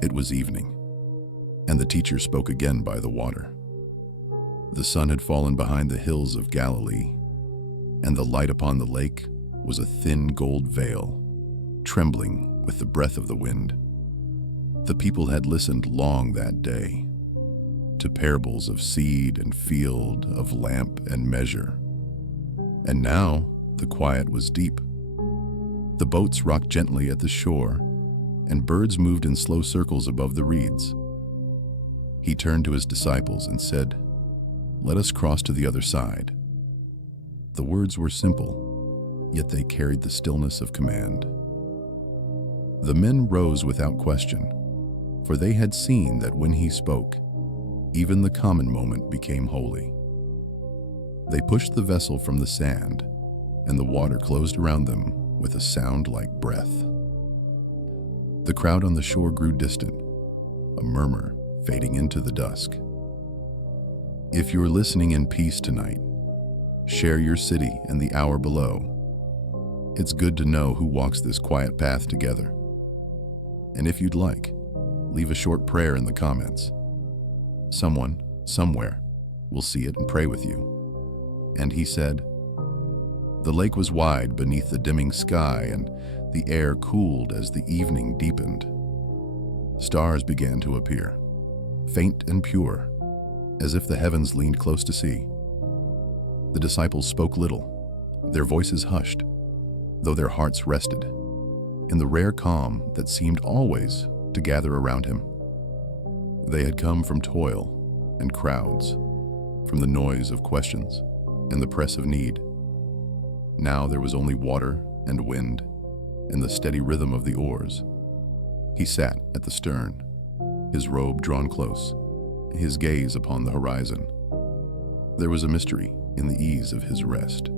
It was evening, and the teacher spoke again by the water. The sun had fallen behind the hills of Galilee, and the light upon the lake was a thin gold veil, trembling with the breath of the wind. The people had listened long that day to parables of seed and field, of lamp and measure. And now the quiet was deep. The boats rocked gently at the shore, and birds moved in slow circles above the reeds. He turned to his disciples and said, "Let us cross to the other side." The words were simple, yet they carried the stillness of command. The men rose without question, for they had seen that when he spoke, even the common moment became holy. They pushed the vessel from the sand, and the water closed around them with a sound like breath. The crowd on the shore grew distant, a murmur fading into the dusk. If you're listening in peace tonight, share your city and the hour below. It's good to know who walks this quiet path together. And if you'd like, leave a short prayer in the comments. Someone, somewhere, will see it and pray with you. And he said, the lake was wide beneath the dimming sky, and the air cooled as the evening deepened. Stars began to appear, faint and pure, as if the heavens leaned close to see. The disciples spoke little, their voices hushed, though their hearts rested, in the rare calm that seemed always to gather around him. They had come from toil and crowds, from the noise of questions and the press of need. Now there was only water and wind and the steady rhythm of the oars. He sat at the stern, his robe drawn close, his gaze upon the horizon. There was a mystery in the ease of his rest,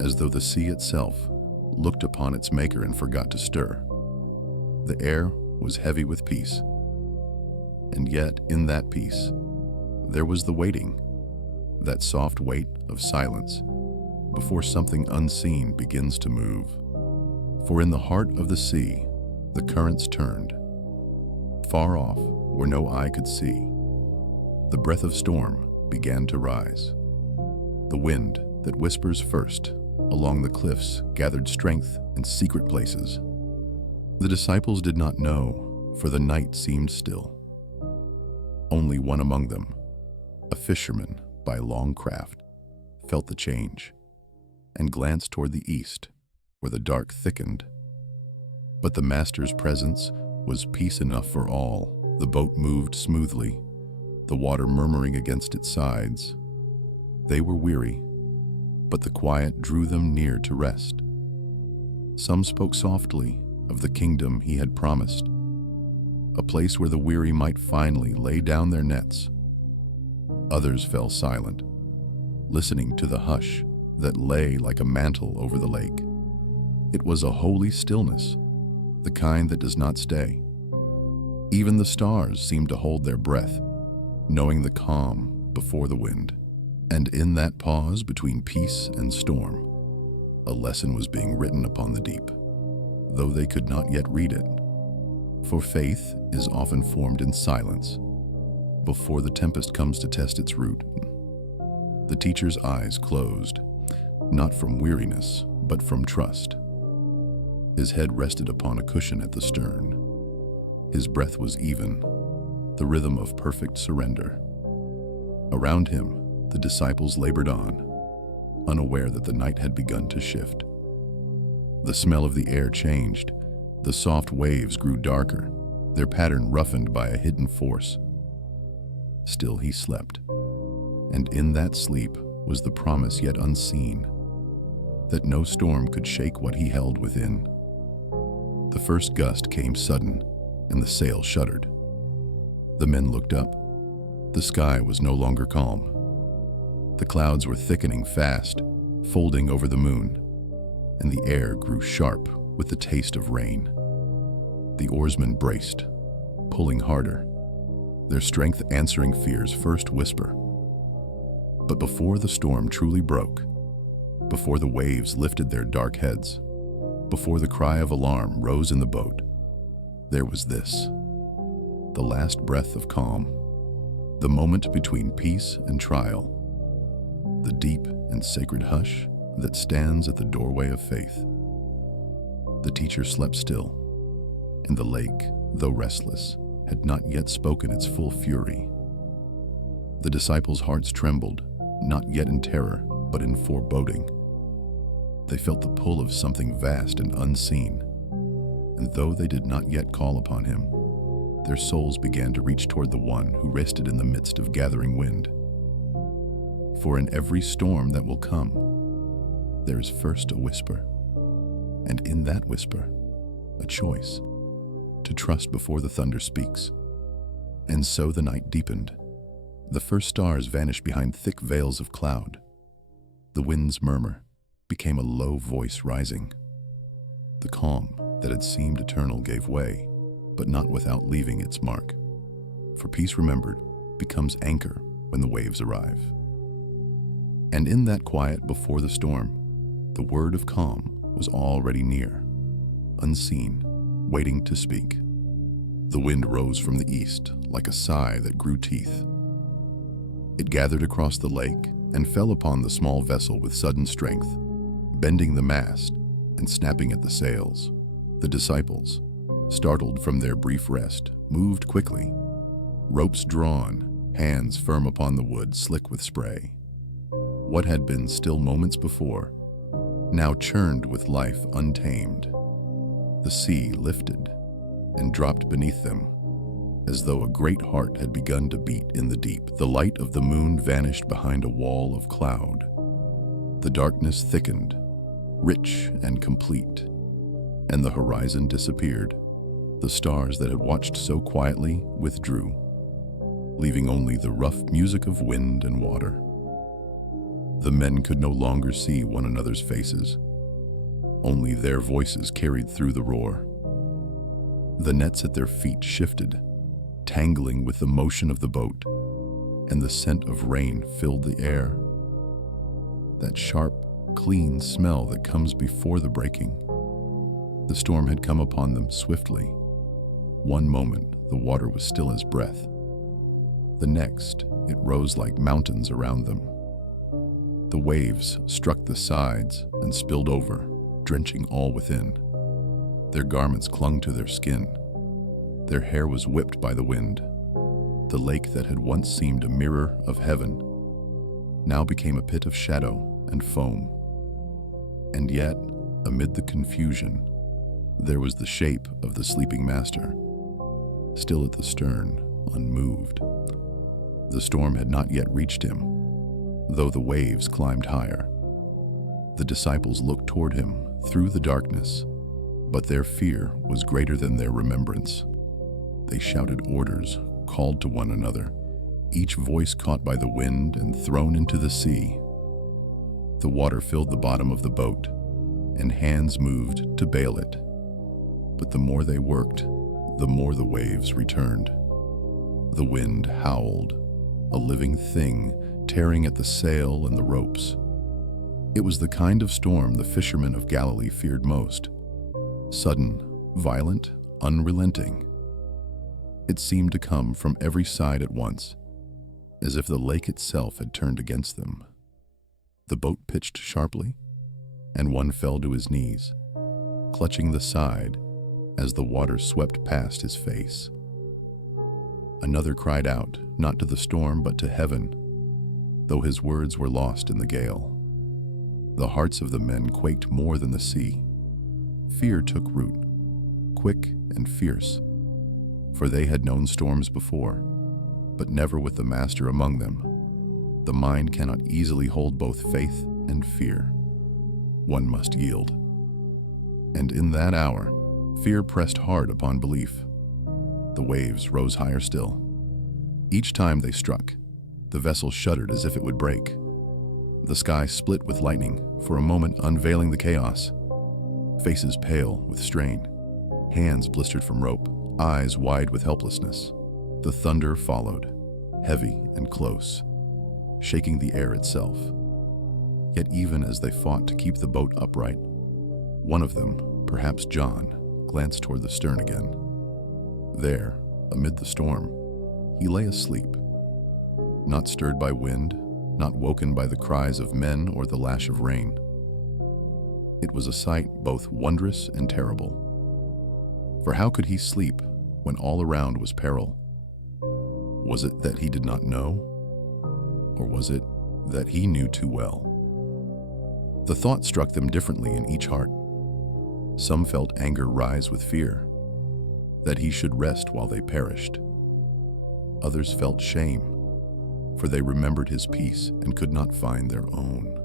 as though the sea itself looked upon its maker and forgot to stir. The air was heavy with peace. And yet, in that peace, there was the waiting, that soft wait of silence before something unseen begins to move. For in the heart of the sea, the currents turned. Far off, where no eye could see, the breath of storm began to rise. The wind that whispers first along the cliffs gathered strength in secret places. The disciples did not know, for the night seemed still. Only one among them, a fisherman by long craft, felt the change and glanced toward the east, where the dark thickened. But the master's presence was peace enough for all. The boat moved smoothly, the water murmuring against its sides. They were weary, but the quiet drew them near to rest. Some spoke softly of the kingdom he had promised, a place where the weary might finally lay down their nets. Others fell silent, listening to the hush that lay like a mantle over the lake. It was a holy stillness, the kind that does not stay. Even the stars seemed to hold their breath, knowing the calm before the wind. And in that pause between peace and storm, a lesson was being written upon the deep, though they could not yet read it. For faith is often formed in silence, before the tempest comes to test its root. The teacher's eyes closed, not from weariness, but from trust. His head rested upon a cushion at the stern. His breath was even, the rhythm of perfect surrender. Around him, the disciples labored on, unaware that the night had begun to shift. The smell of the air changed. The soft waves grew darker, their pattern roughened by a hidden force. Still he slept, and in that sleep was the promise yet unseen, that no storm could shake what he held within. The first gust came sudden, and the sail shuddered. The men looked up. The sky was no longer calm. The clouds were thickening fast, folding over the moon, and the air grew sharp with the taste of rain. The oarsmen braced, pulling harder, their strength answering fear's first whisper. But before the storm truly broke, before the waves lifted their dark heads, before the cry of alarm rose in the boat, there was this: the last breath of calm, the moment between peace and trial, the deep and sacred hush that stands at the doorway of faith. The teacher slept still, and the lake, though restless, had not yet spoken its full fury. The disciples' hearts trembled, not yet in terror, but in foreboding. They felt the pull of something vast and unseen, and though they did not yet call upon him, their souls began to reach toward the one who rested in the midst of gathering wind. For in every storm that will come, there is first a whisper, and in that whisper, a choice to trust before the thunder speaks. And so the night deepened. The first stars vanished behind thick veils of cloud. The wind's murmur became a low voice rising. The calm that had seemed eternal gave way, but not without leaving its mark. For peace remembered becomes anchor when the waves arrive. And in that quiet before the storm, the word of calm was already near, unseen, waiting to speak. The wind rose from the east like a sigh that grew teeth. It gathered across the lake and fell upon the small vessel with sudden strength, bending the mast and snapping at the sails. The disciples, startled from their brief rest, moved quickly, ropes drawn, hands firm upon the wood slick with spray. What had been still moments before, now churned with life untamed. The sea lifted and dropped beneath them, as though a great heart had begun to beat in the deep. The light of the moon vanished behind a wall of cloud. The darkness thickened, rich and complete, and the horizon disappeared. The stars that had watched so quietly withdrew, leaving only the rough music of wind and water. The men could no longer see one another's faces. Only their voices carried through the roar. The nets at their feet shifted, tangling with the motion of the boat, and the scent of rain filled the air. That sharp, clean smell that comes before the breaking. The storm had come upon them swiftly. One moment, the water was still as breath. The next, it rose like mountains around them. The waves struck the sides and spilled over, drenching all within. Their garments clung to their skin. Their hair was whipped by the wind. The lake that had once seemed a mirror of heaven now became a pit of shadow and foam. And yet, amid the confusion, there was the shape of the sleeping master, still at the stern, unmoved. The storm had not yet reached him, though the waves climbed higher. The disciples looked toward him through the darkness, but their fear was greater than their remembrance. They shouted orders, called to one another, each voice caught by the wind and thrown into the sea. The water filled the bottom of the boat, and hands moved to bail it. But the more they worked, the more the waves returned. The wind howled, a living thing tearing at the sail and the ropes. It was the kind of storm the fishermen of Galilee feared most. Sudden, violent, unrelenting. It seemed to come from every side at once, as if the lake itself had turned against them. The boat pitched sharply, and one fell to his knees, clutching the side as the water swept past his face. Another cried out, not to the storm but to heaven, though his words were lost in the gale. The hearts of the men quaked more than the sea. Fear took root, quick and fierce, for they had known storms before, but never with the Master among them. The mind cannot easily hold both faith and fear. One must yield. And in that hour, fear pressed hard upon belief. The waves rose higher still. Each time they struck, the vessel shuddered as if it would break. The sky split with lightning, for a moment unveiling the chaos. Faces pale with strain, hands blistered from rope, eyes wide with helplessness. The thunder followed, heavy and close, shaking the air itself. Yet even as they fought to keep the boat upright, one of them, perhaps John, glanced toward the stern again. There, Amid the storm, he lay asleep, not stirred by wind, not woken by the cries of men or the lash of rain. It was a sight both wondrous and terrible. For how could he sleep when all around was peril? Was it that he did not know? Or was it that he knew too well? The thought struck them differently in each heart. Some felt anger rise with fear, that he should rest while they perished. Others felt shame, for they remembered his peace and could not find their own.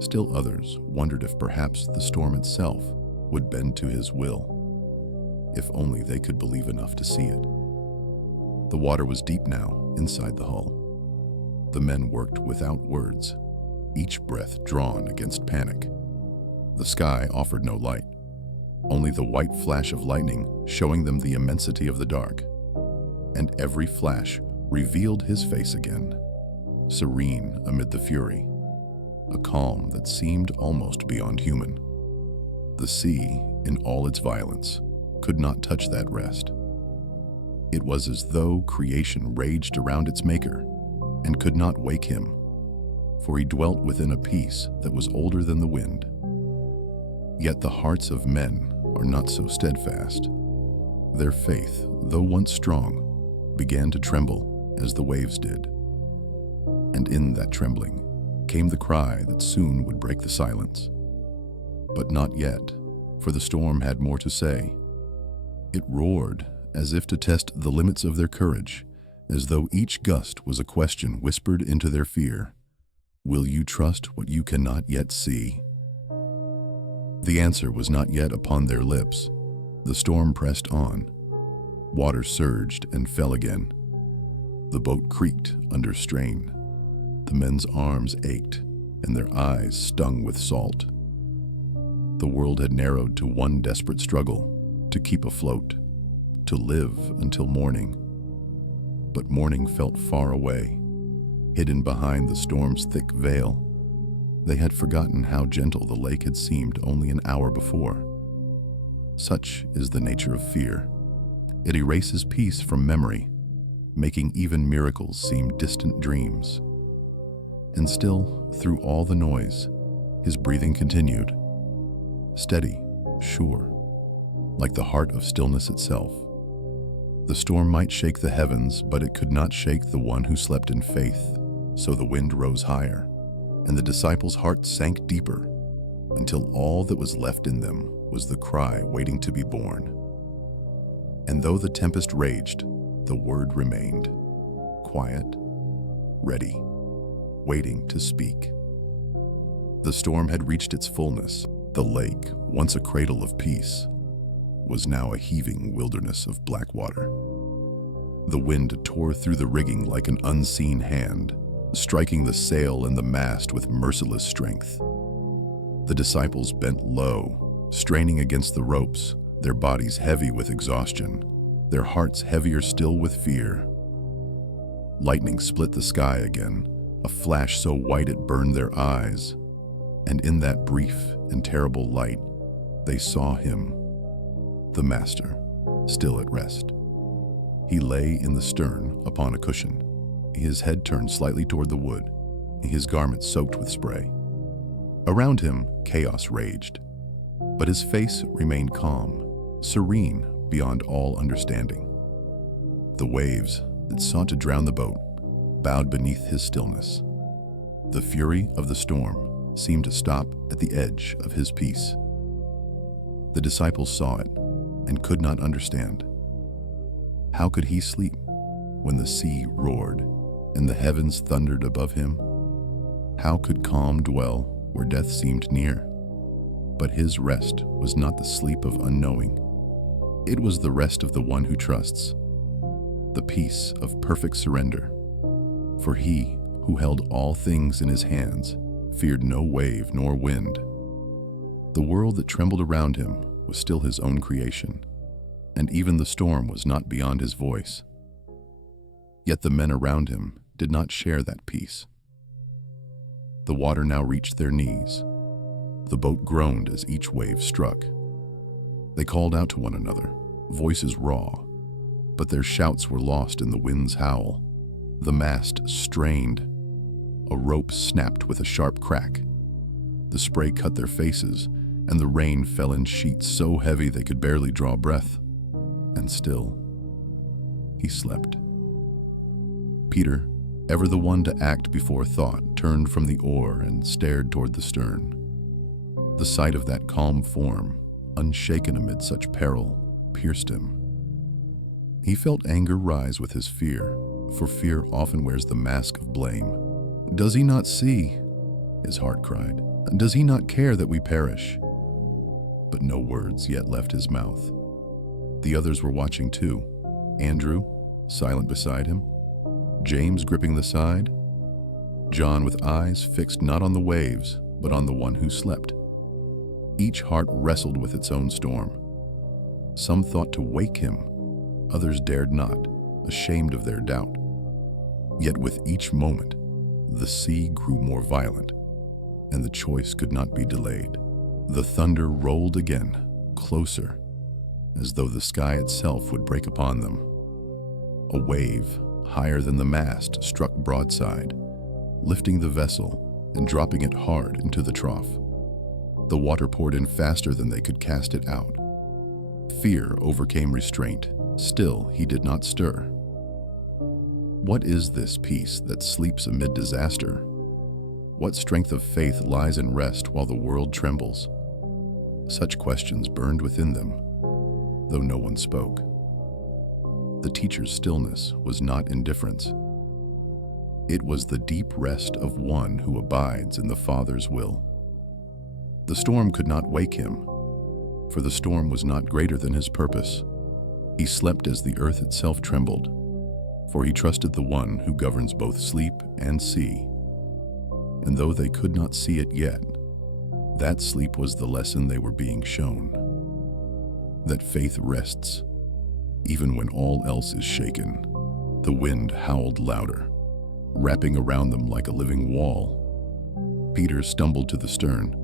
Still others wondered if perhaps the storm itself would bend to his will, if only they could believe enough to see it. The water was deep now inside the hull. The men worked without words, each breath drawn against panic. The sky offered no light, only the white flash of lightning showing them the immensity of the dark. And every flash revealed his face again, serene amid the fury, a calm that seemed almost beyond human. The sea, in all its violence, could not touch that rest. It was as though creation raged around its maker and could not wake him, for he dwelt within a peace that was older than the wind. Yet the hearts of men are not so steadfast. Their faith, though once strong, began to tremble as the waves did. And in that trembling came the cry that soon would break the silence. But not yet, for the storm had more to say. It roared as if to test the limits of their courage, as though each gust was a question whispered into their fear. Will you trust what you cannot yet see? The answer was not yet upon their lips. The storm pressed on. Water surged and fell again. The boat creaked under strain. The men's arms ached, and their eyes stung with salt. The world had narrowed to one desperate struggle, to keep afloat, to live until morning. But morning felt far away, hidden behind the storm's thick veil. They had forgotten how gentle the lake had seemed only an hour before. Such is the nature of fear. It erases peace from memory, making even miracles seem distant dreams. And still, through all the noise, his breathing continued, steady, sure, like the heart of stillness itself. The storm might shake the heavens, but it could not shake the one who slept in faith, so the wind rose higher, and the disciples' hearts sank deeper, until all that was left in them was the cry waiting to be born. And though the tempest raged, the word remained, quiet, ready, waiting to speak. The storm had reached its fullness. The lake, once a cradle of peace, was now a heaving wilderness of black water. The wind tore through the rigging like an unseen hand, striking the sail and the mast with merciless strength. The disciples bent low, straining against the ropes, their bodies heavy with exhaustion, their hearts heavier still with fear. Lightning split the sky again, a flash so white it burned their eyes, and in that brief and terrible light, they saw him, the Master, still at rest. He lay in the stern upon a cushion, his head turned slightly toward the wood, his garments soaked with spray. Around him, chaos raged, but his face remained calm, serene beyond all understanding. The waves that sought to drown the boat bowed beneath his stillness. The fury of the storm seemed to stop at the edge of his peace. The disciples saw it and could not understand. How could he sleep when the sea roared and the heavens thundered above him? How could calm dwell where death seemed near? But his rest was not the sleep of unknowing. It was the rest of the one who trusts, the peace of perfect surrender. For he, who held all things in his hands, feared no wave nor wind. The world that trembled around him was still his own creation, and even the storm was not beyond his voice. Yet the men around him did not share that peace. The water now reached their knees. The boat groaned as each wave struck. They called out to one another, voices raw, But their shouts were lost in the wind's howl. The mast strained. A rope snapped with a sharp crack. The spray cut their faces, and the rain fell in sheets so heavy they could barely draw breath. And still, he slept. Peter, ever the one to act before thought, turned from the oar and stared toward the stern. The sight of that calm form, unshaken amid such peril, pierced him. He felt anger rise with his fear, for fear often wears the mask of blame. "Does he not see?" his heart cried. "Does he not care that we perish?" But no words yet left his mouth. The others were watching too. Andrew, silent beside him. James gripping the side. John with eyes fixed not on the waves, but on the one who slept. Each heart wrestled with its own storm. Some thought to wake him, others dared not, ashamed of their doubt. Yet with each moment, the sea grew more violent, and the choice could not be delayed. The thunder rolled again, closer, as though the sky itself would break upon them. A wave, higher than the mast, struck broadside, lifting the vessel and dropping it hard into the trough. The water poured in faster than they could cast it out. Fear overcame restraint. Still, he did not stir. What is this peace that sleeps amid disaster? What strength of faith lies in rest while the world trembles? Such questions burned within them, though no one spoke. The teacher's stillness was not indifference. It was the deep rest of one who abides in the Father's will. The storm could not wake him, for the storm was not greater than his purpose. He slept as the earth itself trembled, for he trusted the one who governs both sleep and sea. And though they could not see it yet, that sleep was the lesson they were being shown. That faith rests, even when all else is shaken. The wind howled louder, wrapping around them like a living wall. Peter stumbled to the stern,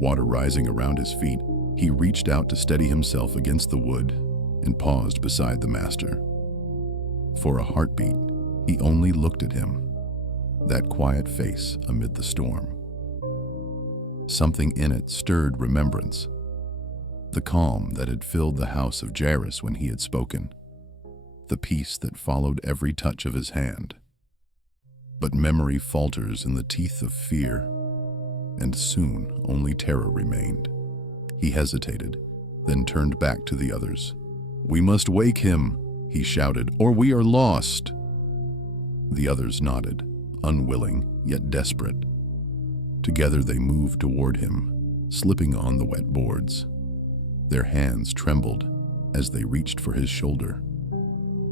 water rising around his feet. He reached out to steady himself against the wood and paused beside the master. For a heartbeat, he only looked at him, that quiet face amid the storm. Something in it stirred remembrance. The calm that had filled the house of Jairus when he had spoken. The peace that followed every touch of his hand. But memory falters in the teeth of fear, and soon only terror remained. He hesitated, then turned back to the others. "We must wake him," he shouted, "or we are lost." The others nodded, unwilling yet desperate. Together they moved toward him, slipping on the wet boards. Their hands trembled as they reached for his shoulder.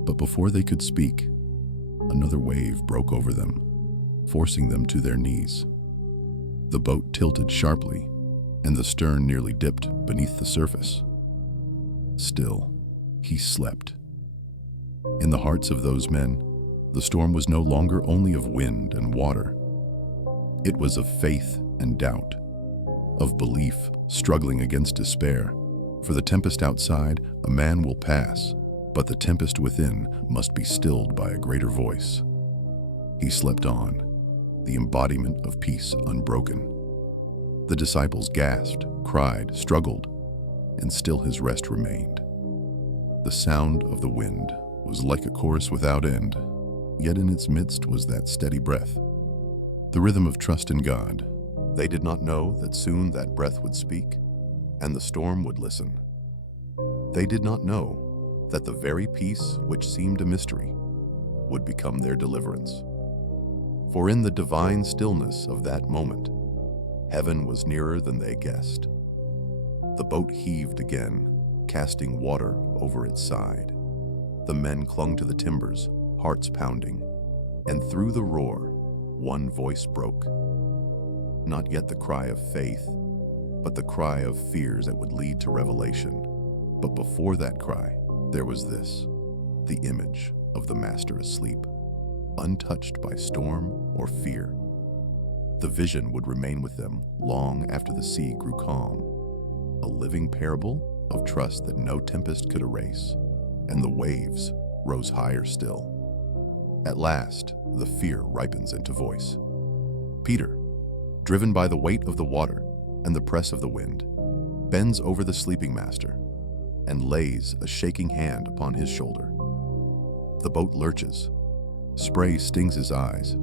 But before they could speak, another wave broke over them, forcing them to their knees. The boat tilted sharply, and the stern nearly dipped beneath the surface. Still, he slept. In the hearts of those men, the storm was no longer only of wind and water. It was of faith and doubt, of belief struggling against despair. For the tempest outside, a man will pass, but the tempest within must be stilled by a greater voice. He slept on, the embodiment of peace unbroken. The disciples gasped, cried, struggled, and still his rest remained. The sound of the wind was like a chorus without end, yet in its midst was that steady breath, the rhythm of trust in God. They did not know that soon that breath would speak, and the storm would listen. They did not know that the very peace which seemed a mystery would become their deliverance. For in the divine stillness of that moment, heaven was nearer than they guessed. The boat heaved again, casting water over its side. The men clung to the timbers, hearts pounding, and through the roar, one voice broke. Not yet the cry of faith, but the cry of fears that would lead to revelation. But before that cry, there was this, the image of the Master asleep, untouched by storm or fear. The vision would remain with them long after the sea grew calm, a living parable of trust that no tempest could erase, and the waves, rose higher still. At last, the fear ripens into voice. Peter, driven by the weight of the water and the press of the wind, bends over the sleeping master and lays a shaking hand upon his shoulder. The boat lurches. Spray stings his eyes.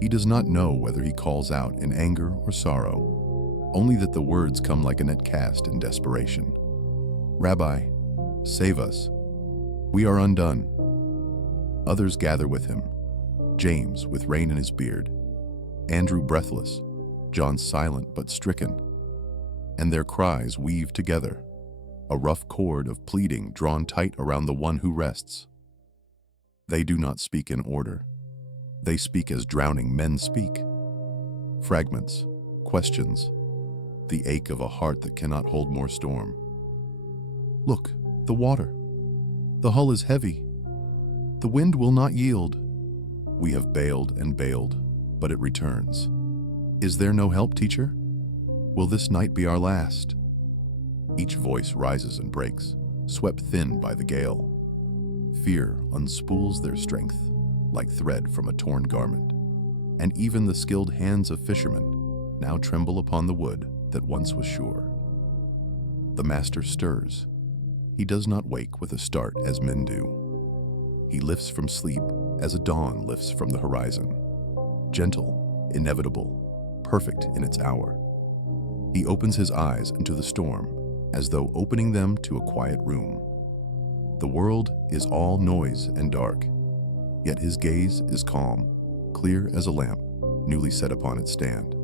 He does not know whether he calls out in anger or sorrow, only that the words come like a net cast in desperation. "Rabbi, save us. We are undone." Others gather with him, James with rain in his beard, Andrew breathless, John silent but stricken, and their cries weave together, a rough cord of pleading drawn tight around the one who rests. They do not speak in order. They speak as drowning men speak. Fragments, questions, the ache of a heart that cannot hold more storm. "Look, the water. The hull is heavy. The wind will not yield. We have bailed and bailed, but it returns. Is there no help, teacher? Will this night be our last?" Each voice rises and breaks, swept thin by the gale. Fear unspools their strength like thread from a torn garment, and even the skilled hands of fishermen now tremble upon the wood that once was sure. The master stirs. He does not wake with a start as men do. He lifts from sleep as a dawn lifts from the horizon, gentle, inevitable, perfect in its hour. He opens his eyes into the storm as though opening them to a quiet room. The world is all noise and dark, yet his gaze is calm, clear as a lamp newly set upon its stand.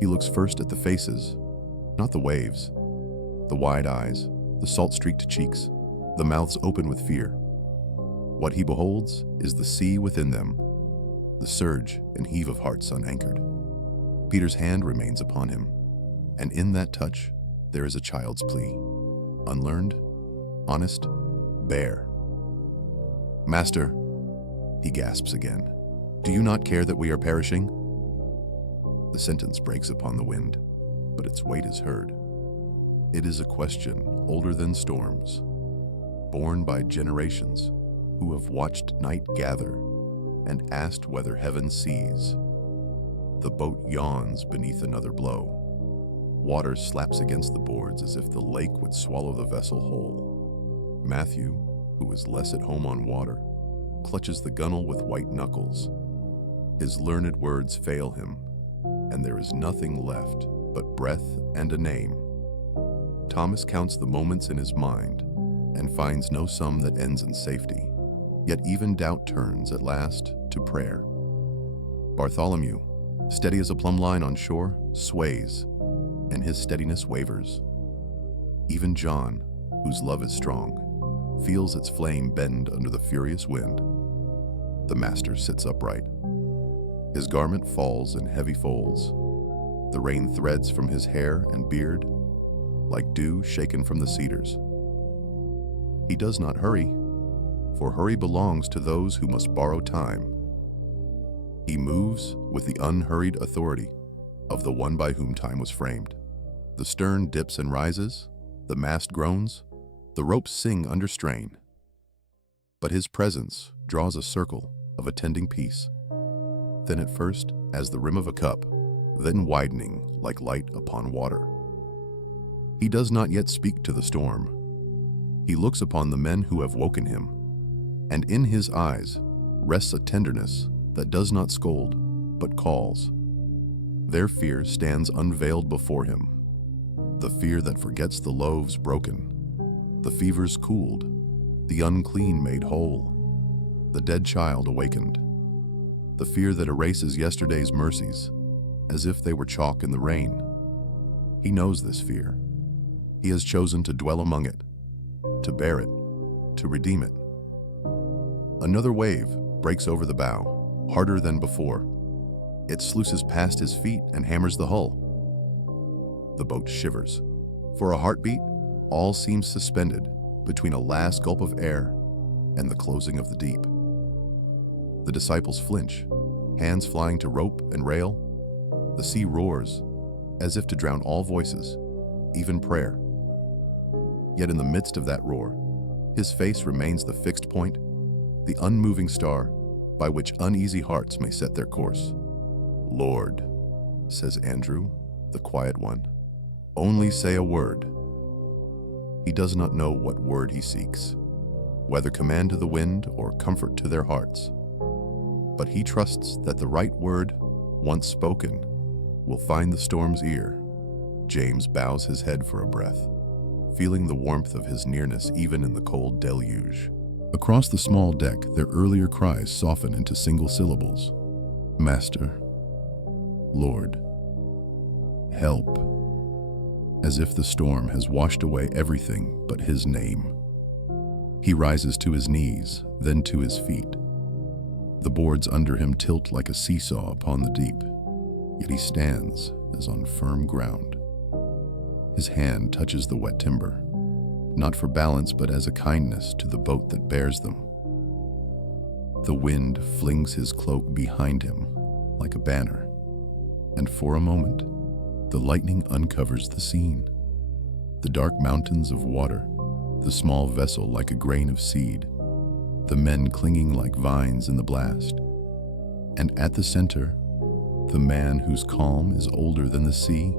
He looks first at the faces, not the waves, the wide eyes, the salt-streaked cheeks, the mouths open with fear. What he beholds is the sea within them, the surge and heave of hearts unanchored. Peter's hand remains upon him, and in that touch there is a child's plea, unlearned, honest, bare. "Master," he gasps again, "do you not care that we are perishing?" The sentence breaks upon the wind, but its weight is heard. It is a question older than storms, borne by generations who have watched night gather and asked whether heaven sees. The boat yawns beneath another blow. Water slaps against the boards as if the lake would swallow the vessel whole. Matthew, who is less at home on water, clutches the gunwale with white knuckles. His learned words fail him, and there is nothing left but breath and a name. Thomas counts the moments in his mind and finds no sum that ends in safety, yet even doubt turns at last to prayer. Bartholomew, steady as a plumb line on shore, sways, and his steadiness wavers. Even John, whose love is strong, feels its flame bend under the furious wind. The master sits upright. His garment falls in heavy folds. The rain threads from his hair and beard, like dew shaken from the cedars. He does not hurry, for hurry belongs to those who must borrow time. He moves with the unhurried authority of the one by whom time was framed. The stern dips and rises, the mast groans, the ropes sing under strain. But his presence draws a circle of attending peace, thin at first as the rim of a cup, then widening like light upon water. He does not yet speak to the storm. He looks upon the men who have woken him, and in his eyes rests a tenderness that does not scold, but calls. Their fear stands unveiled before him, the fear that forgets the loaves broken, the fevers cooled, the unclean made whole, the dead child awakened, the fear that erases yesterday's mercies as if they were chalk in the rain. He knows this fear. He has chosen to dwell among it, to bear it, to redeem it. Another wave breaks over the bow, harder than before. It sluices past his feet and hammers the hull. The boat shivers. For a heartbeat, all seems suspended between a last gulp of air and the closing of the deep. The disciples flinch, hands flying to rope and rail. The sea roars, as if to drown all voices, even prayer. Yet in the midst of that roar, His face remains the fixed point, the unmoving star by which uneasy hearts may set their course. "Lord," says Andrew, the quiet one, "only say a word." He does not know what word he seeks, whether command to the wind or comfort to their hearts. But he trusts that the right word, once spoken, will find the storm's ear. James bows his head for a breath, feeling the warmth of his nearness even in the cold deluge. Across the small deck, their earlier cries soften into single syllables. "Master," "Lord," "Help," as if the storm has washed away everything but his name. He rises to his knees, then to his feet. The boards under him tilt like a seesaw upon the deep, yet he stands as on firm ground. His hand touches the wet timber, not for balance but as a kindness to the boat that bears them. The wind flings his cloak behind him like a banner, and for a moment, the lightning uncovers the scene. The dark mountains of water, the small vessel like a grain of seed, the men clinging like vines in the blast, and at the center, the man whose calm is older than the sea.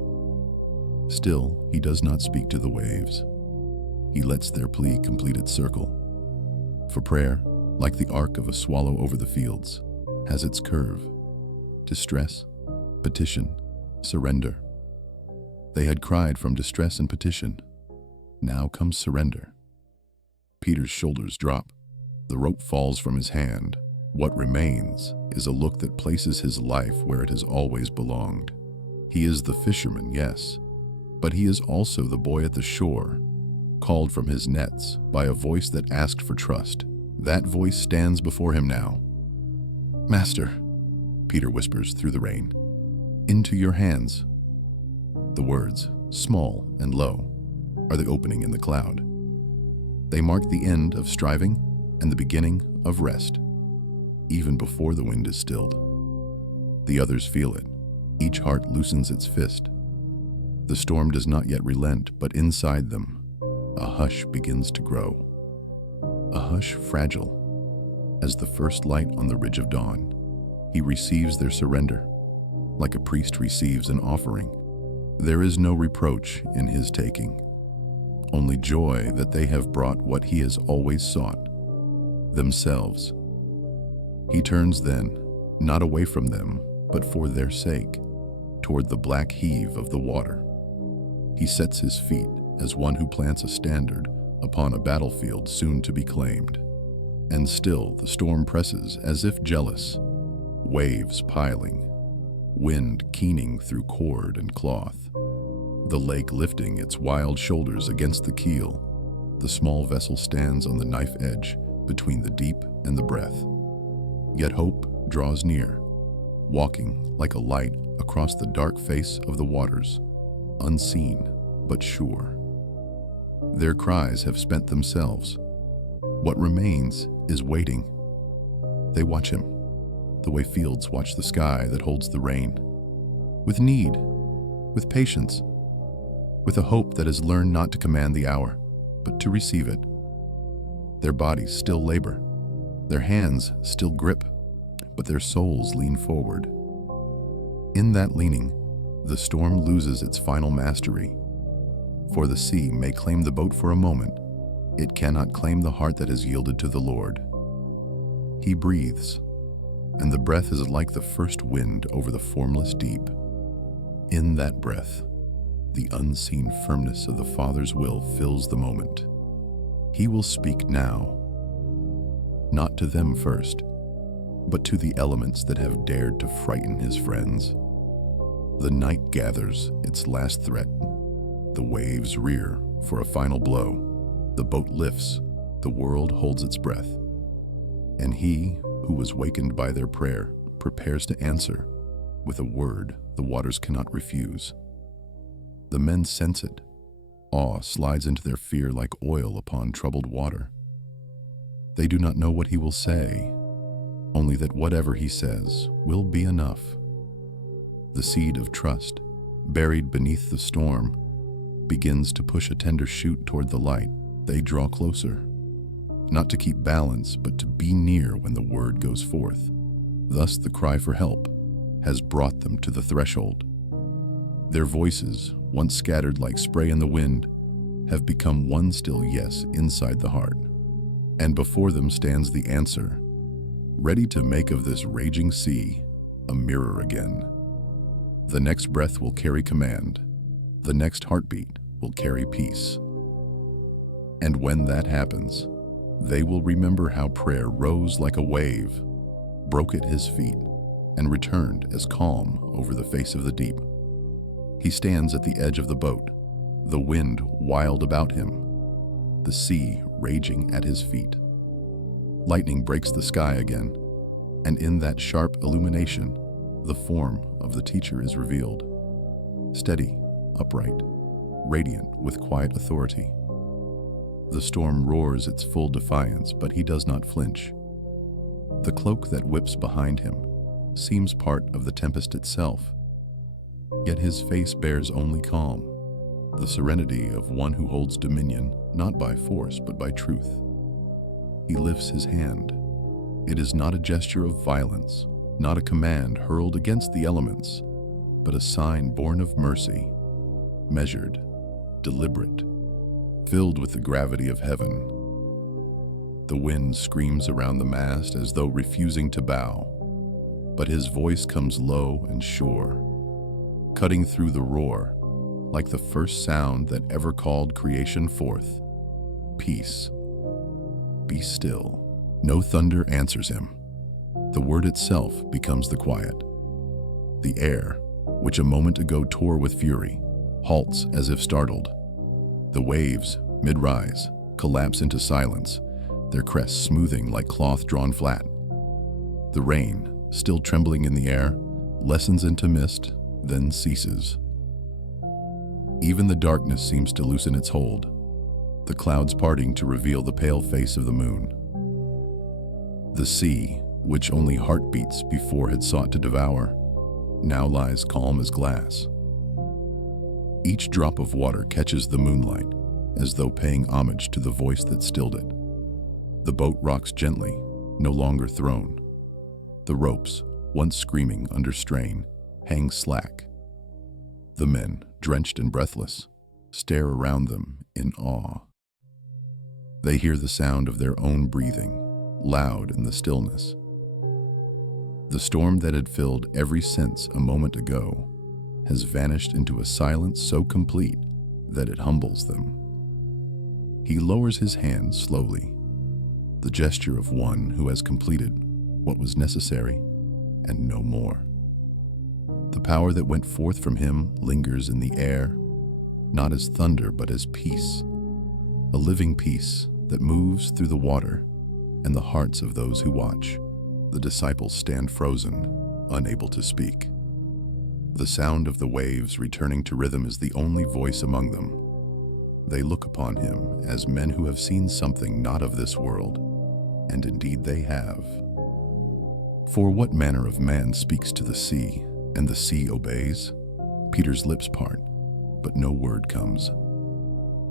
Still, he does not speak to the waves. He lets their plea complete its circle. For prayer, like the arc of a swallow over the fields, has its curve. Distress, petition, surrender. They had cried from distress and petition. Now comes surrender. Peter's shoulders drop. The rope falls from his hand. What remains is a look that places his life where it has always belonged. He is the fisherman, yes, but he is also the boy at the shore, called from his nets by a voice that asked for trust. That voice stands before him now. "Master," Peter whispers through the rain, "into your hands." The words, small and low, are the opening in the cloud. They mark the end of striving and the beginning of rest, even before the wind is stilled. The others feel it. Each heart loosens its fist. The storm does not yet relent, but inside them, a hush begins to grow. A hush fragile, as the first light on the ridge of dawn. He receives their surrender, like a priest receives an offering. There is no reproach in his taking, only joy that they have brought what he has always sought, themselves. He turns then, not away from them, but for their sake, toward the black heave of the water. He sets his feet as one who plants a standard upon a battlefield soon to be claimed. And still the storm presses as if jealous, waves piling, wind keening through cord and cloth, the lake lifting its wild shoulders against the keel. The small vessel stands on the knife edge between the deep and the breath. Yet hope draws near, walking like a light across the dark face of the waters, unseen but sure. Their cries have spent themselves. What remains is waiting. They watch him, the way fields watch the sky that holds the rain, with need, with patience, with a hope that has learned not to command the hour, but to receive it. Their bodies still labor, their hands still grip, but their souls lean forward. In that leaning, the storm loses its final mastery. For the sea may claim the boat for a moment, it cannot claim the heart that has yielded to the Lord. He breathes, and the breath is like the first wind over the formless deep. In that breath, the unseen firmness of the Father's will fills the moment. He will speak now, not to them first, but to the elements that have dared to frighten his friends. The night gathers its last threat. The waves rear for a final blow. The boat lifts. The world holds its breath. And he, who was wakened by their prayer, prepares to answer with a word the waters cannot refuse. The men sense it. Awe slides into their fear like oil upon troubled water. They do not know what he will say, only that whatever he says will be enough. The seed of trust, buried beneath the storm, begins to push a tender shoot toward the light. They draw closer. not to keep balance, but to be near when the word goes forth. Thus the cry for help has brought them to the threshold. Their voices, once scattered like spray in the wind, have become one still yes inside the heart. And before them stands the answer, ready to make of this raging sea a mirror again. The next breath will carry command. The next heartbeat will carry peace. And when that happens, they will remember how prayer rose like a wave, broke at his feet, and returned as calm over the face of the deep. He stands at the edge of the boat, the wind wild about him, the sea raging at his feet. Lightning breaks the sky again, and in that sharp illumination, the form of the teacher is revealed. Steady, upright, radiant with quiet authority. The storm roars its full defiance, but he does not flinch. The cloak that whips behind him seems part of the tempest itself, yet his face bears only calm, the serenity of one who holds dominion not by force but by truth. He lifts his hand. It is not a gesture of violence, not a command hurled against the elements, but a sign born of mercy, measured, deliberate, filled with the gravity of heaven. The wind screams around the mast as though refusing to bow, but his voice comes low and sure, cutting through the roar like the first sound that ever called creation forth. Peace. Be still. No thunder answers him. The word itself becomes the quiet. The air, which a moment ago tore with fury, halts as if startled. The waves, mid-rise, collapse into silence, their crests smoothing like cloth drawn flat. The rain, still trembling in the air, lessens into mist, then ceases. Even the darkness seems to loosen its hold, the clouds parting to reveal the pale face of the moon. The sea, which only heartbeats before had sought to devour, now lies calm as glass. Each drop of water catches the moonlight, as though paying homage to the voice that stilled it. The boat rocks gently, no longer thrown. The ropes, once screaming under strain, hang slack. The men, drenched and breathless, stare around them in awe. They hear the sound of their own breathing, loud in the stillness. The storm that had filled every sense a moment ago has vanished into a silence so complete that it humbles them. He lowers his hand slowly, the gesture of one who has completed what was necessary and no more. The power that went forth from him lingers in the air, not as thunder but as peace, a living peace that moves through the water and the hearts of those who watch. The disciples stand frozen, unable to speak. The sound of the waves returning to rhythm is the only voice among them. They look upon him as men who have seen something not of this world, and indeed they have. For what manner of man speaks to the sea, and the sea obeys? Peter's lips part, but no word comes.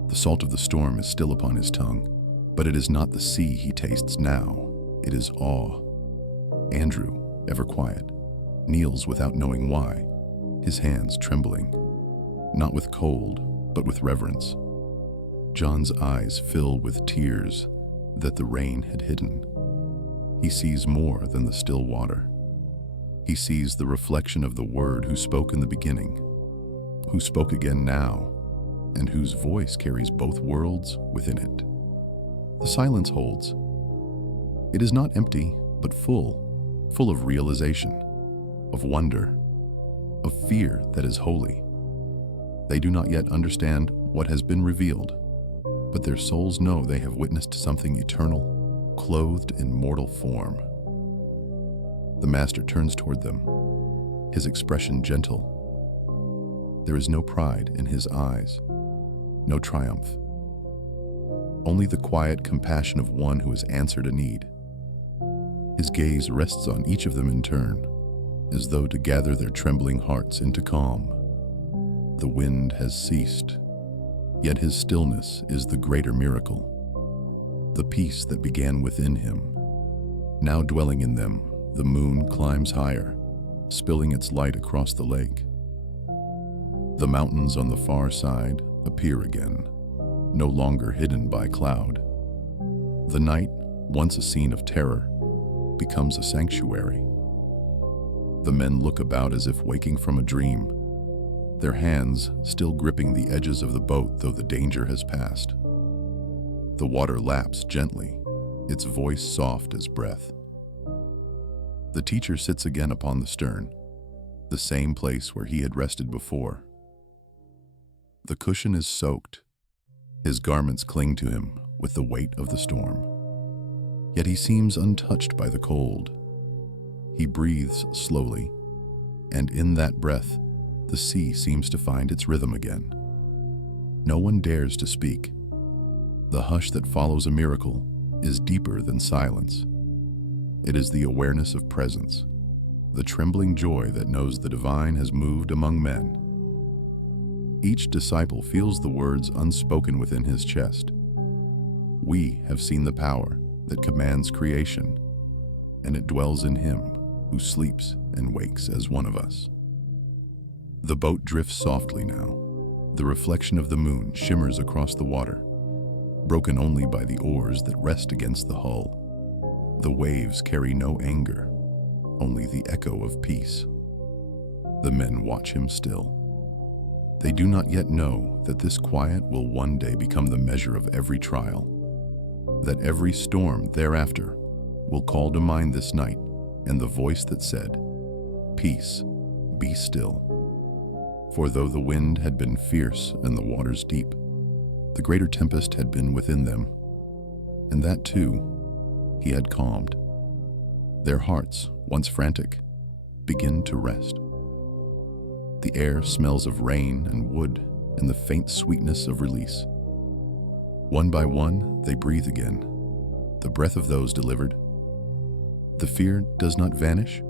The salt of the storm is still upon his tongue, but it is not the sea he tastes now, it is awe. Andrew, ever quiet, kneels without knowing why, his hands trembling, not with cold, but with reverence. John's eyes fill with tears that the rain had hidden. He sees more than the still water. He sees the reflection of the Word who spoke in the beginning, who spoke again now, and whose voice carries both worlds within it. The silence holds. It is not empty, but full of realization, of wonder, of fear that is holy. They do not yet understand what has been revealed, but their souls know they have witnessed something eternal, clothed in mortal form. The Master turns toward them, his expression gentle. There is no pride in his eyes, no triumph. Only the quiet compassion of one who has answered a need. His gaze rests on each of them in turn, as though to gather their trembling hearts into calm. The wind has ceased, yet his stillness is the greater miracle. the peace that began within him. Now dwelling in them, the moon climbs higher, spilling its light across the lake. The mountains on the far side appear again, no longer hidden by cloud. The night, once a scene of terror, becomes a sanctuary. The men look about as if waking from a dream, their hands still gripping the edges of the boat though the danger has passed. The water laps gently, its voice soft as breath. The teacher sits again upon the stern, the same place where he had rested before. The cushion is soaked. His garments cling to him with the weight of the storm. Yet he seems untouched by the cold. He breathes slowly, and in that breath, the sea seems to find its rhythm again. No one dares to speak. The hush that follows a miracle is deeper than silence. It is the awareness of presence, the trembling joy that knows the divine has moved among men. Each disciple feels the words unspoken within his chest. We have seen the power that commands creation, and it dwells in him who sleeps and wakes as one of us. The boat drifts softly now. The reflection of the moon shimmers across the water, broken only by the oars that rest against the hull. The waves carry no anger, only the echo of peace. The men watch him still. They do not yet know that this quiet will one day become the measure of every trial, that every storm thereafter will call to mind this night and the voice that said, "Peace, be still." For though the wind had been fierce and the waters deep, the greater tempest had been within them, and that too he had calmed. Their hearts, once frantic, begin to rest. The air smells of rain and wood and the faint sweetness of release. One by one, they breathe again, the breath of those delivered. The fear does not vanish,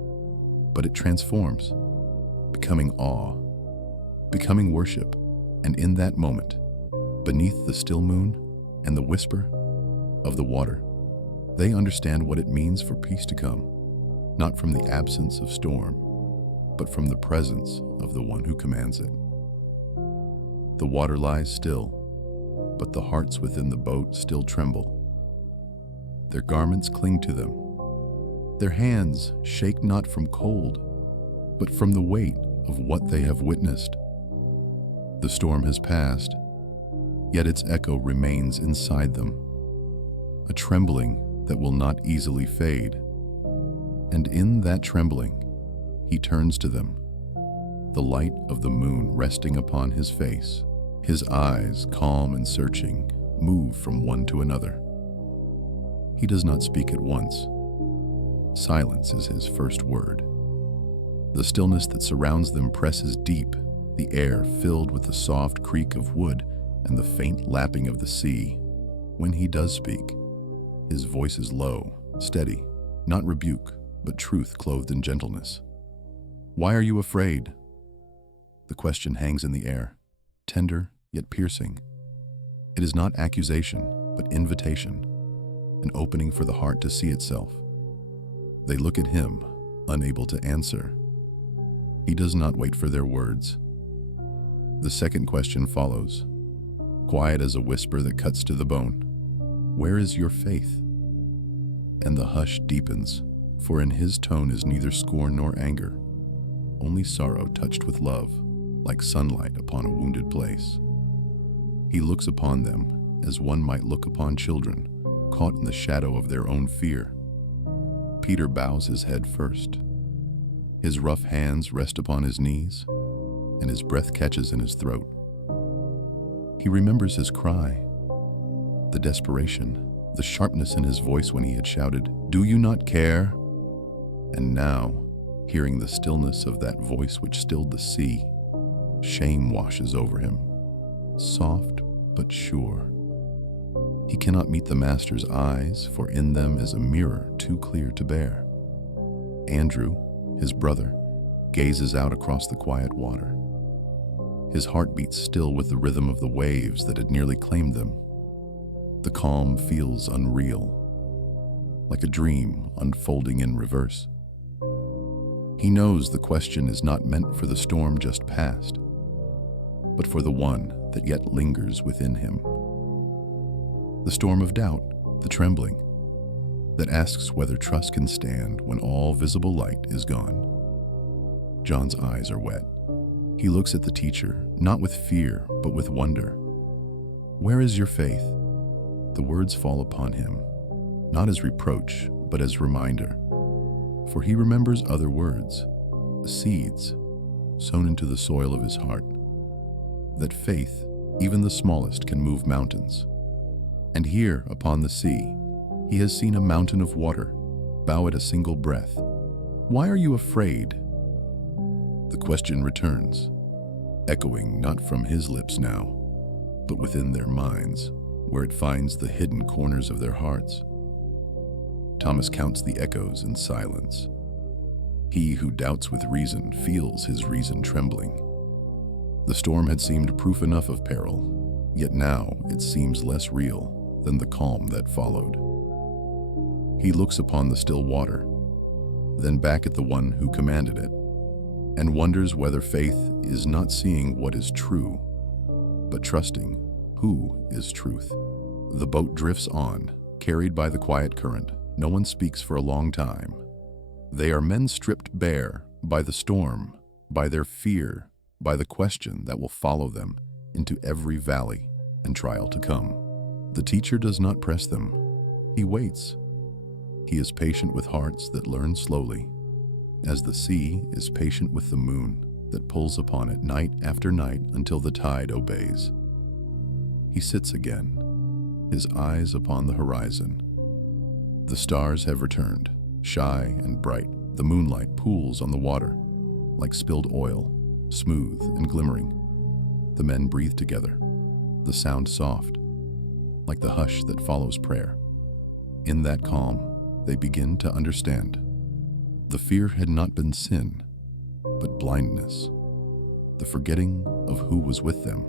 but it transforms, becoming awe, becoming worship, and in that moment, beneath the still moon and the whisper of the water, they understand what it means for peace to come, not from the absence of storm, but from the presence of the one who commands it. The water lies still, but the hearts within the boat still tremble. Their garments cling to them. Their hands shake not from cold, but from the weight of what they have witnessed. The storm has passed, yet its echo remains inside them, a trembling that will not easily fade. And in that trembling, he turns to them, the light of the moon resting upon his face. His eyes, calm and searching, move from one to another. He does not speak at once. Silence is his first word. The stillness that surrounds them presses deep, the air filled with the soft creak of wood and the faint lapping of the sea. When he does speak, his voice is low, steady, not rebuke, but truth clothed in gentleness. "Why are you afraid?" The question hangs in the air, tender yet piercing. It is not accusation, but invitation, an opening for the heart to see itself. They look at him, unable to answer. He does not wait for their words. The second question follows, quiet as a whisper that cuts to the bone. "Where is your faith?" And the hush deepens, for in his tone is neither scorn nor anger, only sorrow touched with love, like sunlight upon a wounded place. He looks upon them as one might look upon children, caught in the shadow of their own fear. Peter bows his head first. His rough hands rest upon his knees, and his breath catches in his throat. He remembers his cry, the desperation, the sharpness in his voice when he had shouted, "Do you not care?" And now, hearing the stillness of that voice which stilled the sea, shame washes over him, soft but sure. He cannot meet the Master's eyes, for in them is a mirror too clear to bear. Andrew, his brother, gazes out across the quiet water. His heart beats still with the rhythm of the waves that had nearly claimed them. The calm feels unreal, like a dream unfolding in reverse. He knows the question is not meant for the storm just past, but for the one that yet lingers within him. The storm of doubt, the trembling, that asks whether trust can stand when all visible light is gone. John's eyes are wet. He looks at the teacher, not with fear, but with wonder. "Where is your faith?" The words fall upon him, not as reproach, but as reminder. For he remembers other words, seeds sown into the soil of his heart, that faith, even the smallest, can move mountains. And here, upon the sea, he has seen a mountain of water bow at a single breath. "Why are you afraid?" The question returns, echoing not from his lips now, but within their minds, where it finds the hidden corners of their hearts. Thomas counts the echoes in silence. He who doubts with reason feels his reason trembling. The storm had seemed proof enough of peril, yet now it seems less real than the calm that followed. He looks upon the still water, then back at the one who commanded it, and wonders whether faith is not seeing what is true, but trusting who is truth. The boat drifts on, carried by the quiet current. No one speaks for a long time. They are men stripped bare by the storm, by their fear, by the question that will follow them into every valley and trial to come. The teacher does not press them. He waits. He is patient with hearts that learn slowly, as the sea is patient with the moon that pulls upon it night after night until the tide obeys. He sits again, his eyes upon the horizon. The stars have returned, shy and bright. The moonlight pools on the water like spilled oil, smooth and glimmering. The men breathe together, the sound soft, like the hush that follows prayer. In that calm, they begin to understand. The fear had not been sin, but blindness, the forgetting of who was with them.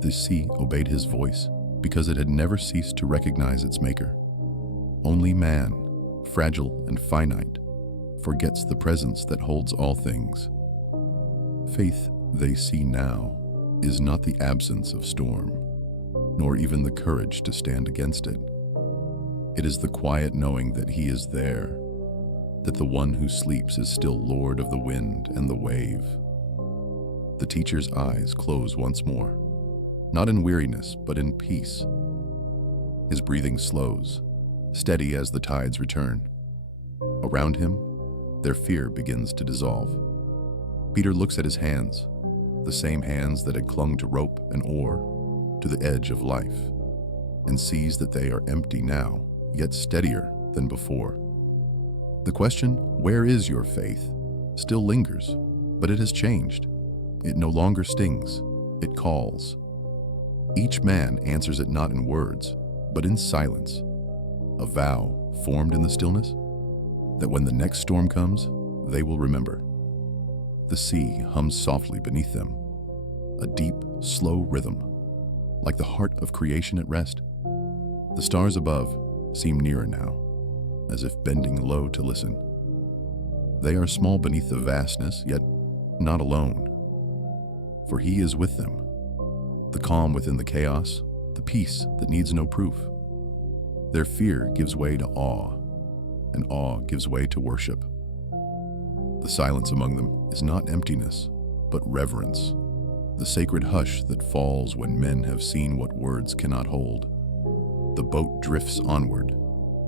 The sea obeyed his voice because it had never ceased to recognize its maker. Only man, fragile and finite, forgets the presence that holds all things. Faith they see now is not the absence of storm, nor even the courage to stand against it. It is the quiet knowing that he is there, that the one who sleeps is still Lord of the wind and the wave. The teacher's eyes close once more, not in weariness, but in peace. His breathing slows, steady as the tides return. Around him, their fear begins to dissolve. Peter looks at his hands, the same hands that had clung to rope and oar, to the edge of life, and sees that they are empty now, yet steadier than before. The question, "Where is your faith?" still lingers, but it has changed. It no longer stings, it calls. Each man answers it not in words, but in silence, a vow formed in the stillness that when the next storm comes, they will remember. The sea hums softly beneath them, a deep, slow rhythm, like the heart of creation at rest. The stars above seem nearer now, as if bending low to listen. They are small beneath the vastness, yet not alone, for he is with them. The calm within the chaos, the peace that needs no proof. Their fear gives way to awe, and awe gives way to worship. The silence among them is not emptiness, but reverence, the sacred hush that falls when men have seen what words cannot hold. The boat drifts onward,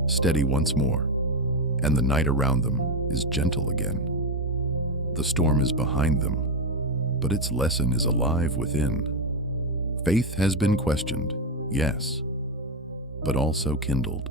steady once more, and the night around them is gentle again. The storm is behind them, but its lesson is alive within. Faith has been questioned, yes, but also kindled.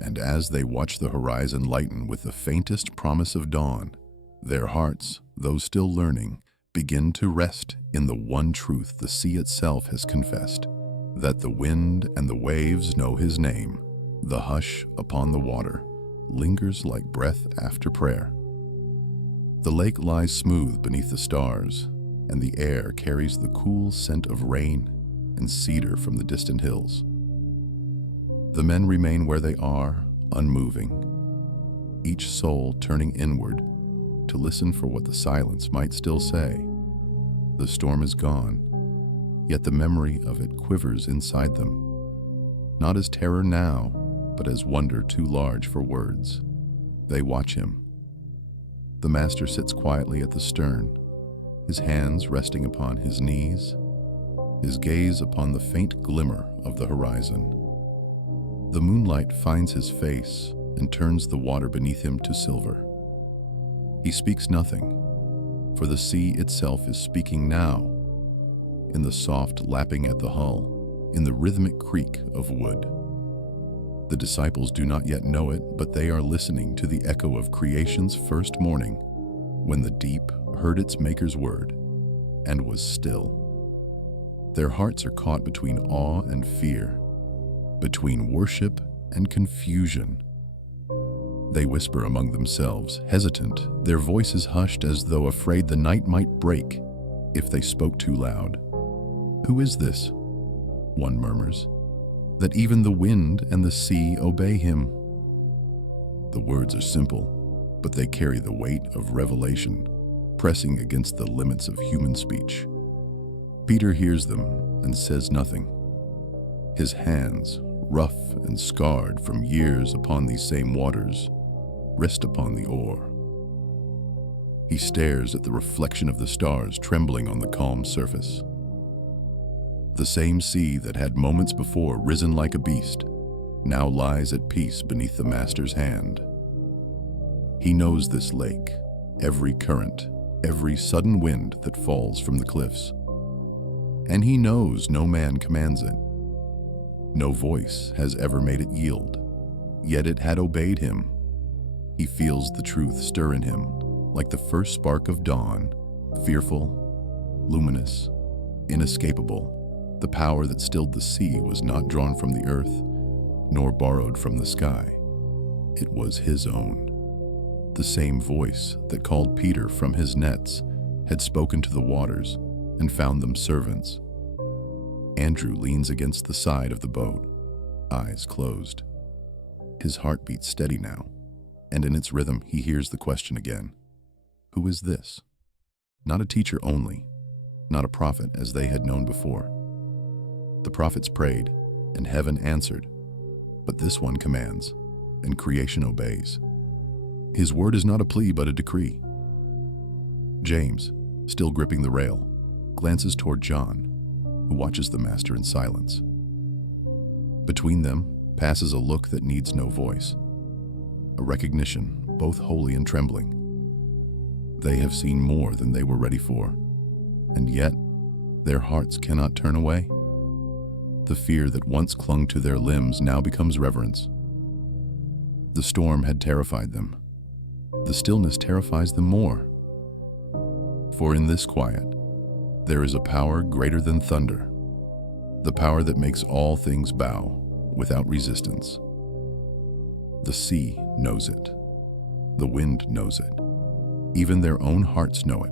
And as they watch the horizon lighten with the faintest promise of dawn, their hearts, though still learning, begin to rest in the one truth the sea itself has confessed, that the wind and the waves know his name. The hush upon the water lingers like breath after prayer. The lake lies smooth beneath the stars, and the air carries the cool scent of rain and cedar from the distant hills. The men remain where they are, unmoving, each soul turning inward to listen for what the silence might still say. The storm is gone, yet the memory of it quivers inside them, not as terror now, but as wonder too large for words. They watch him. The master sits quietly at the stern, his hands resting upon his knees, his gaze upon the faint glimmer of the horizon. The moonlight finds his face and turns the water beneath him to silver. He speaks nothing, for the sea itself is speaking now, in the soft lapping at the hull, in the rhythmic creak of wood. The disciples do not yet know it, but they are listening to the echo of creation's first morning, when the deep heard its maker's word and was still. Their hearts are caught between awe and fear, between worship and confusion. They whisper among themselves, hesitant, their voices hushed as though afraid the night might break if they spoke too loud. "Who is this?" one murmurs, "that even the wind and the sea obey him?" The words are simple, but they carry the weight of revelation, pressing against the limits of human speech. Peter hears them and says nothing. His hands, rough and scarred from years upon these same waters, rest upon the oar. He stares at the reflection of the stars trembling on the calm surface. The same sea that had moments before risen like a beast now lies at peace beneath the master's hand. He knows this lake, every current, every sudden wind that falls from the cliffs. And he knows no man commands it. No voice has ever made it yield, yet it had obeyed him. He feels the truth stir in him, like the first spark of dawn, fearful, luminous, inescapable. The power that stilled the sea was not drawn from the earth, nor borrowed from the sky. It was his own. The same voice that called Peter from his nets had spoken to the waters and found them servants. Andrew leans against the side of the boat, eyes closed. His heart beats steady now, and in its rhythm he hears the question again. Who is this? Not a teacher only, not a prophet as they had known before. The prophets prayed, and heaven answered, but this one commands, and creation obeys. His word is not a plea but a decree. James, still gripping the rail, glances toward John, who watches the master in silence. Between them passes a look that needs no voice, a recognition both holy and trembling. They have seen more than they were ready for, and yet their hearts cannot turn away. The fear that once clung to their limbs now becomes reverence. The storm had terrified them. The stillness terrifies them more. For in this quiet, there is a power greater than thunder, the power that makes all things bow without resistance. The sea knows it. The wind knows it. Even their own hearts know it,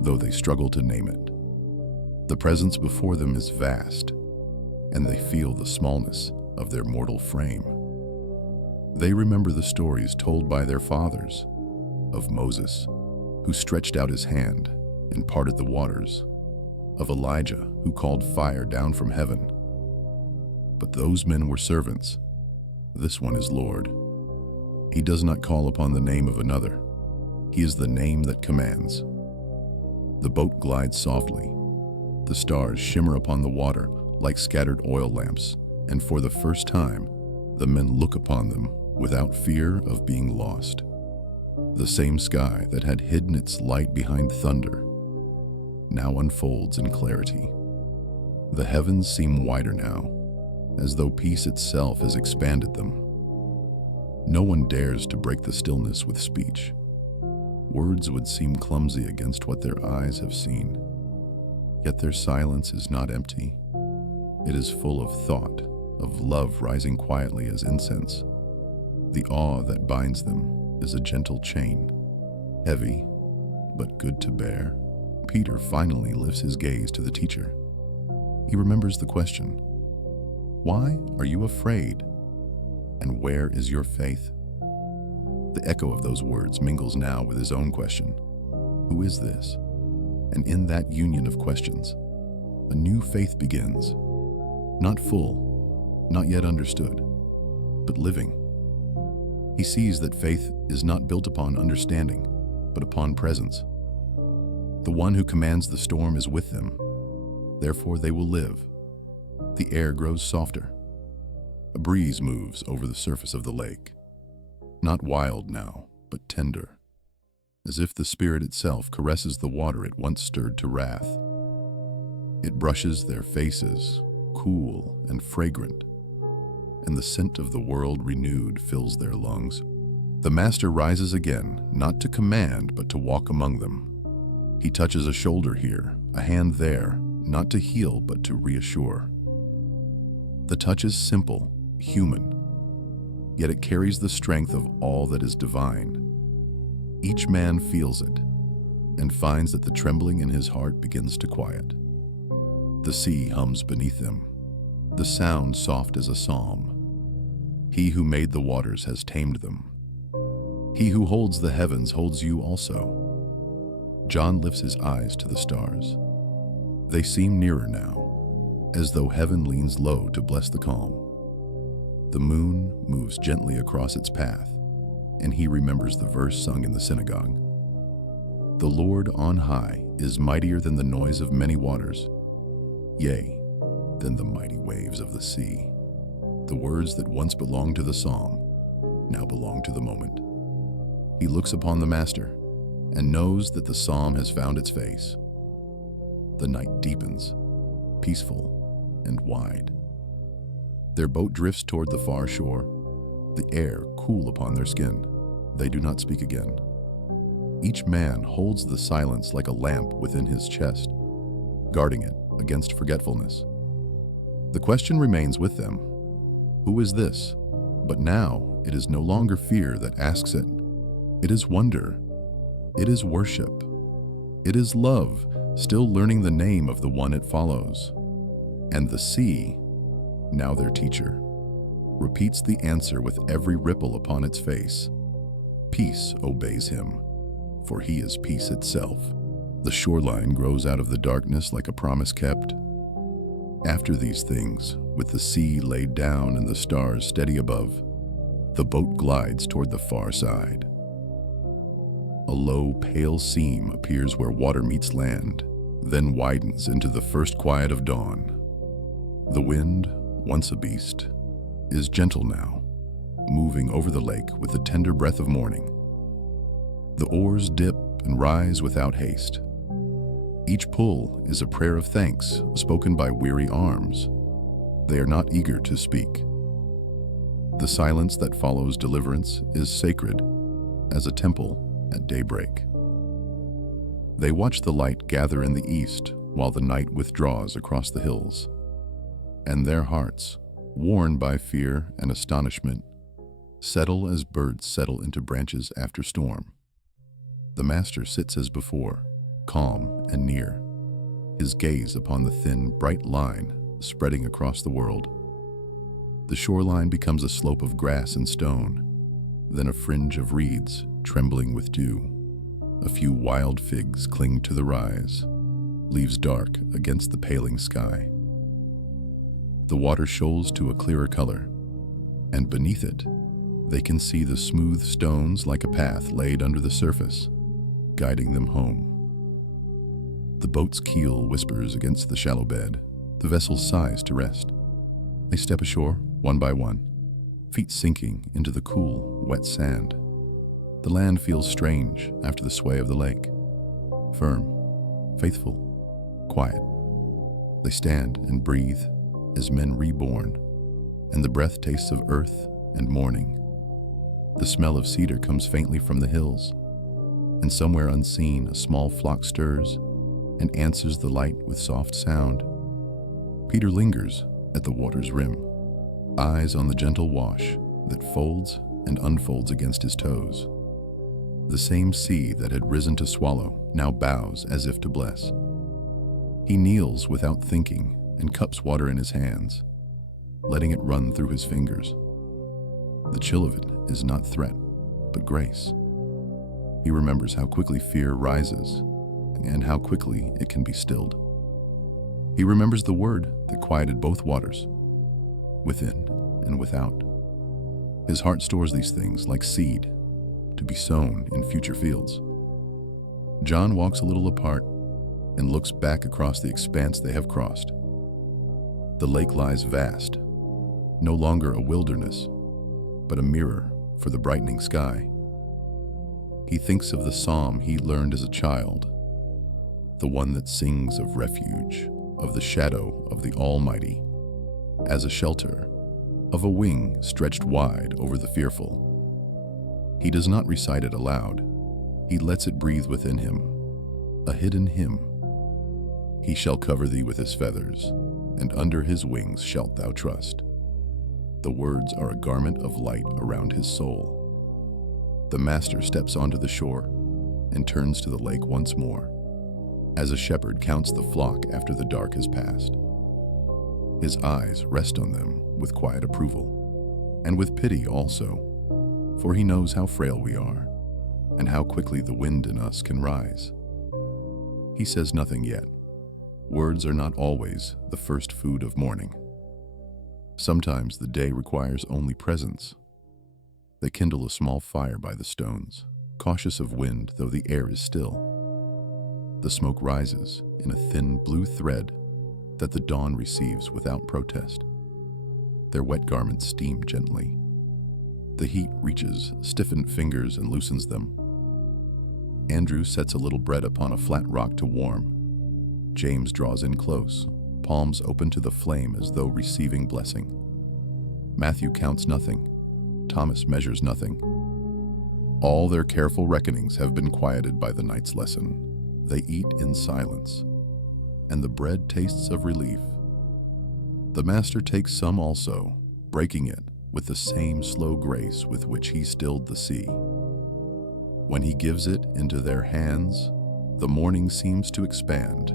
though they struggle to name it. The presence before them is vast, and they feel the smallness of their mortal frame. They remember the stories told by their fathers of Moses, who stretched out his hand and parted the waters, of Elijah, who called fire down from heaven. But those men were servants. This one is Lord. He does not call upon the name of another. He is the name that commands. The boat glides softly. The stars shimmer upon the water like scattered oil lamps, and for the first time, the men look upon them without fear of being lost. The same sky that had hidden its light behind thunder now unfolds in clarity. The heavens seem wider now, as though peace itself has expanded them. No one dares to break the stillness with speech. Words would seem clumsy against what their eyes have seen. Yet their silence is not empty. It is full of thought, of love rising quietly as incense. The awe that binds them is a gentle chain, heavy, but good to bear. Peter finally lifts his gaze to the teacher. He remembers the question. Why are you afraid? And where is your faith? The echo of those words mingles now with his own question. Who is this? And in that union of questions, a new faith begins. Not full, not yet understood, but living. He sees that faith is not built upon understanding, but upon presence. The one who commands the storm is with them. Therefore they will live. The air grows softer. A breeze moves over the surface of the lake. Not wild now, but tender, as if the spirit itself caresses the water it once stirred to wrath. It brushes their faces, cool and fragrant, and the scent of the world renewed fills their lungs. The master rises again, not to command, but to walk among them. He touches a shoulder here, a hand there, not to heal, but to reassure. The touch is simple, human, yet it carries the strength of all that is divine. Each man feels it, and finds that the trembling in his heart begins to quiet. The sea hums beneath them, the sound soft as a psalm. He who made the waters has tamed them. He who holds the heavens holds you also. John lifts his eyes to the stars. They seem nearer now, as though heaven leans low to bless the calm. The moon moves gently across its path, and he remembers the verse sung in the synagogue. The Lord on high is mightier than the noise of many waters, yea, than the mighty waves of the sea. The words that once belonged to the psalm now belong to the moment. He looks upon the master and knows that the psalm has found its face. The night deepens, peaceful and wide. Their boat drifts toward the far shore, the air cool upon their skin. They do not speak again. Each man holds the silence like a lamp within his chest, guarding it against forgetfulness. The question remains with them. Who is this? But now it is no longer fear that asks it. It is wonder. It is worship. It is love, still learning the name of the one it follows. And the sea, now their teacher, repeats the answer with every ripple upon its face. Peace obeys him, for he is peace itself. The shoreline grows out of the darkness like a promise kept. After these things, with the sea laid down and the stars steady above, the boat glides toward the far side. A low, pale seam appears where water meets land, then widens into the first quiet of dawn. The wind, once a beast, is gentle now, moving over the lake with the tender breath of morning. The oars dip and rise without haste. Each pull is a prayer of thanks spoken by weary arms. They are not eager to speak. The silence that follows deliverance is sacred as a temple at daybreak. They watch the light gather in the east while the night withdraws across the hills, and their hearts, worn by fear and astonishment, settle as birds settle into branches after storm. The master sits as before, calm and near, his gaze upon the thin, bright line spreading across the world. The shoreline becomes a slope of grass and stone, then a fringe of reeds trembling with dew. A few wild figs cling to the rise, leaves dark against the paling sky. The water shoals to a clearer color, and beneath it, they can see the smooth stones like a path laid under the surface, guiding them home. The boat's keel whispers against the shallow bed. The vessel sighs to rest. They step ashore, one by one, feet sinking into the cool, wet sand. The land feels strange after the sway of the lake. Firm, faithful, quiet. They stand and breathe as men reborn, and the breath tastes of earth and morning. The smell of cedar comes faintly from the hills, and somewhere unseen a small flock stirs and answers the light with soft sound. Peter lingers at the water's rim, eyes on the gentle wash that folds and unfolds against his toes. The same sea that had risen to swallow now bows as if to bless. He kneels without thinking and cups water in his hands, letting it run through his fingers. The chill of it is not threat, but grace. He remembers how quickly fear rises and how quickly it can be stilled. He remembers the word that quieted both waters, within and without. His heart stores these things like seed to be sown in future fields. John walks a little apart and looks back across the expanse they have crossed. The lake lies vast, no longer a wilderness, but a mirror for the brightening sky. He thinks of the psalm he learned as a child, the one that sings of refuge, of the shadow of the Almighty, as a shelter, of a wing stretched wide over the fearful. He does not recite it aloud. He lets it breathe within him, a hidden hymn. He shall cover thee with his feathers, and under his wings shalt thou trust. The words are a garment of light around his soul. The master steps onto the shore and turns to the lake once more, as a shepherd counts the flock after the dark has passed. His eyes rest on them with quiet approval, and with pity also, for he knows how frail we are, and how quickly the wind in us can rise. He says nothing yet. Words are not always the first food of morning. Sometimes the day requires only presence. They kindle a small fire by the stones, cautious of wind though the air is still. The smoke rises in a thin blue thread that the dawn receives without protest. Their wet garments steam gently. The heat reaches stiffened fingers and loosens them. Andrew sets a little bread upon a flat rock to warm. James draws in close, palms open to the flame as though receiving blessing. Matthew counts nothing. Thomas measures nothing. All their careful reckonings have been quieted by the night's lesson. They eat in silence, and the bread tastes of relief. The master takes some also, breaking it with the same slow grace with which he stilled the sea. When he gives it into their hands, the morning seems to expand.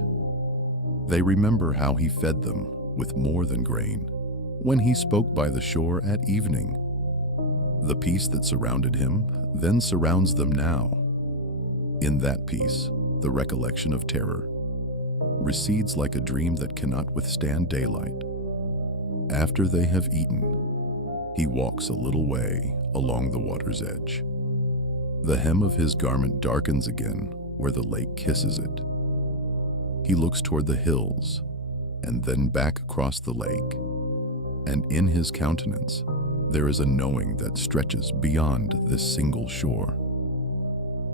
They remember how he fed them with more than grain, when he spoke by the shore at evening. The peace that surrounded him then surrounds them now. In that peace, the recollection of terror recedes like a dream that cannot withstand daylight. After they have eaten, he walks a little way along the water's edge. The hem of his garment darkens again where the lake kisses it. He looks toward the hills and then back across the lake, and in his countenance there is a knowing that stretches beyond this single shore.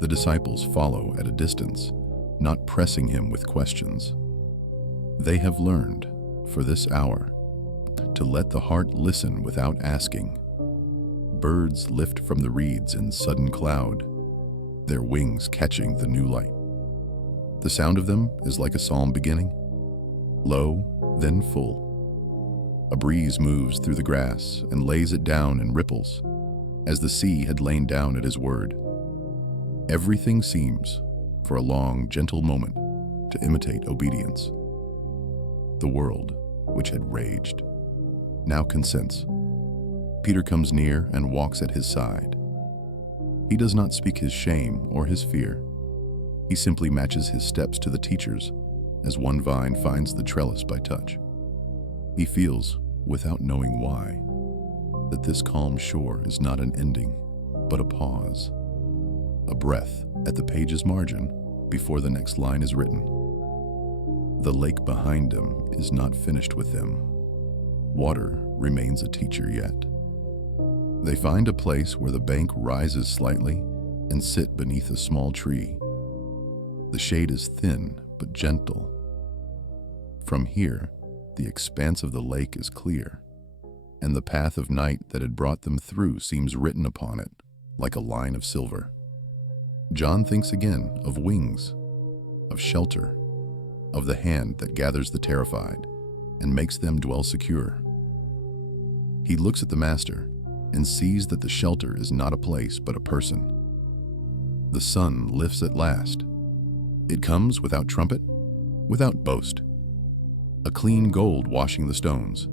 The disciples follow at a distance, not pressing him with questions. They have learned, for this hour, to let the heart listen without asking. Birds lift from the reeds in sudden cloud, their wings catching the new light. The sound of them is like a psalm beginning, low, then full. A breeze moves through the grass and lays it down in ripples, as the sea had lain down at his word. Everything seems, for a long, gentle moment, to imitate obedience. The world, which had raged, now consents. Peter comes near and walks at his side. He does not speak his shame or his fear. He simply matches his steps to the teacher's, as one vine finds the trellis by touch. He feels, without knowing why, that this calm shore is not an ending, but a pause, a breath at the page's margin before the next line is written. The lake behind him is not finished with them. Water remains a teacher yet. They find a place where the bank rises slightly and sit beneath a small tree. The shade is thin but gentle. From here, the expanse of the lake is clear, and the path of night that had brought them through seems written upon it like a line of silver. John thinks again of wings, of shelter, of the hand that gathers the terrified and makes them dwell secure. He looks at the master and sees that the shelter is not a place but a person. The sun lifts at last. It comes without trumpet, without boast. A clean gold washing the stones,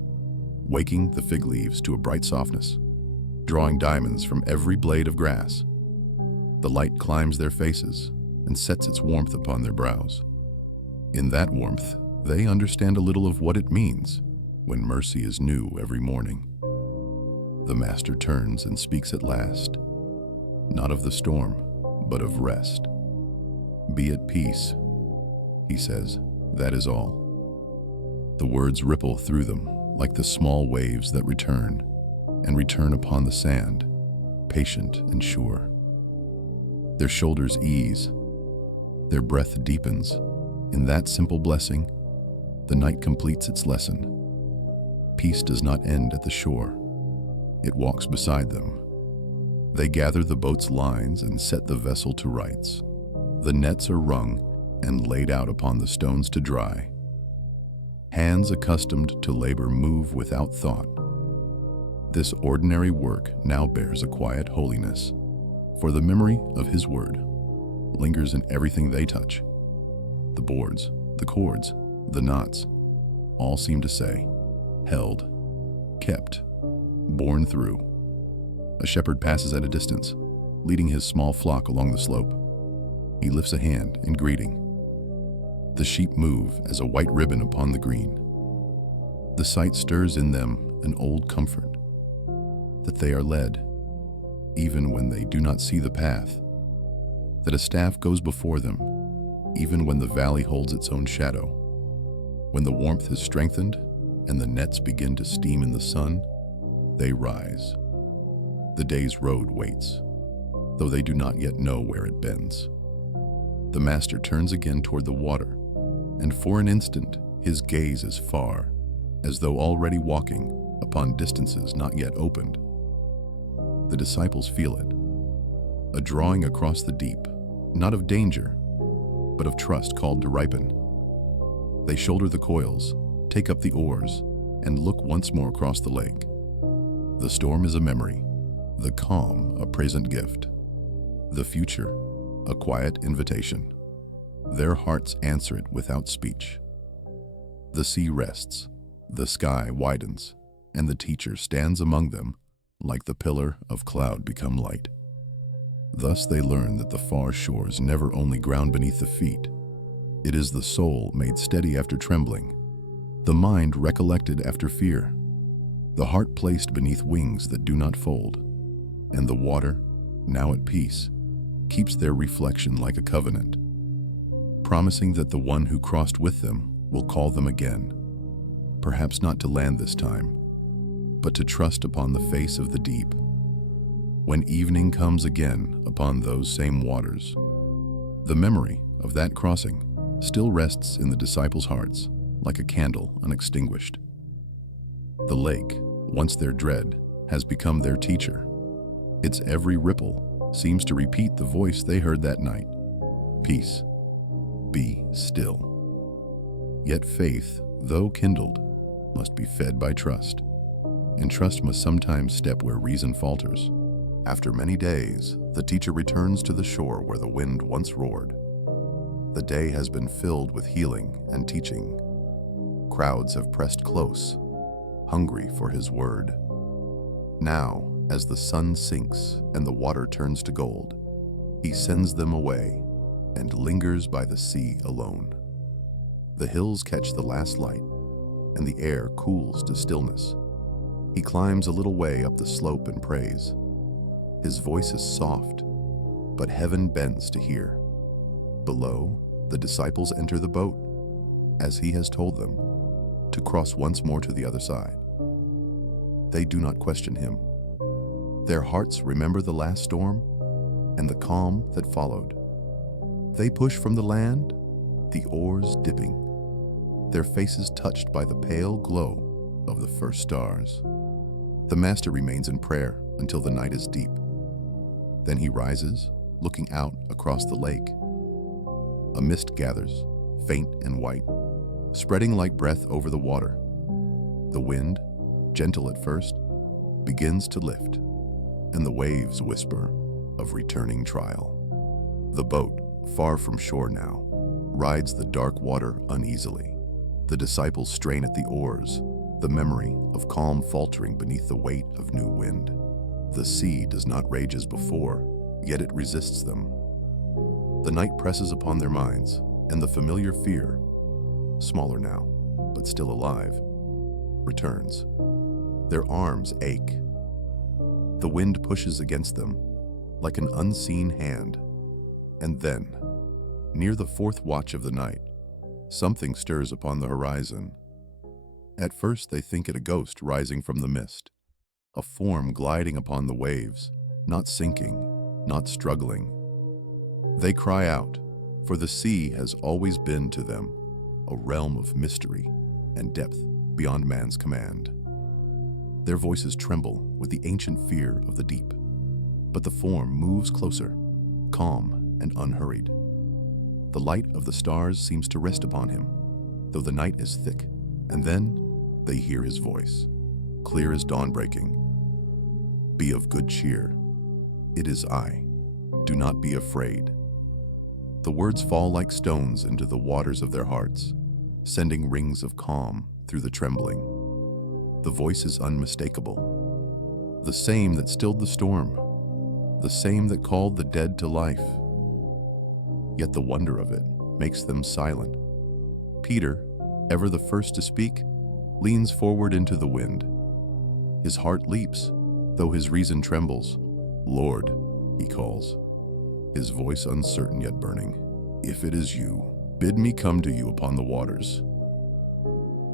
waking the fig leaves to a bright softness. drawing diamonds from every blade of grass. The light climbs their faces and sets its warmth upon their brows. In that warmth, they understand a little of what it means when mercy is new every morning. The Master turns and speaks at last, not of the storm, but of rest. "Be at peace," he says, "that is all." The words ripple through them like the small waves that return and return upon the sand, patient and sure. Their shoulders ease, their breath deepens. In that simple blessing, the night completes its lesson. Peace does not end at the shore. It walks beside them. They gather the boat's lines and set the vessel to rights. The nets are wrung and laid out upon the stones to dry. Hands accustomed to labor move without thought. This ordinary work now bears a quiet holiness, for the memory of His word lingers in everything they touch. The boards, the cords, the knots, all seem to say, held, kept, borne through. A shepherd passes at a distance, leading his small flock along the slope. He lifts a hand in greeting. The sheep move as a white ribbon upon the green. The sight stirs in them an old comfort, that they are led, even when they do not see the path, that a staff goes before them, even when the valley holds its own shadow. When the warmth is strengthened and the nets begin to steam in the sun, they rise. The day's road waits, though they do not yet know where it bends. The Master turns again toward the water, and for an instant his gaze is far, as though already walking upon distances not yet opened. The disciples feel it, a drawing across the deep, not of danger, but of trust called to ripen. They shoulder the coils, take up the oars, and look once more across the lake. The storm is a memory, the calm a present gift, the future a quiet invitation. Their hearts answer it without speech. The sea rests, the sky widens, and the teacher stands among them like the pillar of cloud become light. Thus they learn that the far shores never only ground beneath the feet. It is the soul made steady after trembling, the mind recollected after fear, the heart placed beneath wings that do not fold, and the water, now at peace, keeps their reflection like a covenant, promising that the one who crossed with them will call them again, perhaps not to land this time, but to trust upon the face of the deep. When evening comes again upon those same waters, the memory of that crossing still rests in the disciples' hearts like a candle unextinguished. The lake, once their dread, has become their teacher. Its every ripple seems to repeat the voice they heard that night. Peace, be still. Yet faith, though kindled, must be fed by trust, and trust must sometimes step where reason falters. After many days, the teacher returns to the shore where the wind once roared. The day has been filled with healing and teaching. Crowds have pressed close, hungry for his word. Now, as the sun sinks and the water turns to gold, he sends them away and lingers by the sea alone. The hills catch the last light, and the air cools to stillness. He climbs a little way up the slope and prays. His voice is soft, but heaven bends to hear. Below, the disciples enter the boat, as he has told them, to cross once more to the other side. They do not question him. Their hearts remember the last storm and the calm that followed. They push from the land, the oars dipping, their faces touched by the pale glow of the first stars. The Master remains in prayer until the night is deep. Then he rises, looking out across the lake. A mist gathers, faint and white, spreading like breath over the water. The wind, gentle at first, begins to lift, and the waves whisper of returning trial. The boat, far from shore now, rides the dark water uneasily. The disciples strain at the oars, the memory of calm faltering beneath the weight of new wind. The sea does not rage as before, yet it resists them. The night presses upon their minds, and the familiar fear, smaller now, but still alive, returns. Their arms ache. The wind pushes against them like an unseen hand. And then, near the fourth watch of the night, something stirs upon the horizon. At first they think it a ghost rising from the mist, a form gliding upon the waves, not sinking, not struggling. They cry out, for the sea has always been to them a realm of mystery and depth beyond man's command. Their voices tremble with the ancient fear of the deep, but the form moves closer, calm and unhurried. The light of the stars seems to rest upon him, though the night is thick, and then they hear his voice, clear as dawn breaking. Be of good cheer. It is I. Do not be afraid. The words fall like stones into the waters of their hearts, sending rings of calm through the trembling. The voice is unmistakable, the same that stilled the storm, the same that called the dead to life. Yet the wonder of it makes them silent. Peter, ever the first to speak, leans forward into the wind. His heart leaps, though his reason trembles. Lord, he calls, his voice uncertain yet burning. If it is you, bid me come to you upon the waters.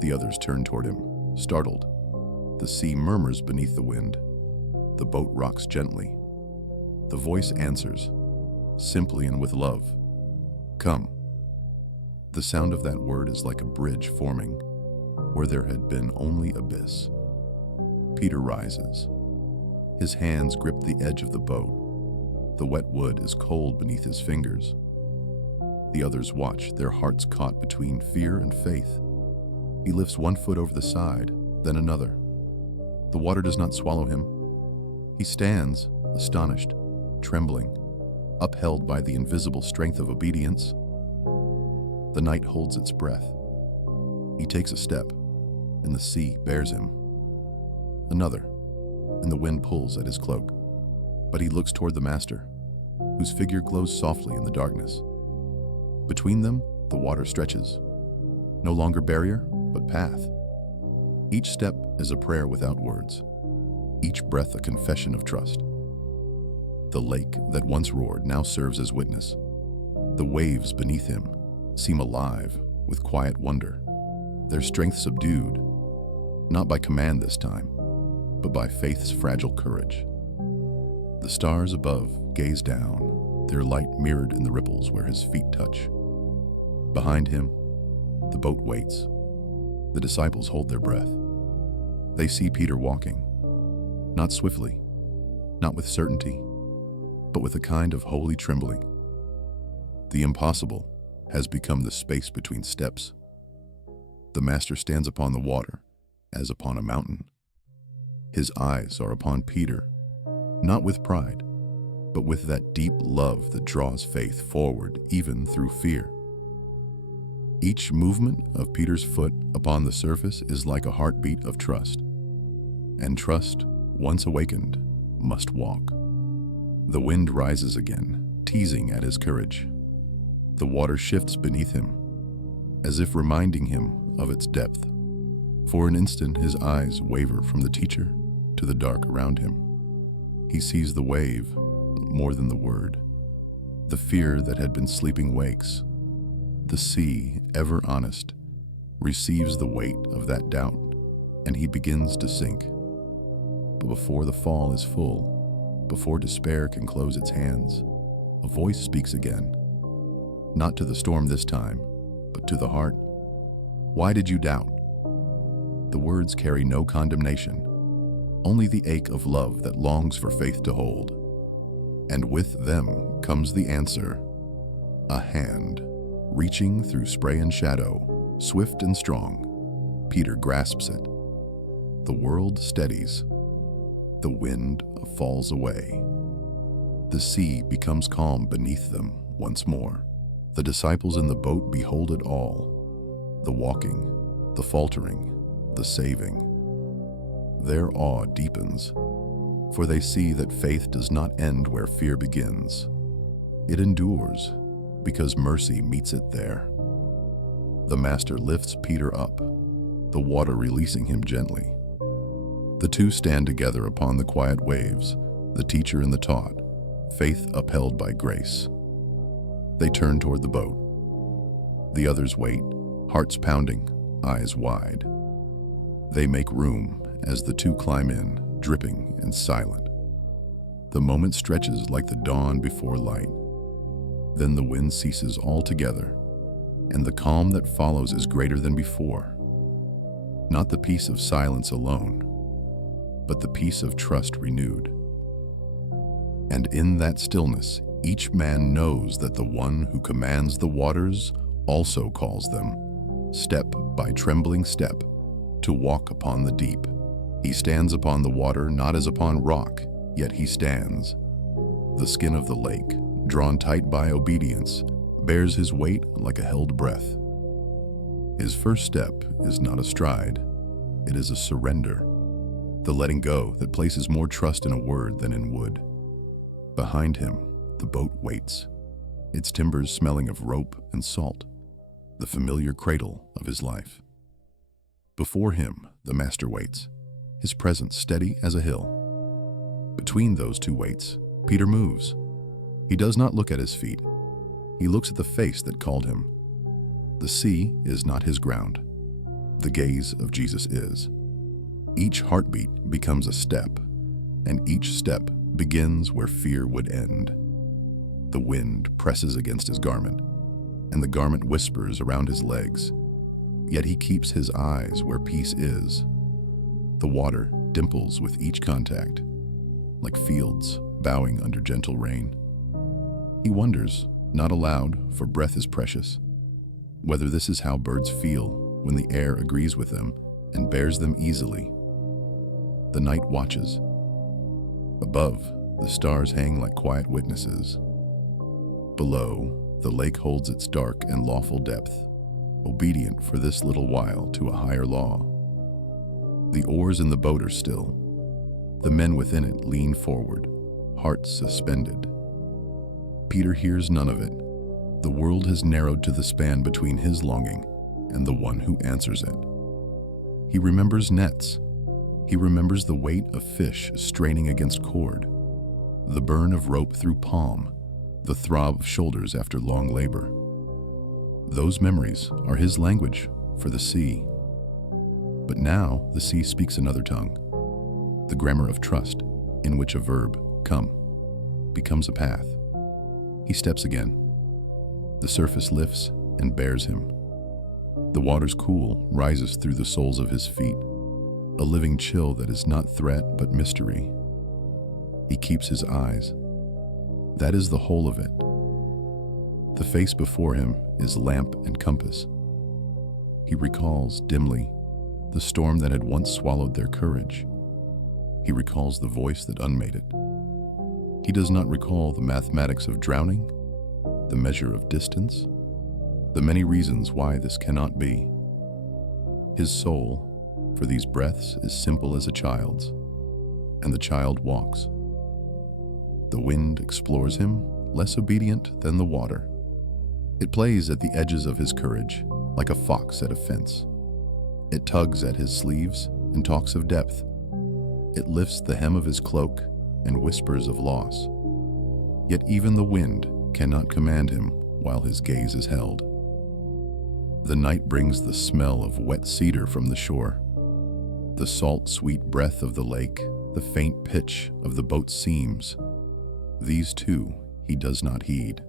The others turn toward him, startled. The sea murmurs beneath the wind. The boat rocks gently. The voice answers, simply and with love. Come. The sound of that word is like a bridge forming where there had been only abyss. Peter rises. His hands grip the edge of the boat. The wet wood is cold beneath his fingers. The others watch, their hearts caught between fear and faith. He lifts one foot over the side, then another. The water does not swallow him. He stands, astonished, trembling, upheld by the invisible strength of obedience. The night holds its breath. He takes a step, and the sea bears him. Another, and the wind pulls at his cloak. But he looks toward the master, whose figure glows softly in the darkness. Between them, the water stretches. No longer barrier, but path. Each step is a prayer without words. Each breath a confession of trust. The lake that once roared now serves as witness. The waves beneath him seem alive with quiet wonder, their strength subdued, not by command this time, but by faith's fragile courage. The stars above gaze down, their light mirrored in the ripples where his feet touch. Behind him, the boat waits. The disciples hold their breath. They see Peter walking, not swiftly, not with certainty, but with a kind of holy trembling. The impossible has become the space between steps. The master stands upon the water as upon a mountain. His eyes are upon Peter, not with pride, but with that deep love that draws faith forward even through fear. Each movement of Peter's foot upon the surface is like a heartbeat of trust, and trust, once awakened, must walk. The wind rises again, teasing at his courage. The water shifts beneath him, as if reminding him of its depth. For an instant, his eyes waver from the teacher to the dark around him. He sees the wave more than the word. The fear that had been sleeping wakes. The sea, ever honest, receives the weight of that doubt, and he begins to sink. But before the fall is full, before despair can close its hands, a voice speaks again. Not to the storm this time, but to the heart. Why did you doubt? The words carry no condemnation, only the ache of love that longs for faith to hold. And with them comes the answer, a hand, reaching through spray and shadow, swift and strong. Peter grasps it. The world steadies. The wind falls away. The sea becomes calm beneath them once more. The disciples in the boat behold it all. The walking, the faltering, the saving. Their awe deepens. For they see that faith does not end where fear begins. It endures because mercy meets it there. The Master lifts Peter up, the water releasing him gently. The two stand together upon the quiet waves, the teacher and the taught, faith upheld by grace. They turn toward the boat. The others wait, hearts pounding, eyes wide. They make room as the two climb in, dripping and silent. The moment stretches like the dawn before light. Then the wind ceases altogether, and the calm that follows is greater than before. Not the peace of silence alone, but the peace of trust renewed. And in that stillness, each man knows that the one who commands the waters also calls them, step by trembling step, to walk upon the deep. He stands upon the water not as upon rock, yet he stands. The skin of the lake, drawn tight by obedience, bears his weight like a held breath. His first step is not a stride, it is a surrender, the letting go that places more trust in a word than in wood. Behind him, the boat waits, its timbers smelling of rope and salt, the familiar cradle of his life. Before him, the Master waits, his presence steady as a hill. Between those two weights, Peter moves. He does not look at his feet. He looks at the face that called him. The sea is not his ground. The gaze of Jesus is. Each heartbeat becomes a step, and each step begins where fear would end. The wind presses against his garment, and the garment whispers around his legs. Yet he keeps his eyes where peace is. The water dimples with each contact, like fields bowing under gentle rain. He wonders, not aloud, for breath is precious, whether this is how birds feel when the air agrees with them and bears them easily. The night watches. Above, the stars hang like quiet witnesses. Below, the lake holds its dark and lawful depth, obedient for this little while to a higher law. The oars in the boat are still. The men within it lean forward, hearts suspended. Peter hears none of it. The world has narrowed to the span between his longing and the one who answers it. He remembers nets. He remembers the weight of fish straining against cord, the burn of rope through palm, the throb of shoulders after long labor. Those memories are his language for the sea. But now the sea speaks another tongue, the grammar of trust, in which a verb, come, becomes a path. He steps again. The surface lifts and bears him. The water's cool rises through the soles of his feet, a living chill that is not threat but mystery. He keeps his eyes. That is the whole of it. The face before him is lamp and compass. He recalls dimly the storm that had once swallowed their courage. He recalls the voice that unmade it. He does not recall the mathematics of drowning, the measure of distance, the many reasons why this cannot be. His soul, for these breaths, is simple as a child's, and the child walks. The wind explores him, less obedient than the water. It plays at the edges of his courage, like a fox at a fence. It tugs at his sleeves and talks of depth. It lifts the hem of his cloak and whispers of loss. Yet even the wind cannot command him while his gaze is held. The night brings the smell of wet cedar from the shore, the salt, sweet breath of the lake, the faint pitch of the boat's seams. These too he does not heed.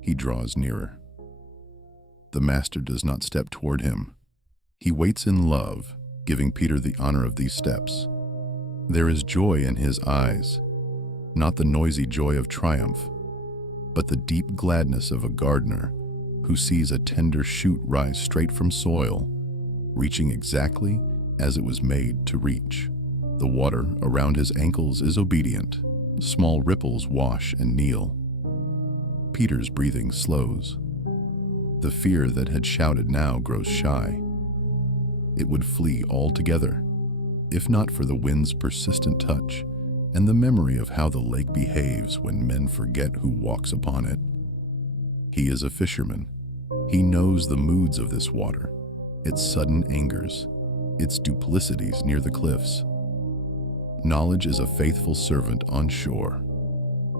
He draws nearer. The Master does not step toward him. He waits in love, giving Peter the honor of these steps. There is joy in his eyes, not the noisy joy of triumph, but the deep gladness of a gardener who sees a tender shoot rise straight from soil, reaching exactly as it was made to reach. The water around his ankles is obedient. Small ripples wash and kneel. Peter's breathing slows. The fear that had shouted now grows shy. It would flee altogether, if not for the wind's persistent touch and the memory of how the lake behaves when men forget who walks upon it. He is a fisherman. He knows the moods of this water, its sudden angers, its duplicities near the cliffs. Knowledge is a faithful servant on shore.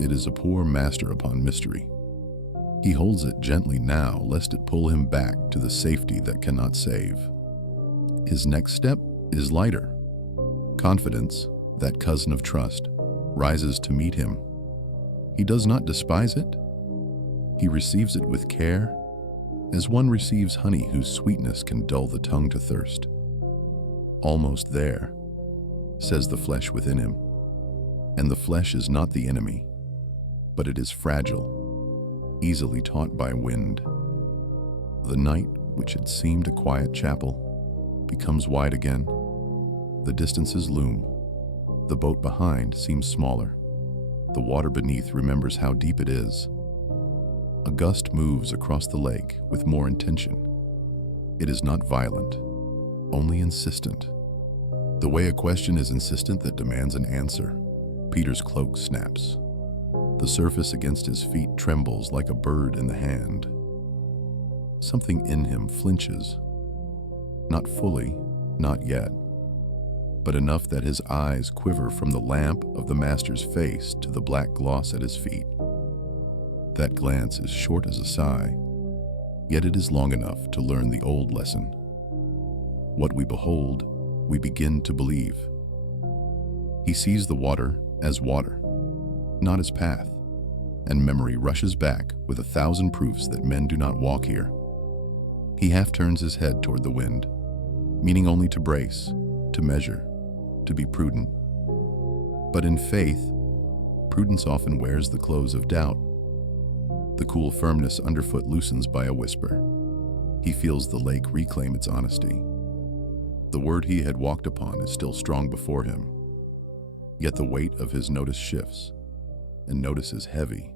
It is a poor master upon mystery. He holds it gently now, lest it pull him back to the safety that cannot save. His next step is lighter. Confidence, that cousin of trust, rises to meet him. He does not despise it. He receives it with care, as one receives honey whose sweetness can dull the tongue to thirst. Almost there, says the flesh within him. And the flesh is not the enemy, but it is fragile, easily taught by wind. The night, which had seemed a quiet chapel, becomes wide again. The distances loom. The boat behind seems smaller. The water beneath remembers how deep it is. A gust moves across the lake with more intention. It is not violent, only insistent. The way a question is insistent that demands an answer. Peter's cloak snaps. The surface against his feet trembles like a bird in the hand. Something in him flinches. Not fully, not yet, but enough that his eyes quiver from the lamp of the master's face to the black gloss at his feet. That glance is short as a sigh, yet it is long enough to learn the old lesson. What we behold, we begin to believe. He sees the water as water, not as path, and memory rushes back with 1,000 proofs that men do not walk here. He half turns his head toward the wind, meaning only to brace, to measure, to be prudent. But in faith, prudence often wears the clothes of doubt. The cool firmness underfoot loosens by a whisper. He feels the lake reclaim its honesty. The word he had walked upon is still strong before him. Yet the weight of his notice shifts, and notice is heavy.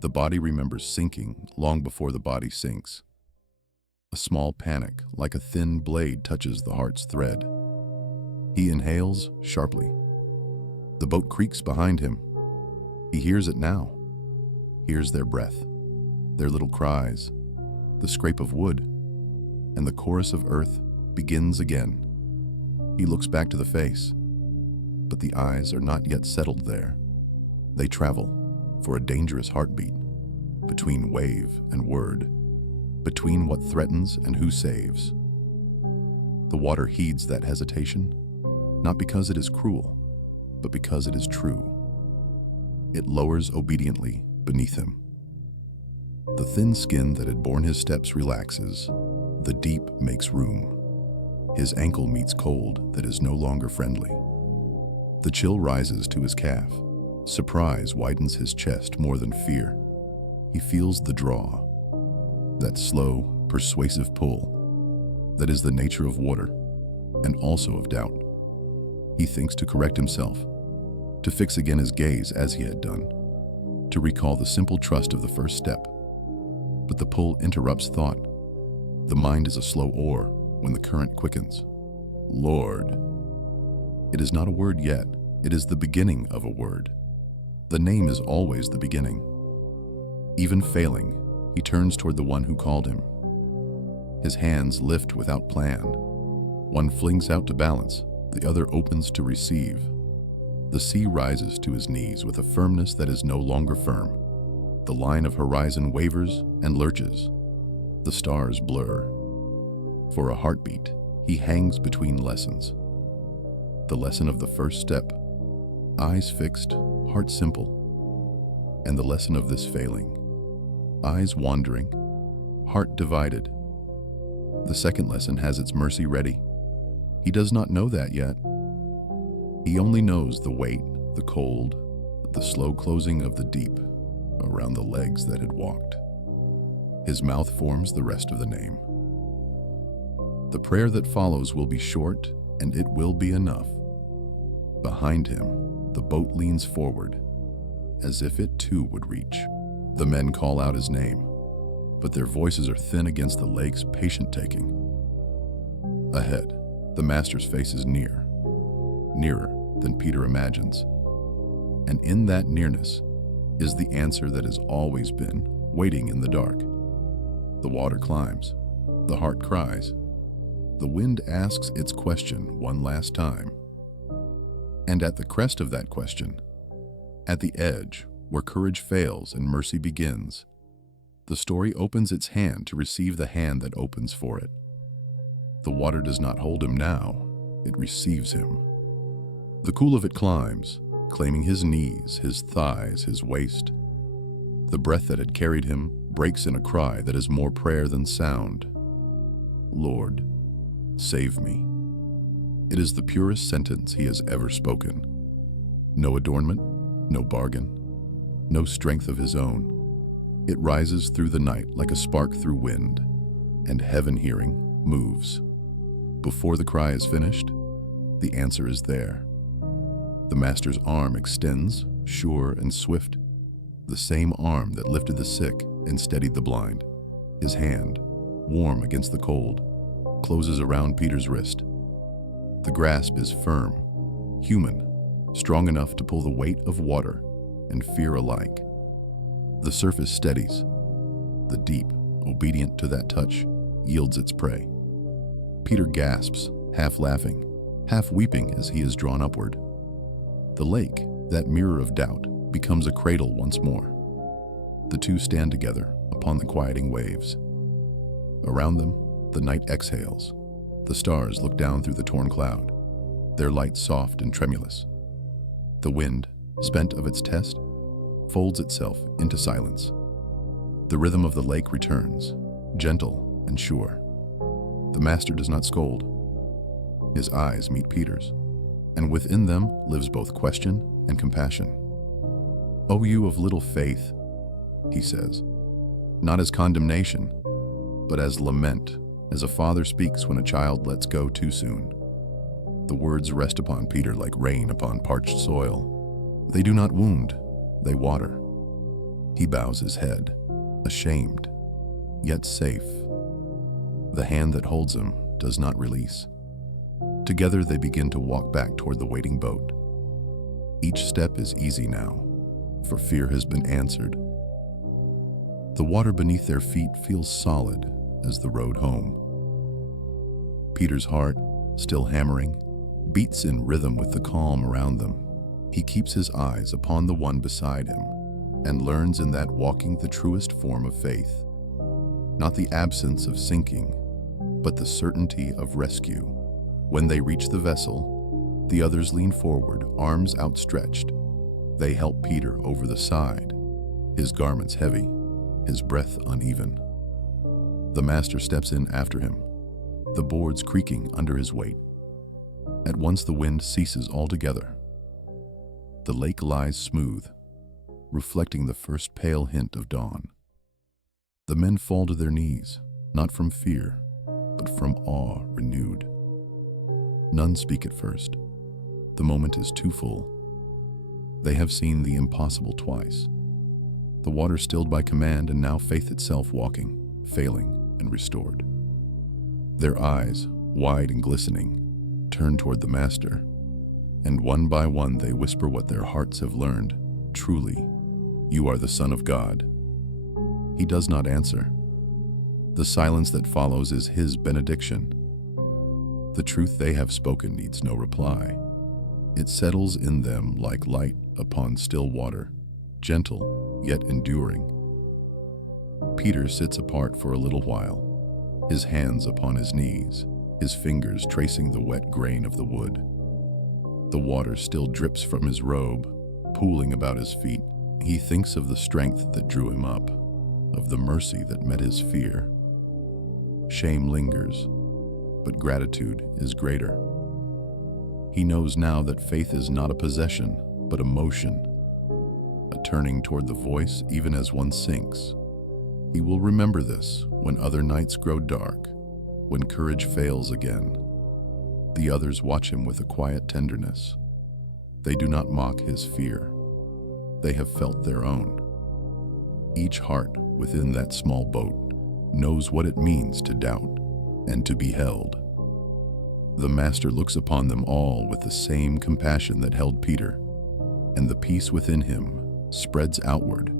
The body remembers sinking long before the body sinks. A small panic, like a thin blade, touches the heart's thread. He inhales sharply. The boat creaks behind him. He hears it now. Hears their breath, their little cries, the scrape of wood, and the chorus of earth begins again. He looks back to the face, but the eyes are not yet settled there. They travel for a dangerous heartbeat, between wave and word, between what threatens and who saves. The water heeds that hesitation, not because it is cruel, but because it is true. It lowers obediently beneath him. The thin skin that had borne his steps relaxes. The deep makes room. His ankle meets cold that is no longer friendly. The chill rises to his calf. Surprise widens his chest more than fear. He feels the draw, that slow, persuasive pull that is the nature of water and also of doubt. He thinks to correct himself, to fix again his gaze as he had done, to recall the simple trust of the first step. But the pull interrupts thought. The mind is a slow oar when the current quickens. Lord. It is not a word yet. It is the beginning of a word. The name is always the beginning. Even failing, he turns toward the one who called him. His hands lift without plan. One flings out to balance, the other opens to receive. The sea rises to his knees with a firmness that is no longer firm. The line of horizon wavers and lurches. The stars blur. For a heartbeat, he hangs between lessons. The lesson of the first step, eyes fixed, heart simple. And the lesson of this failing, eyes wandering, heart divided. The second lesson has its mercy ready. He does not know that yet. He only knows the weight, the cold, the slow closing of the deep around the legs that had walked. His mouth forms the rest of the name. The prayer that follows will be short, and it will be enough. Behind him, the boat leans forward, as if it too would reach. The men call out his name, but their voices are thin against the lake's patient taking. Ahead, the master's face is nearer than Peter imagines. And in that nearness is the answer that has always been waiting in the dark. The water climbs. The heart cries. The wind asks its question one last time. And at the crest of that question, at the edge where courage fails and mercy begins, the story opens its hand to receive the hand that opens for it. The water does not hold him now, it receives him. The cool of it climbs, claiming his knees, his thighs, his waist. The breath that had carried him breaks in a cry that is more prayer than sound. Lord, save me. It is the purest sentence he has ever spoken. No adornment, no bargain, no strength of his own. It rises through the night like a spark through wind, and heaven hearing moves. Before the cry is finished, the answer is there. The Master's arm extends, sure and swift, the same arm that lifted the sick and steadied the blind. His hand, warm against the cold, closes around Peter's wrist. The grasp is firm, human, strong enough to pull the weight of water and fear alike. The surface steadies. The deep, obedient to that touch, yields its prey. Peter gasps, half laughing, half weeping as he is drawn upward. The lake, that mirror of doubt, becomes a cradle once more. The two stand together upon the quieting waves. Around them, the night exhales. The stars look down through the torn cloud, their light soft and tremulous. The wind, spent of its test, folds itself into silence. The rhythm of the lake returns, gentle and sure. The Master does not scold. His eyes meet Peter's, and within them lives both question and compassion. "O you of little faith," he says, not as condemnation, but as lament, as a father speaks when a child lets go too soon. The words rest upon Peter like rain upon parched soil. They do not wound, they water. He bows his head, ashamed, yet safe. The hand that holds him does not release. Together they begin to walk back toward the waiting boat. Each step is easy now, for fear has been answered. The water beneath their feet feels solid as the road home. Peter's heart, still hammering, beats in rhythm with the calm around them. He keeps his eyes upon the one beside him and learns in that walking the truest form of faith. Not the absence of sinking, but the certainty of rescue. When they reach the vessel, the others lean forward, arms outstretched. They help Peter over the side, his garments heavy, his breath uneven. The Master steps in after him, the boards creaking under his weight. At once the wind ceases altogether. The lake lies smooth, reflecting the first pale hint of dawn. The men fall to their knees, not from fear, but from awe renewed. None speak at first. The moment is too full. They have seen the impossible twice. The water stilled by command, and now faith itself walking, failing, and restored. Their eyes, wide and glistening, turn toward the Master, and one by one they whisper what their hearts have learned. Truly, you are the Son of God. He does not answer. The silence that follows is his benediction. The truth they have spoken needs no reply. It settles in them like light upon still water, gentle yet enduring. Peter sits apart for a little while, his hands upon his knees, his fingers tracing the wet grain of the wood. The water still drips from his robe, pooling about his feet. He thinks of the strength that drew him up, of the mercy that met his fear. Shame lingers, but gratitude is greater. He knows now that faith is not a possession, but a motion, a turning toward the voice even as one sinks. He will remember this when other nights grow dark, when courage fails again. The others watch him with a quiet tenderness. They do not mock his fear. They have felt their own. Each heart within that small boat knows what it means to doubt and to be held. The Master looks upon them all with the same compassion that held Peter. and the peace within him spreads outward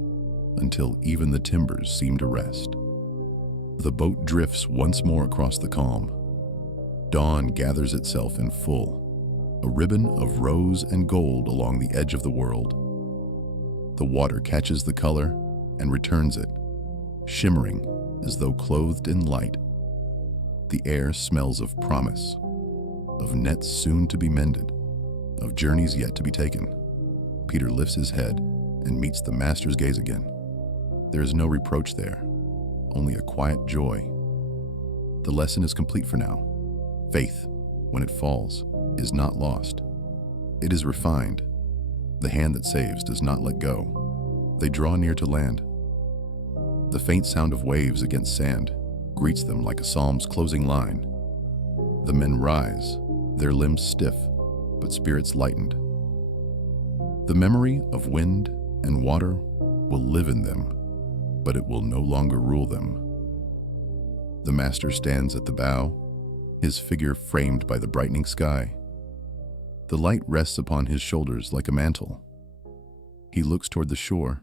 until even the timbers seem to rest. The boat drifts once more across the calm. Dawn gathers itself in full, a ribbon of rose and gold along the edge of the world. The water catches the color and returns it, shimmering as though clothed in light. The air smells of promise, of nets soon to be mended, of journeys yet to be taken. Peter lifts his head and meets the master's gaze again. There is no reproach there, only a quiet joy. The lesson is complete for now. Faith, when it falls, is not lost. It is refined. The hand that saves does not let go. They draw near to land. The faint sound of waves against sand greets them like a psalm's closing line. The men rise, their limbs stiff, but spirits lightened. The memory of wind and water will live in them, but it will no longer rule them. The master stands at the bow, his figure framed by the brightening sky. The light rests upon his shoulders like a mantle. He looks toward the shore,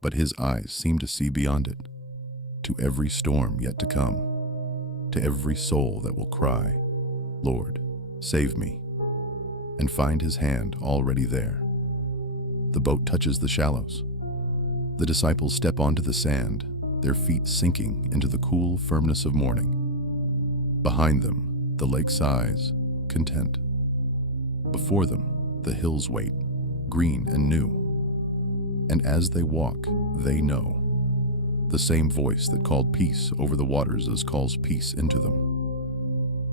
but his eyes seem to see beyond it, to every storm yet to come, to every soul that will cry, "Lord, save me," and find his hand already there. The boat touches the shallows. The disciples step onto the sand, their feet sinking into the cool firmness of morning. Behind them, the lake sighs, content. Before them, the hills wait, green and new. And as they walk, they know. The same voice that called peace over the waters as calls peace into them.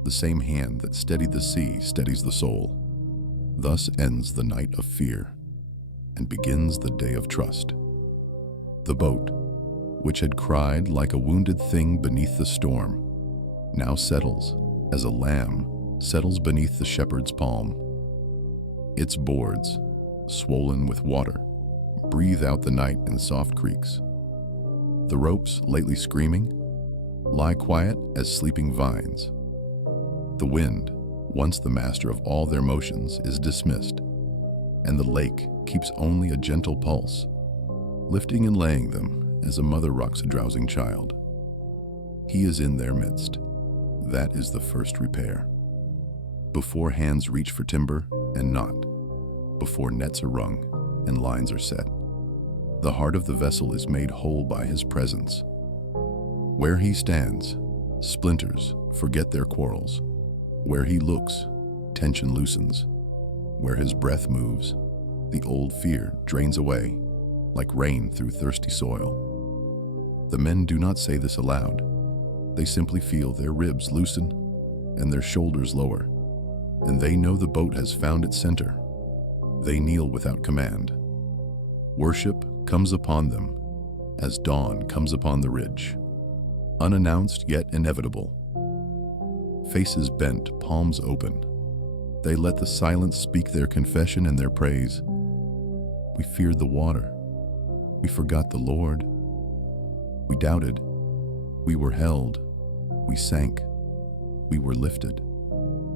The same hand that steadied the sea steadies the soul. Thus ends the night of fear, and begins the day of trust. The boat, which had cried like a wounded thing beneath the storm, now settles as a lamb settles beneath the shepherd's palm. Its boards, swollen with water, breathe out the night in soft creaks. The ropes, lately screaming, lie quiet as sleeping vines. The wind, once the master of all their motions, is dismissed, and the lake keeps only a gentle pulse, lifting and laying them as a mother rocks a drowsing child. He is in their midst. That is the first repair. Before hands reach for timber and knot, before nets are wrung and lines are set, the heart of the vessel is made whole by his presence. Where he stands, splinters forget their quarrels. Where he looks, tension loosens. Where his breath moves, the old fear drains away, like rain through thirsty soil. The men do not say this aloud. They simply feel their ribs loosen and their shoulders lower, and they know the boat has found its center. They kneel without command. Worship comes upon them as dawn comes upon the ridge, unannounced yet inevitable. Faces bent, palms open. They let the silence speak their confession and their praise. We feared the water. We forgot the Lord. We doubted. We were held. We sank. We were lifted.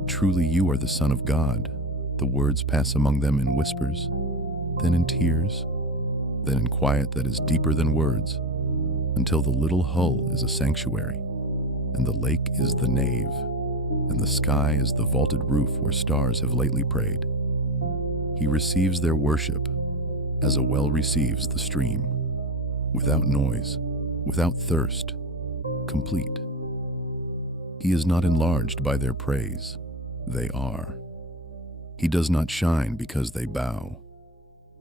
Truly you are the Son of God. The words pass among them in whispers, then in tears, then in quiet that is deeper than words, until the little hull is a sanctuary, and the lake is the nave, and the sky is the vaulted roof where stars have lately prayed. He receives their worship as a well receives the stream, without noise, without thirst, complete. He is not enlarged by their praise. They are. He does not shine because they bow.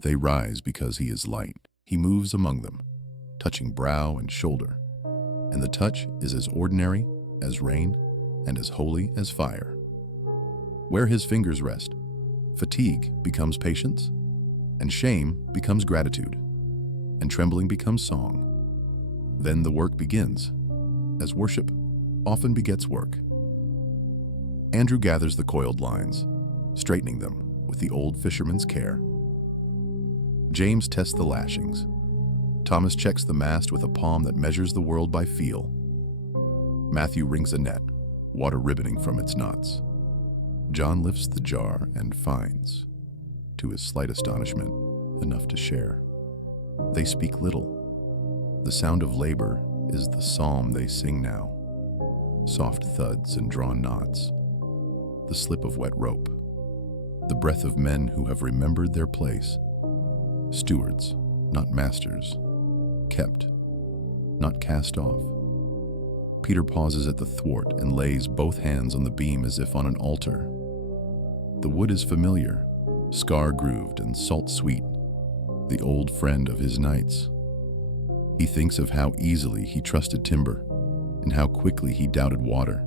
They rise because he is light. He moves among them, touching brow and shoulder, and the touch is as ordinary as rain and as holy as fire. Where his fingers rest, fatigue becomes patience, and shame becomes gratitude, and trembling becomes song. Then the work begins, as worship often begets work. Andrew gathers the coiled lines, straightening them with the old fisherman's care. James tests the lashings. Thomas checks the mast with a palm that measures the world by feel. Matthew rings a net, water ribboning from its knots. John lifts the jar and finds. to his slight astonishment, enough to share. They speak little. The sound of labor is the psalm they sing now. Soft thuds and drawn knots. The slip of wet rope. The breath of men who have remembered their place. Stewards, not masters. Kept, not cast off. Peter pauses at the thwart and lays both hands on the beam as if on an altar. The wood is familiar, scar-grooved and salt-sweet, the old friend of his nights. He thinks of how easily he trusted timber, and how quickly he doubted water,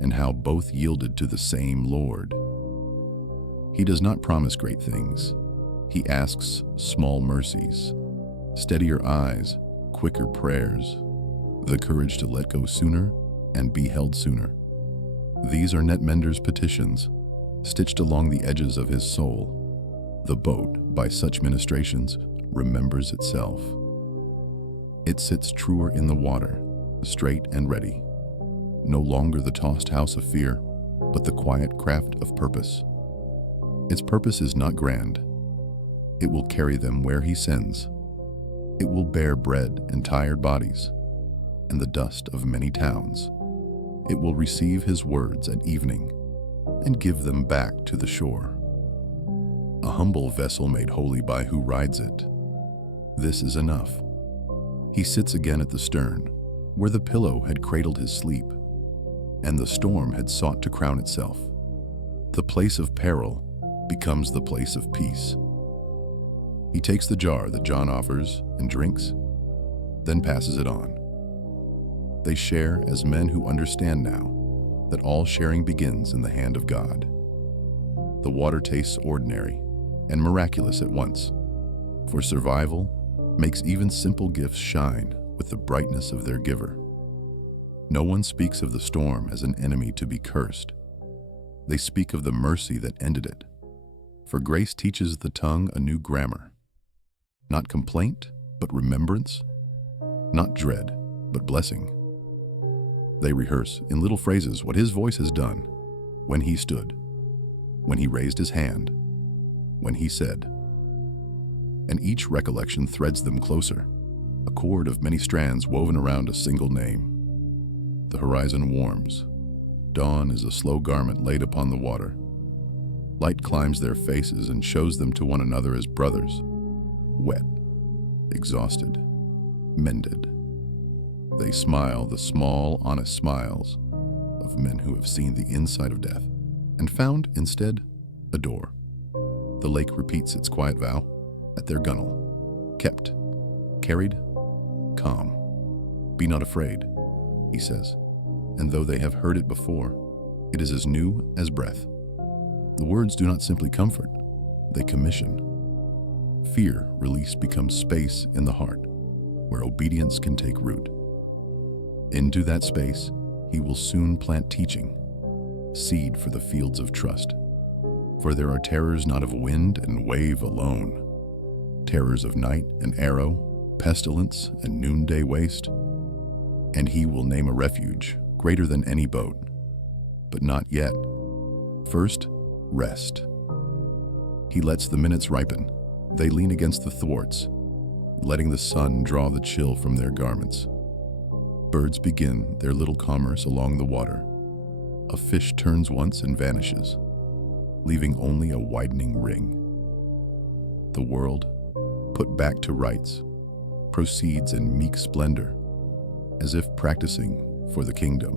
and how both yielded to the same Lord. He does not promise great things. He asks small mercies, steadier eyes, quicker prayers, the courage to let go sooner and be held sooner. These are Netmender's petitions, stitched along the edges of his soul. The boat, by such ministrations, remembers itself. It sits truer in the water, straight and ready. No longer the tossed house of fear, but the quiet craft of purpose. Its purpose is not grand. It will carry them where he sends. It will bear bread and tired bodies, and the dust of many towns. It will receive his words at evening and give them back to the shore. A humble vessel made holy by who rides it. This is enough. He sits again at the stern, where the pillow had cradled his sleep, and the storm had sought to crown itself. The place of peril becomes the place of peace. He takes the jar that John offers and drinks, then passes it on. They share as men who understand now that all sharing begins in the hand of God. The water tastes ordinary and miraculous at once, for survival makes even simple gifts shine with the brightness of their giver. No one speaks of the storm as an enemy to be cursed. They speak of the mercy that ended it, for grace teaches the tongue a new grammar. Not complaint, but remembrance. Not dread, but blessing. They rehearse in little phrases what his voice has done, when he stood, when he raised his hand, when he said. And each recollection threads them closer, a cord of many strands woven around a single name. The horizon warms. Dawn is a slow garment laid upon the water. Light climbs their faces and shows them to one another as brothers, wet, exhausted, mended. They smile the small, honest smiles of men who have seen the inside of death and found, instead, a door. The lake repeats its quiet vow at their gunwale. Kept, carried, calm. Be not afraid, he says, and though they have heard it before, it is as new as breath. The words do not simply comfort, they commission. Fear released becomes space in the heart, where obedience can take root. Into that space, he will soon plant teaching, seed for the fields of trust. For there are terrors not of wind and wave alone, terrors of night and arrow, pestilence and noonday waste. And he will name a refuge greater than any boat. But not yet. First, rest. He lets the minutes ripen. They lean against the thwarts, letting the sun draw the chill from their garments. Birds begin their little commerce along the water. A fish turns once and vanishes, leaving only a widening ring. The world, put back to rights, proceeds in meek splendor, as if practicing for the kingdom.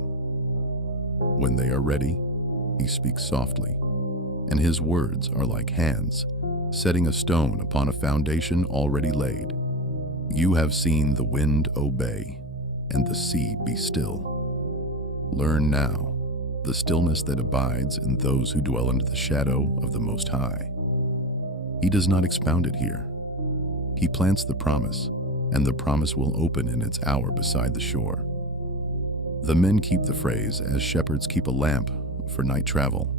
When they are ready, he speaks softly, and his words are like hands setting a stone upon a foundation already laid. You have seen the wind obey, and the sea be still. Learn now the stillness that abides in those who dwell under the shadow of the Most High. He does not expound it here. He plants the promise, and the promise will open in its hour beside the shore. The men keep the phrase as shepherds keep a lamp for night travel.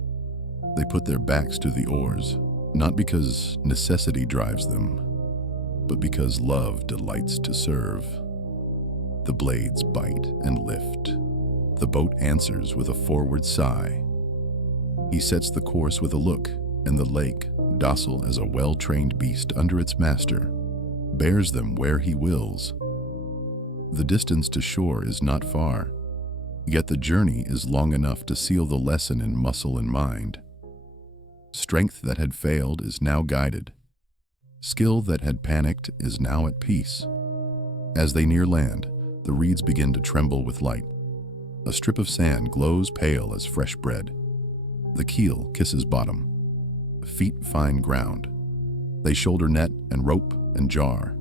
They put their backs to the oars, not because necessity drives them, but because love delights to serve. The blades bite and lift. The boat answers with a forward sigh. He sets the course with a look, and the lake, docile as a well-trained beast under its master, bears them where he wills. The distance to shore is not far, yet the journey is long enough to seal the lesson in muscle and mind. Strength that had failed is now guided. Skill that had panicked is now at peace. As they near land, the reeds begin to tremble with light. A strip of sand glows pale as fresh bread. The keel kisses bottom. Feet find ground. They shoulder net and rope and jar.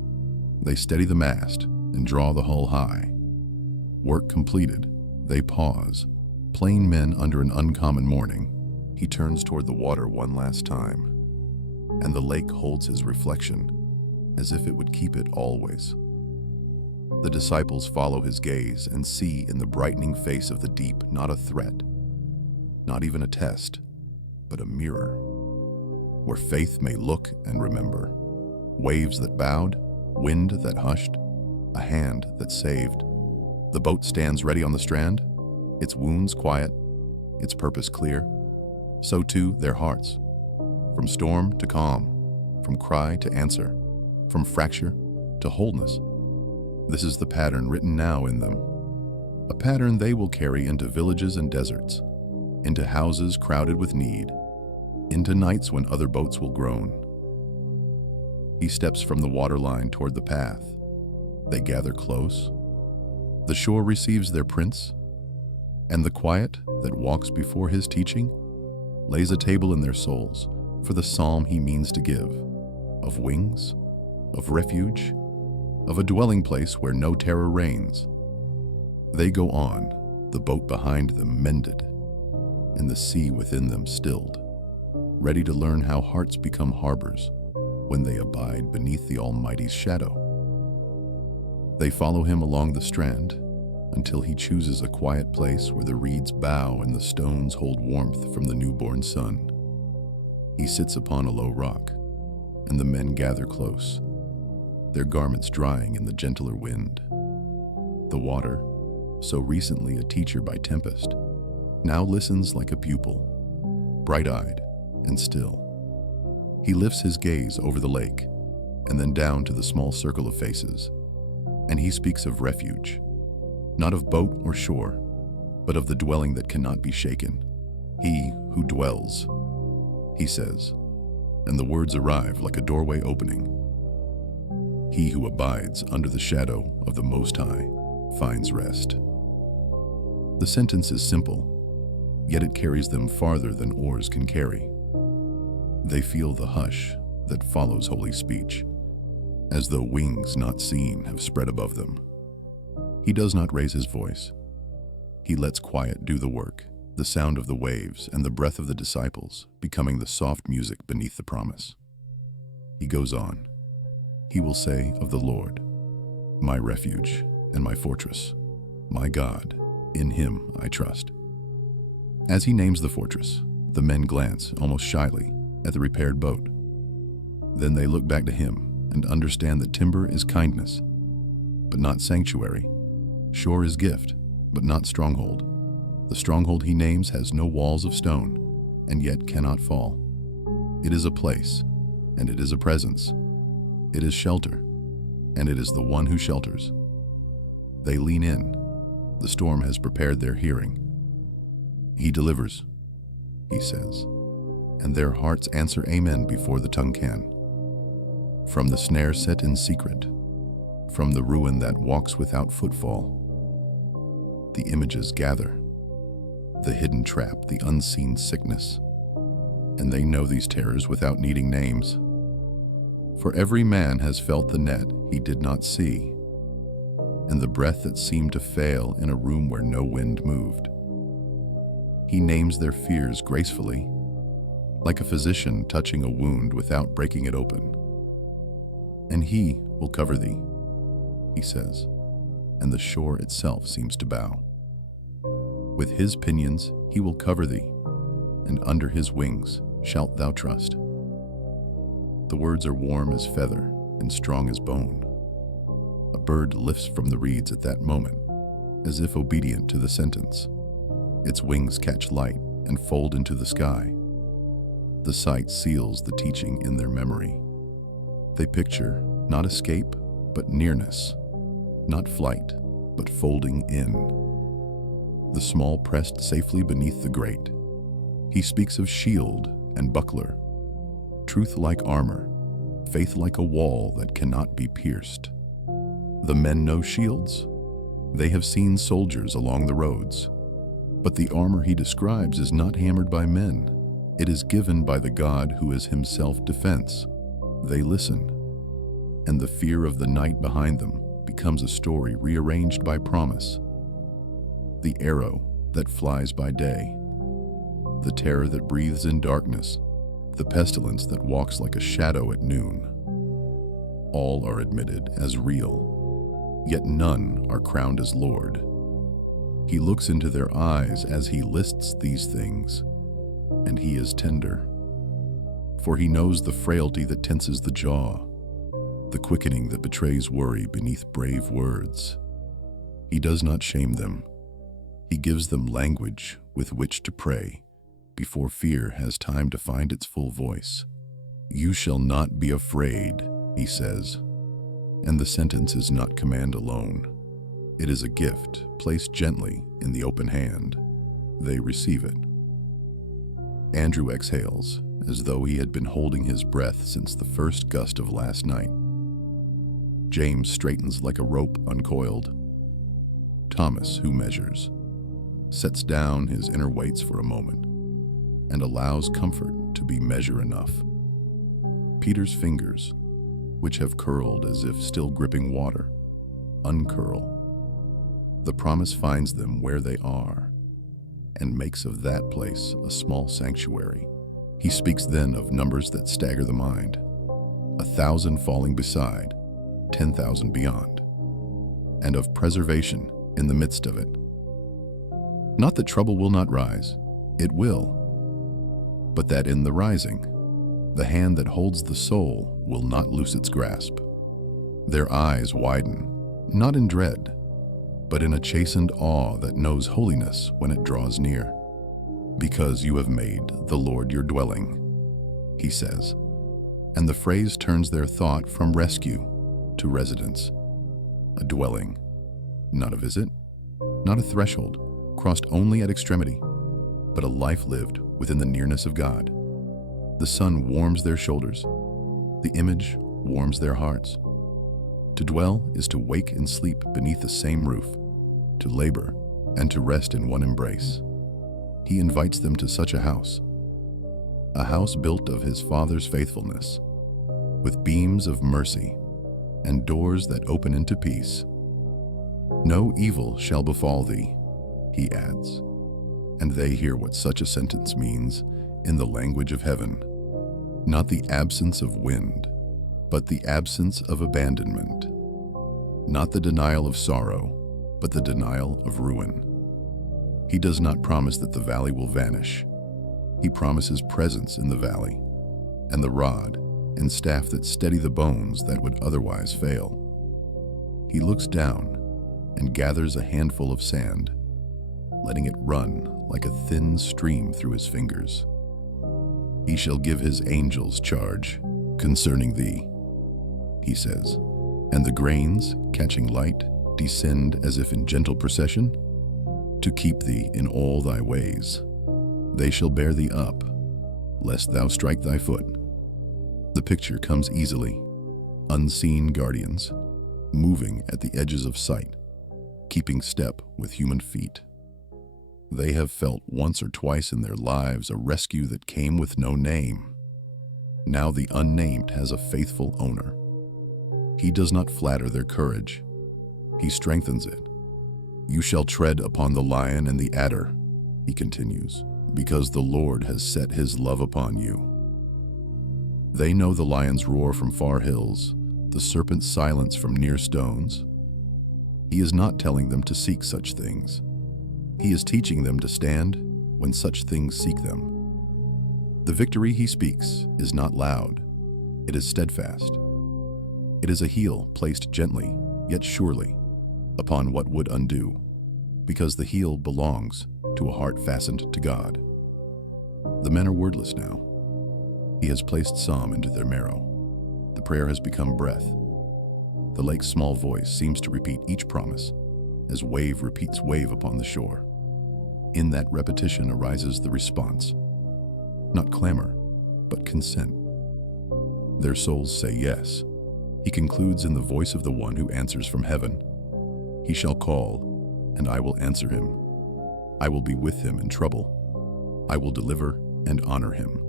They steady the mast and draw the hull high. Work completed, they pause. Plain men under an uncommon morning. He turns toward the water one last time, and the lake holds his reflection, as if it would keep it always. The disciples follow his gaze and see in the brightening face of the deep not a threat, not even a test, but a mirror, where faith may look and remember. Waves that bowed, wind that hushed, a hand that saved. The boat stands ready on the strand, its wounds quiet, its purpose clear. So too their hearts, from storm to calm, from cry to answer, from fracture to wholeness. This is the pattern written now in them, a pattern they will carry into villages and deserts, into houses crowded with need, into nights when other boats will groan. He steps from the waterline toward the path. They gather close. The shore receives their prince, and the quiet that walks before his teaching lays a table in their souls for the psalm he means to give, of wings, of refuge, of a dwelling place where no terror reigns. They go on, the boat behind them mended, and the sea within them stilled, ready to learn how hearts become harbors when they abide beneath the Almighty's shadow. They follow him along the strand until he chooses a quiet place where the reeds bow and the stones hold warmth from the newborn sun. He sits upon a low rock, and the men gather close, their garments drying in the gentler wind. The water, so recently a teacher by tempest, now listens like a pupil, bright-eyed and still. He lifts his gaze over the lake, and then down to the small circle of faces, and he speaks of refuge, not of boat or shore, but of the dwelling that cannot be shaken. He who dwells, he says, and the words arrive like a doorway opening. He who abides under the shadow of the Most High finds rest. The sentence is simple, yet it carries them farther than oars can carry. They feel the hush that follows holy speech, as though wings not seen have spread above them. He does not raise his voice. He lets quiet do the work, the sound of the waves and the breath of the disciples becoming the soft music beneath the promise. He goes on. He will say of the Lord, "My refuge and my fortress, my God, in him I trust." As he names the fortress, the men glance, almost shyly, at the repaired boat. Then they look back to him and understand that timber is kindness, but not sanctuary. Shore is gift, but not stronghold. The stronghold he names has no walls of stone, and yet cannot fall. It is a place, and it is a presence. It is shelter, and it is the one who shelters. They lean in. The storm has prepared their hearing. He delivers, he says, and their hearts answer amen before the tongue can. From the snare set in secret, from the ruin that walks without footfall, the images gather, the hidden trap, the unseen sickness, and they know these terrors without needing names. For every man has felt the net he did not see, and the breath that seemed to fail in a room where no wind moved. He names their fears gracefully, like a physician touching a wound without breaking it open. And he will cover thee, he says, and the shore itself seems to bow. With his pinions he will cover thee, and under his wings shalt thou trust. The words are warm as feather and strong as bone. A bird lifts from the reeds at that moment, as if obedient to the sentence. Its wings catch light and fold into the sky. The sight seals the teaching in their memory. They picture not escape, but nearness, not flight, but folding in. The small pressed safely beneath the great. He speaks of shield and buckler, truth like armor, faith like a wall that cannot be pierced. The men know shields. They have seen soldiers along the roads. But the armor he describes is not hammered by men. It is given by the God who is himself defense. They listen, and the fear of the night behind them becomes a story rearranged by promise. The arrow that flies by day, the terror that breathes in darkness, the pestilence that walks like a shadow at noon. All are admitted as real, yet none are crowned as Lord. He looks into their eyes as he lists these things, and he is tender. For he knows the frailty that tenses the jaw, the quickening that betrays worry beneath brave words. He does not shame them. He gives them language with which to pray before fear has time to find its full voice. You shall not be afraid, he says. And the sentence is not command alone. It is a gift placed gently in the open hand. They receive it. Andrew exhales as though he had been holding his breath since the first gust of last night. James straightens like a rope uncoiled. Thomas, who measures, sets down his inner weights for a moment and allows comfort to be measure enough. Peter's fingers, which have curled as if still gripping water, uncurl. The promise finds them where they are and makes of that place a small sanctuary. He speaks then of numbers that stagger the mind, 1,000 falling beside, 10,000 beyond, and of preservation in the midst of it. Not that trouble will not rise, it will, but that in the rising, the hand that holds the soul will not loose its grasp. Their eyes widen, not in dread, but in a chastened awe that knows holiness when it draws near. Because you have made the Lord your dwelling, he says, and the phrase turns their thought from rescue to residence. A dwelling, not a visit, not a threshold, crossed only at extremity, but a life lived within the nearness of God. The sun warms their shoulders. The image warms their hearts. To dwell is to wake and sleep beneath the same roof, to labor and to rest in one embrace. He invites them to such a house built of his Father's faithfulness, with beams of mercy and doors that open into peace. No evil shall befall thee, he adds, and they hear what such a sentence means in the language of heaven. Not the absence of wind, but the absence of abandonment. Not the denial of sorrow, but the denial of ruin. He does not promise that the valley will vanish. He promises presence in the valley, and the rod and staff that steady the bones that would otherwise fail. He looks down and gathers a handful of sand, letting it run like a thin stream through his fingers. He shall give his angels charge concerning thee, he says, and the grains, catching light, descend as if in gentle procession, to keep thee in all thy ways. They shall bear thee up, lest thou strike thy foot. The picture comes easily. Unseen guardians, moving at the edges of sight, keeping step with human feet. They have felt once or twice in their lives a rescue that came with no name. Now the unnamed has a faithful owner. He does not flatter their courage. He strengthens it. You shall tread upon the lion and the adder, he continues, because the Lord has set his love upon you. They know the lion's roar from far hills, the serpent's silence from near stones. He is not telling them to seek such things. He is teaching them to stand when such things seek them. The victory he speaks is not loud. It is steadfast. It is a heel placed gently, yet surely, upon what would undo, because the heel belongs to a heart fastened to God. The men are wordless now. He has placed psalm into their marrow. The prayer has become breath. The lake's small voice seems to repeat each promise, as wave repeats wave upon the shore. In that repetition arises the response, not clamor, but consent. Their souls say yes. He concludes in the voice of the one who answers from heaven. He shall call, and I will answer him. I will be with him in trouble. I will deliver and honor him.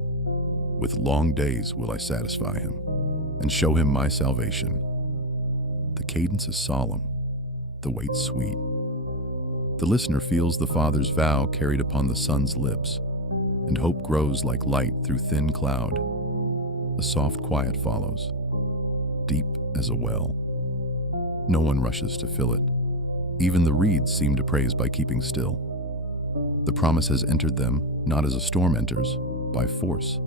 With long days will I satisfy him, and show him my salvation. The cadence is solemn, the weight sweet. The listener feels the Father's vow carried upon the Son's lips, and hope grows like light through thin cloud. A soft quiet follows, deep as a well. No one rushes to fill it. Even the reeds seem to praise by keeping still. The promise has entered them, not as a storm enters, by force,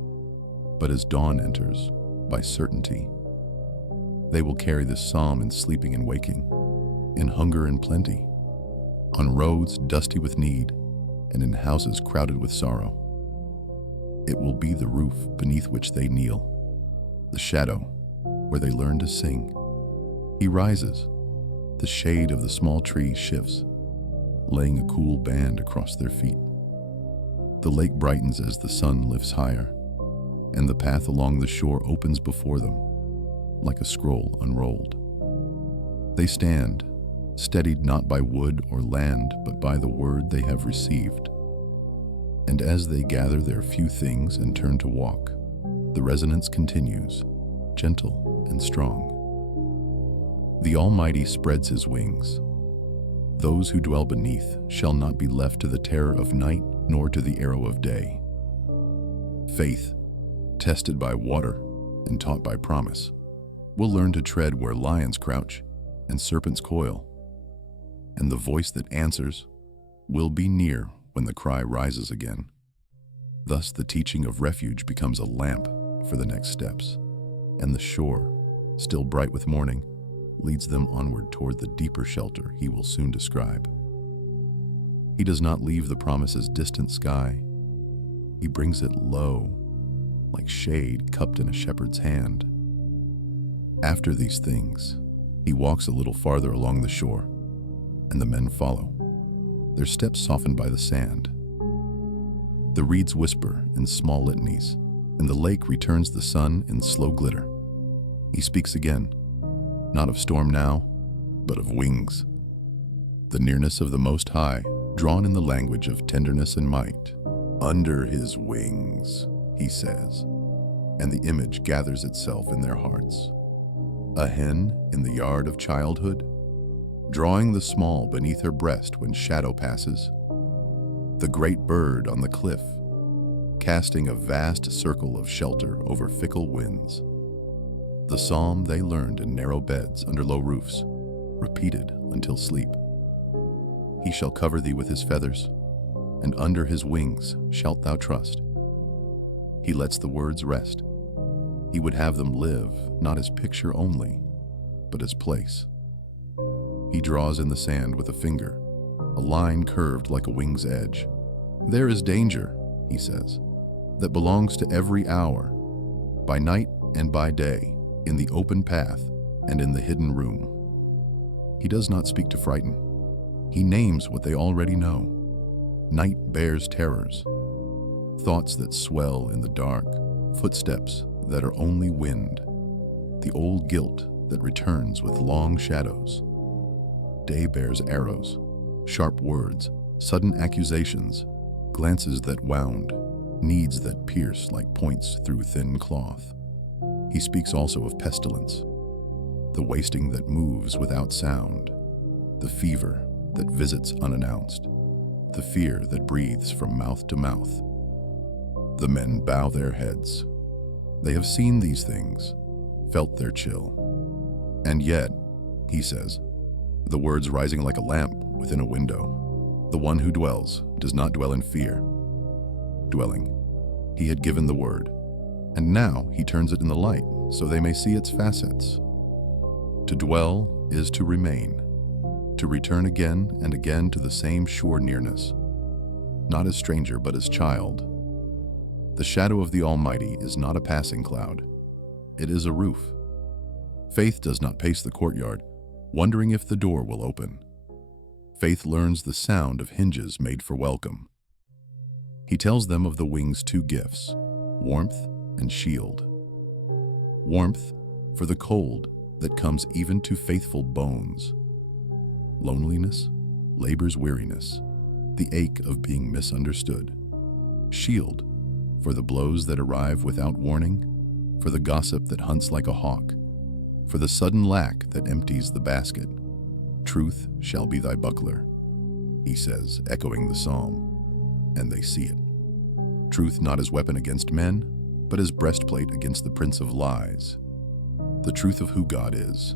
but as dawn enters, by certainty. They will carry this psalm in sleeping and waking, in hunger and plenty, on roads dusty with need, and in houses crowded with sorrow. It will be the roof beneath which they kneel, the shadow where they learn to sing. He rises. The shade of the small tree shifts, laying a cool band across their feet. The lake brightens as the sun lifts higher, and the path along the shore opens before them, like a scroll unrolled. They stand, steadied not by wood or land, but by the word they have received. And as they gather their few things and turn to walk, the resonance continues, gentle and strong. The Almighty spreads his wings. Those who dwell beneath shall not be left to the terror of night nor to the arrow of day. Faith, tested by water and taught by promise, will learn to tread where lions crouch and serpents coil. And the voice that answers will be near when the cry rises again. Thus the teaching of Refuge becomes a lamp for the next steps, and the shore, still bright with morning, leads them onward toward the deeper shelter he will soon describe. He does not leave the promise's distant sky. He brings it low, like shade cupped in a shepherd's hand. After these things, he walks a little farther along the shore, and the men follow, their steps softened by the sand. The reeds whisper in small litanies, and the lake returns the sun in slow glitter. He speaks again, not of storm now, but of wings. The nearness of the Most High, drawn in the language of tenderness and might. Under his wings, he says, and the image gathers itself in their hearts. A hen in the yard of childhood, drawing the small beneath her breast when shadow passes. The great bird on the cliff, casting a vast circle of shelter over fickle winds. The psalm they learned in narrow beds under low roofs, repeated until sleep. He shall cover thee with his feathers, and under his wings shalt thou trust. He lets the words rest. He would have them live, not as picture only, but as place. He draws in the sand with a finger, a line curved like a wing's edge. There is danger, he says, that belongs to every hour, by night and by day, in the open path and in the hidden room. He does not speak to frighten. He names what they already know. Night bears terrors, thoughts that swell in the dark, footsteps that are only wind, the old guilt that returns with long shadows. Day bears arrows, sharp words, sudden accusations, glances that wound, needs that pierce like points through thin cloth. He speaks also of pestilence, the wasting that moves without sound, the fever that visits unannounced, the fear that breathes from mouth to mouth. The men bow their heads. They have seen these things, felt their chill. And yet, he says, the words rising like a lamp within a window, the one who dwells does not dwell in fear. Dwelling, he had given the word, and now he turns it in the light so they may see its facets. To dwell is to remain, to return again and again to the same sure nearness, not as stranger but as child. The shadow of the Almighty is not a passing cloud. It is a roof. Faith does not pace the courtyard, wondering if the door will open. Faith learns the sound of hinges made for welcome. He tells them of the wing's two gifts, warmth and shield. Warmth for the cold that comes even to faithful bones. Loneliness, labor's weariness, the ache of being misunderstood. Shield for the blows that arrive without warning, for the gossip that hunts like a hawk, for the sudden lack that empties the basket. Truth shall be thy buckler, he says, echoing the psalm, and they see it. Truth not as weapon against men, but as breastplate against the prince of lies. The truth of who God is,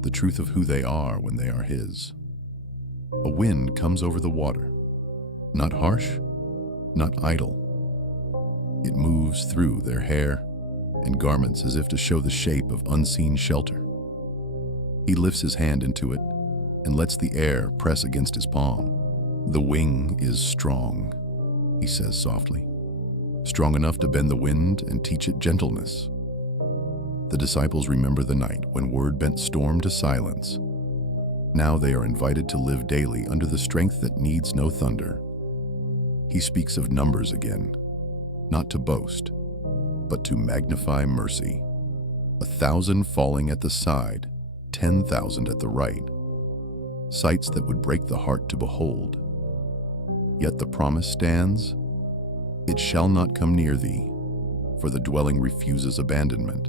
the truth of who they are when they are his. A wind comes over the water, not harsh, not idle. It moves through their hair and garments as if to show the shape of unseen shelter. He lifts his hand into it and lets the air press against his palm. The wing is strong, he says softly, strong enough to bend the wind and teach it gentleness. The disciples remember the night when word bent storm to silence. Now they are invited to live daily under the strength that needs no thunder. He speaks of numbers again, not to boast, but to magnify mercy. 1,000 falling at the side, 10,000 at the right. Sights that would break the heart to behold. Yet the promise stands, it shall not come near thee, for the dwelling refuses abandonment.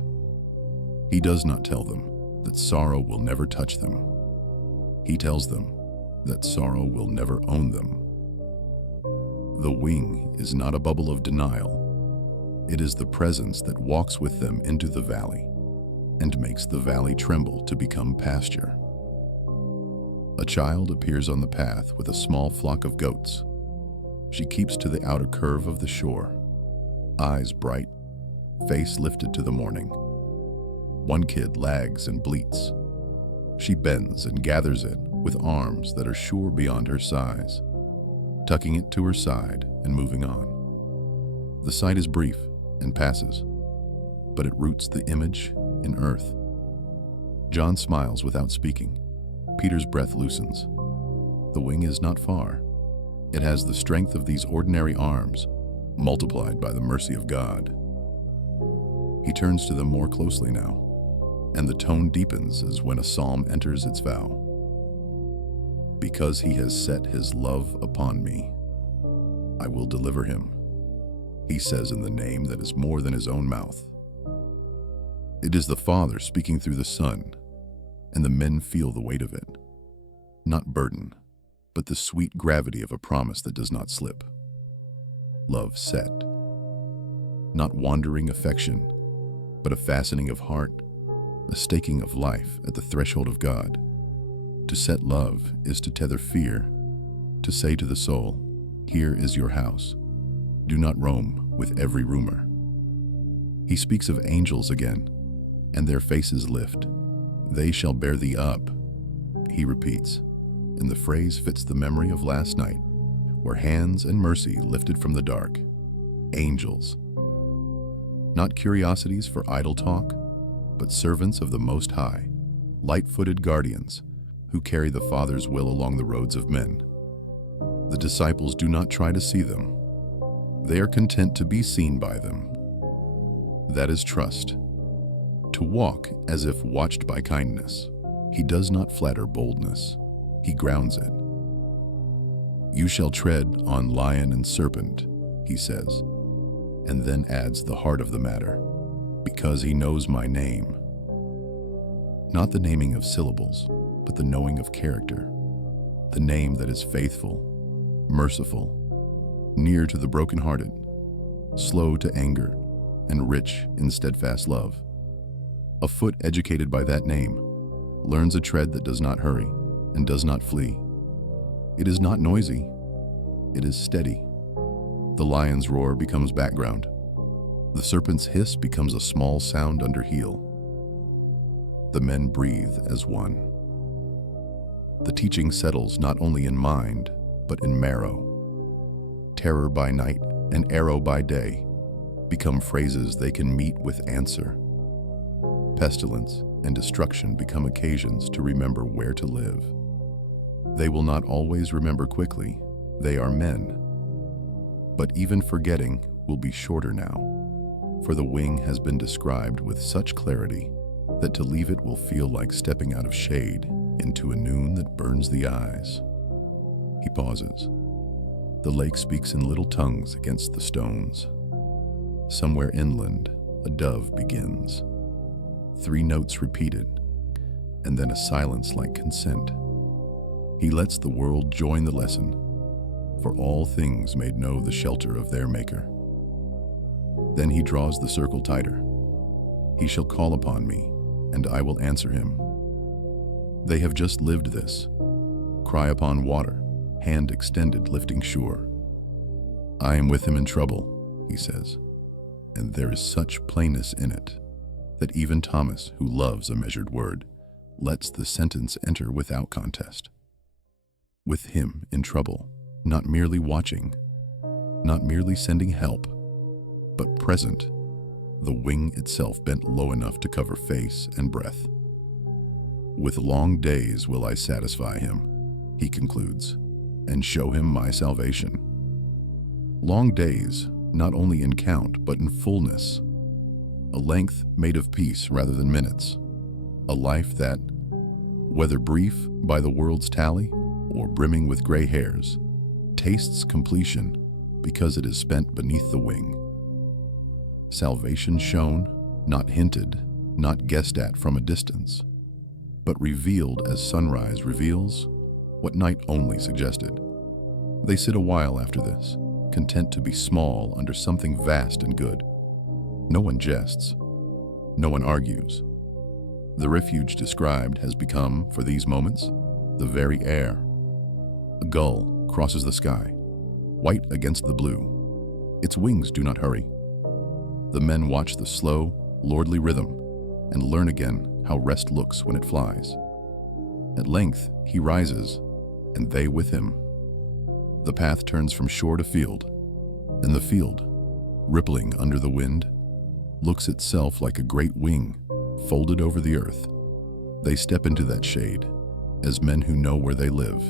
He does not tell them that sorrow will never touch them. He tells them that sorrow will never own them. The wing is not a bubble of denial. It is the presence that walks with them into the valley and makes the valley tremble to become pasture. A child appears on the path with a small flock of goats. She keeps to the outer curve of the shore, eyes bright, face lifted to the morning. One kid lags and bleats. She bends and gathers it with arms that are sure beyond her size, tucking it to her side and moving on. The sight is brief and passes, but it roots the image in earth. John smiles without speaking. Peter's breath loosens. The wing is not far. It has the strength of these ordinary arms, multiplied by the mercy of God. He turns to them more closely now, and the tone deepens as when a psalm enters its vow. Because he has set his love upon me, I will deliver him, he says in the name that is more than his own mouth. It is the Father speaking through the Son, and the men feel the weight of it. Not burden, but the sweet gravity of a promise that does not slip. Love set. Not wandering affection, but a fastening of heart, a staking of life at the threshold of God. To set love is to tether fear, to say to the soul, here is your house. Do not roam with every rumor. He speaks of angels again, and their faces lift. They shall bear thee up, he repeats, and the phrase fits the memory of last night, where hands and mercy lifted from the dark. Angels. Not curiosities for idle talk, but servants of the Most High, light-footed guardians who carry the Father's will along the roads of men. The disciples do not try to see them. They are content to be seen by them. That is trust. To walk as if watched by kindness. He does not flatter boldness. He grounds it. You shall tread on lion and serpent, he says, and then adds the heart of the matter, because he knows my name. Not the naming of syllables, but the knowing of character, the name that is faithful, merciful, near to the brokenhearted, slow to anger, and rich in steadfast love. A foot educated by that name learns a tread that does not hurry and does not flee. It is not noisy, it is steady. The lion's roar becomes background. The serpent's hiss becomes a small sound under heel. The men breathe as one. The teaching settles not only in mind, but in marrow. Terror by night and arrow by day. become phrases they can meet with answer. Pestilence and destruction become occasions to remember where to live. They will not always remember quickly. They are men. But even forgetting will be shorter now, for the wing has been described with such clarity that to leave it will feel like stepping out of shade into a noon that burns the eyes. He pauses. The lake speaks in little tongues against the stones. Somewhere inland, a dove begins. 3 notes repeated, and then a silence like consent. He lets the world join the lesson, for all things made know the shelter of their Maker. Then he draws the circle tighter. He shall call upon me, and I will answer him. They have just lived this. Cry upon water, hand extended, lifting shore. I am with him in trouble, he says, and there is such plainness in it that even Thomas, who loves a measured word, lets the sentence enter without contest. With him in trouble, not merely watching, not merely sending help, but present, the wing itself bent low enough to cover face and breath. With long days will I satisfy him, he concludes, and show him my salvation. Long days, not only in count, but in fullness. A length made of peace rather than minutes. A life that, whether brief by the world's tally or brimming with gray hairs, tastes completion because it is spent beneath the wing. Salvation shown, not hinted, not guessed at from a distance, but revealed as sunrise reveals what night only suggested. They sit a while after this, content to be small under something vast and good. No one jests. No one argues. The refuge described has become, for these moments, the very air. A gull crosses the sky, white against the blue. Its wings do not hurry. The men watch the slow, lordly rhythm and learn again how rest looks when it flies. At length, he rises, and they with him. The path turns from shore to field, and the field, rippling under the wind, looks itself like a great wing folded over the earth. They step into that shade as men who know where they live,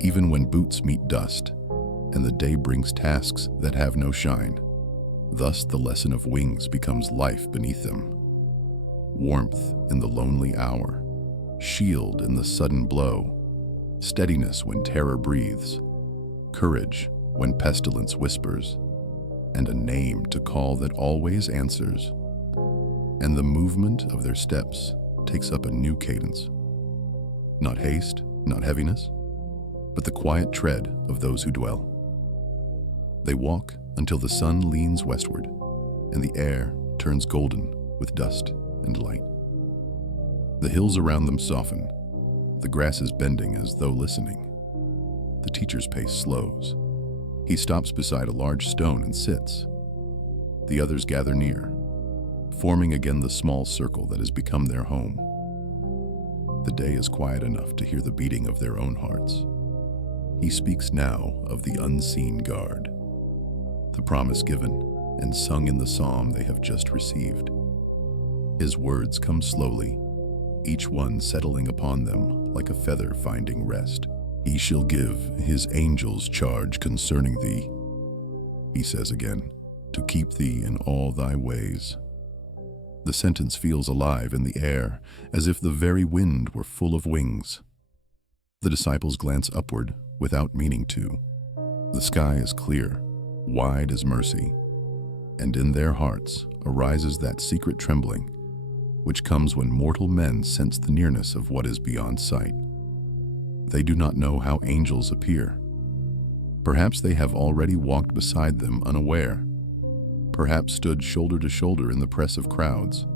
even when boots meet dust and the day brings tasks that have no shine. Thus the lesson of wings becomes life beneath them. Warmth in the lonely hour, shield in the sudden blow, steadiness when terror breathes, courage when pestilence whispers, and a name to call that always answers. And the movement of their steps takes up a new cadence. Not haste, not heaviness, but the quiet tread of those who dwell. They walk until the sun leans westward, and the air turns golden with dust and light. The hills around them soften. The grass is bending as though listening. The teacher's pace slows. He stops beside a large stone and sits. The others gather near, forming again the small circle that has become their home. The day is quiet enough to hear the beating of their own hearts. He speaks now of the unseen guard, the promise given and sung in the psalm they have just received. His words come slowly, each one settling upon them like a feather finding rest. He shall give his angels charge concerning thee, he says again, to keep thee in all thy ways. The sentence feels alive in the air, as if the very wind were full of wings. The disciples glance upward without meaning to. The sky is clear, wide as mercy, and in their hearts arises that secret trembling which comes when mortal men sense the nearness of what is beyond sight. They do not know how angels appear. Perhaps they have already walked beside them unaware, perhaps stood shoulder to shoulder in the press of crowds.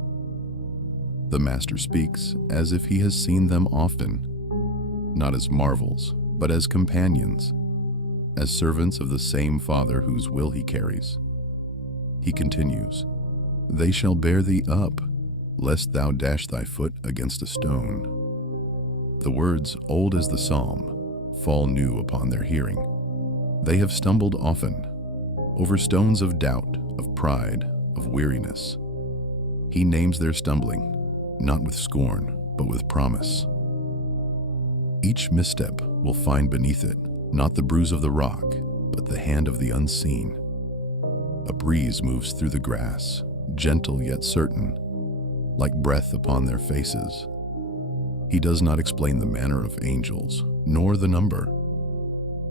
The Master speaks as if he has seen them often, not as marvels, but as companions, as servants of the same Father whose will he carries. He continues, "They shall bear thee up, lest thou dash thy foot against a stone." The words, old as the psalm, fall new upon their hearing. They have stumbled often, over stones of doubt, of pride, of weariness. He names their stumbling, not with scorn, but with promise. Each misstep will find beneath it not the bruise of the rock, but the hand of the unseen. A breeze moves through the grass, gentle yet certain, like breath upon their faces. He does not explain the manner of angels, nor the number.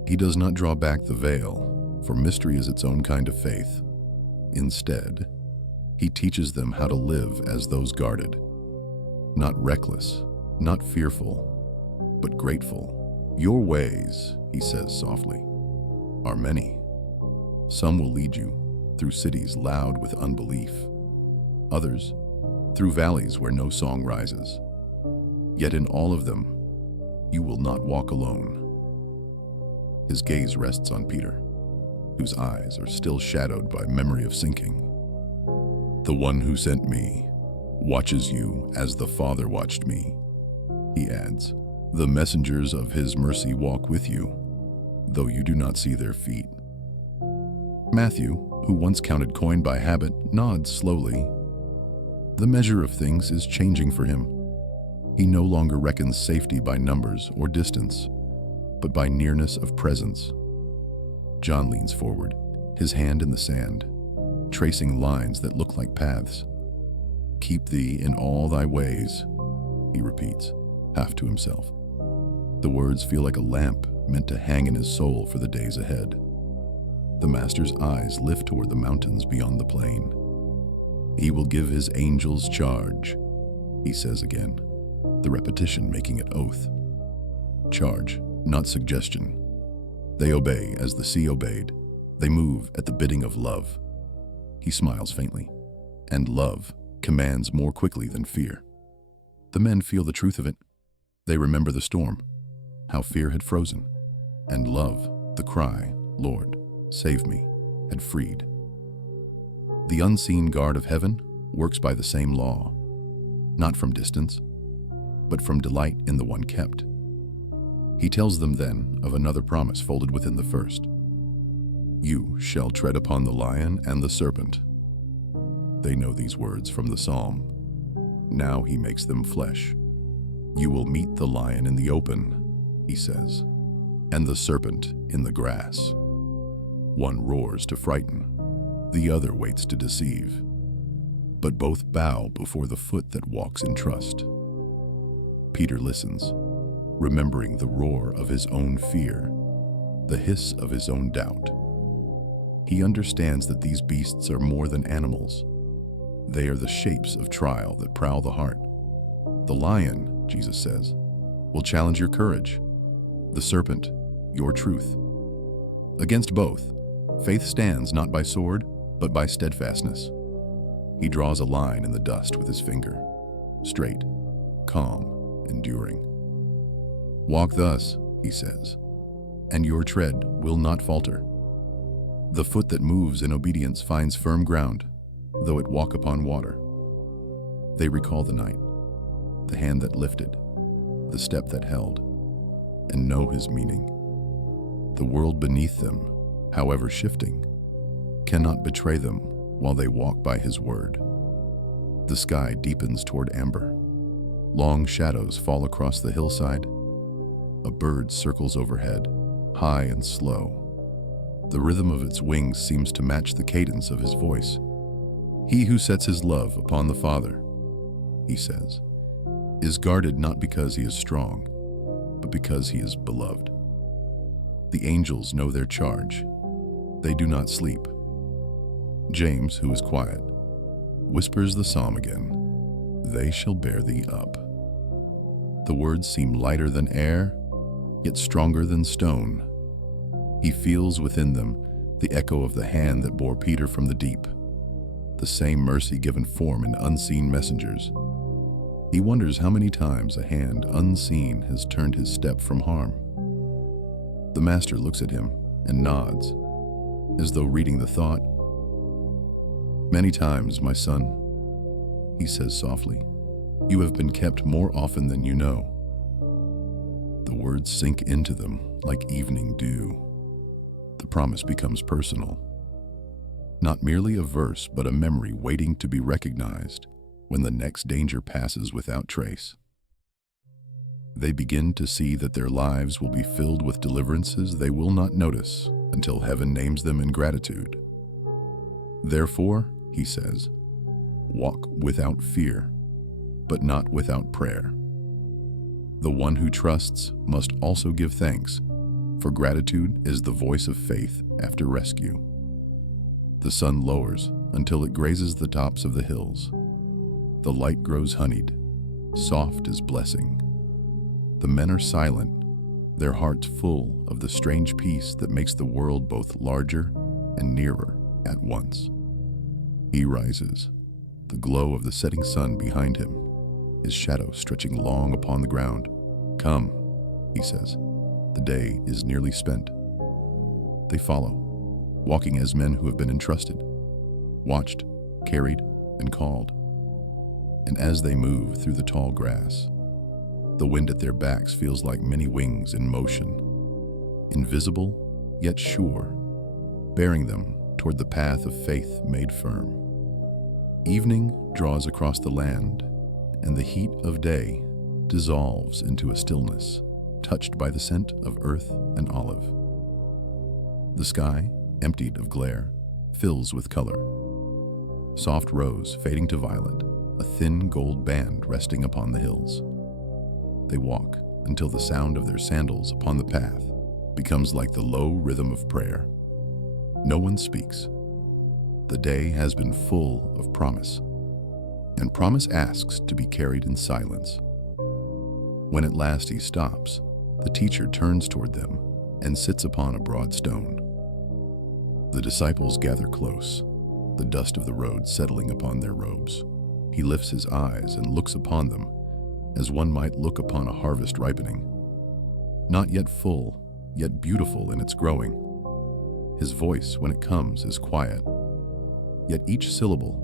He does not draw back the veil, for mystery is its own kind of faith. Instead, he teaches them how to live as those guarded, not reckless, not fearful, but grateful. Your ways, he says softly, are many. Some will lead you through cities loud with unbelief, others through valleys where no song rises. Yet in all of them, you will not walk alone. His gaze rests on Peter, whose eyes are still shadowed by memory of sinking. The one who sent me watches you as the Father watched me, he adds. The messengers of his mercy walk with you, though you do not see their feet. Matthew, who once counted coin by habit, nods slowly. The measure of things is changing for him. He no longer reckons safety by numbers or distance, but by nearness of presence. John leans forward, his hand in the sand, tracing lines that look like paths. Keep thee in all thy ways, he repeats, half to himself. The words feel like a lamp meant to hang in his soul for the days ahead. The Master's eyes lift toward the mountains beyond the plain. He will give his angels charge, he says again, the repetition making it oath. Charge, not suggestion. They obey as the sea obeyed. They move at the bidding of love. He smiles faintly, and love commands more quickly than fear. The men feel the truth of it. They remember the storm, how fear had frozen, and love, the cry, Lord, save me, had freed. The unseen guard of heaven works by the same law, not from distance, but from delight in the one kept. He tells them then of another promise folded within the first. You shall tread upon the lion and the serpent. They know these words from the psalm. Now he makes them flesh. You will meet the lion in the open, he says, and the serpent in the grass. One roars to frighten, the other waits to deceive. But both bow before the foot that walks in trust. Peter listens, remembering the roar of his own fear, the hiss of his own doubt. He understands that these beasts are more than animals. They are the shapes of trial that prowl the heart. The lion, Jesus says, will challenge your courage. The serpent, your truth. Against both, faith stands not by sword, but by steadfastness. He draws a line in the dust with his finger, straight, calm, enduring. Walk thus, he says, and your tread will not falter. The foot that moves in obedience finds firm ground, though it walk upon water. They recall the night, the hand that lifted, the step that held, and know his meaning. The world beneath them, however shifting, cannot betray them while they walk by his word. The sky deepens toward amber. Long shadows fall across the hillside. A bird circles overhead, high and slow. The rhythm of its wings seems to match the cadence of his voice. He who sets his love upon the Father, he says, is guarded not because he is strong, but because he is beloved. The angels know their charge. They do not sleep. James, who is quiet, whispers the psalm again, they shall bear thee up. The words seem lighter than air, yet stronger than stone. He feels within them the echo of the hand that bore Peter from the deep, the same mercy given form in unseen messengers. He wonders how many times a hand unseen has turned his step from harm. The Master looks at him and nods, as though reading the thought. Many times, my son, he says softly, you have been kept more often than you know. The words sink into them like evening dew. The promise becomes personal. not merely a verse but a memory waiting to be recognized when the next danger passes without trace. They begin to see that their lives will be filled with deliverances they will not notice until heaven names them in gratitude. Therefore, he says, walk without fear, but not without prayer. The one who trusts must also give thanks, for gratitude is the voice of faith after rescue. The sun lowers until it grazes the tops of the hills. The light grows honeyed, soft as blessing. The men are silent, their hearts full of the strange peace that makes the world both larger and nearer at once. He rises, the glow of the setting sun behind him, his shadow stretching long upon the ground. Come, he says, the day is nearly spent. They follow, walking as men who have been entrusted, watched, carried, and called. And as they move through the tall grass, the wind at their backs feels like many wings in motion, invisible yet sure, bearing them toward the path of faith made firm. Evening draws across the land, and the heat of day dissolves into a stillness touched by the scent of earth and olive. The sky, emptied of glare, fills with color. Soft rose fading to violet, a thin gold band resting upon the hills. They walk until the sound of their sandals upon the path becomes like the low rhythm of prayer. No one speaks. The day has been full of promise, and promise asks to be carried in silence. When at last he stops, the teacher turns toward them and sits upon a broad stone. The disciples gather close, the dust of the road settling upon their robes. He lifts his eyes and looks upon them as one might look upon a harvest ripening, not yet full, yet beautiful in its growing. His voice, when it comes, is quiet, yet each syllable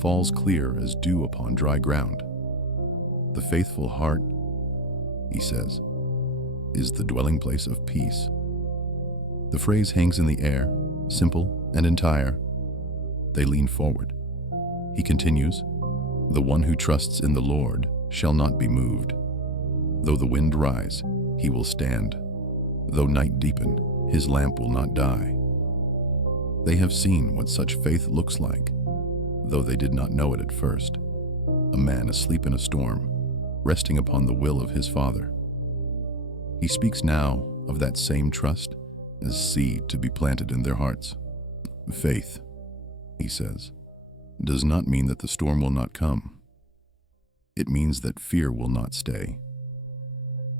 falls clear as dew upon dry ground. The faithful heart, he says, is the dwelling place of peace. The phrase hangs in the air, simple and entire. They lean forward. He continues, the one who trusts in the Lord shall not be moved. Though the wind rise, he will stand. Though night deepen, his lamp will not die. They have seen what such faith looks like, though they did not know it at first. A man asleep in a storm, resting upon the will of his Father. He speaks now of that same trust as seed to be planted in their hearts. Faith, he says, does not mean that the storm will not come. It means that fear will not stay.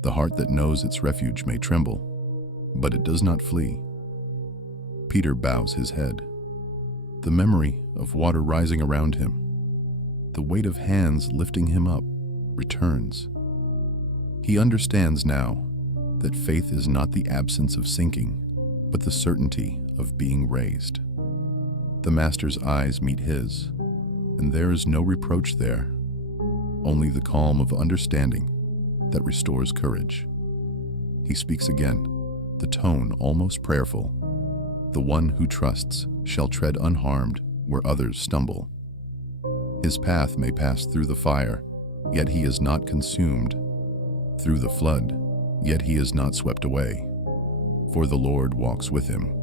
The heart that knows its refuge may tremble, but it does not flee. Peter bows his head. The memory of water rising around him, the weight of hands lifting him up, returns. He understands now that faith is not the absence of sinking, but the certainty of being raised. The Master's eyes meet his, and there is no reproach there, only the calm of understanding that restores courage. He speaks again, the tone almost prayerful. The one who trusts shall tread unharmed where others stumble. His path may pass through the fire, yet he is not consumed. Through the flood, yet he is not swept away, for the Lord walks with him.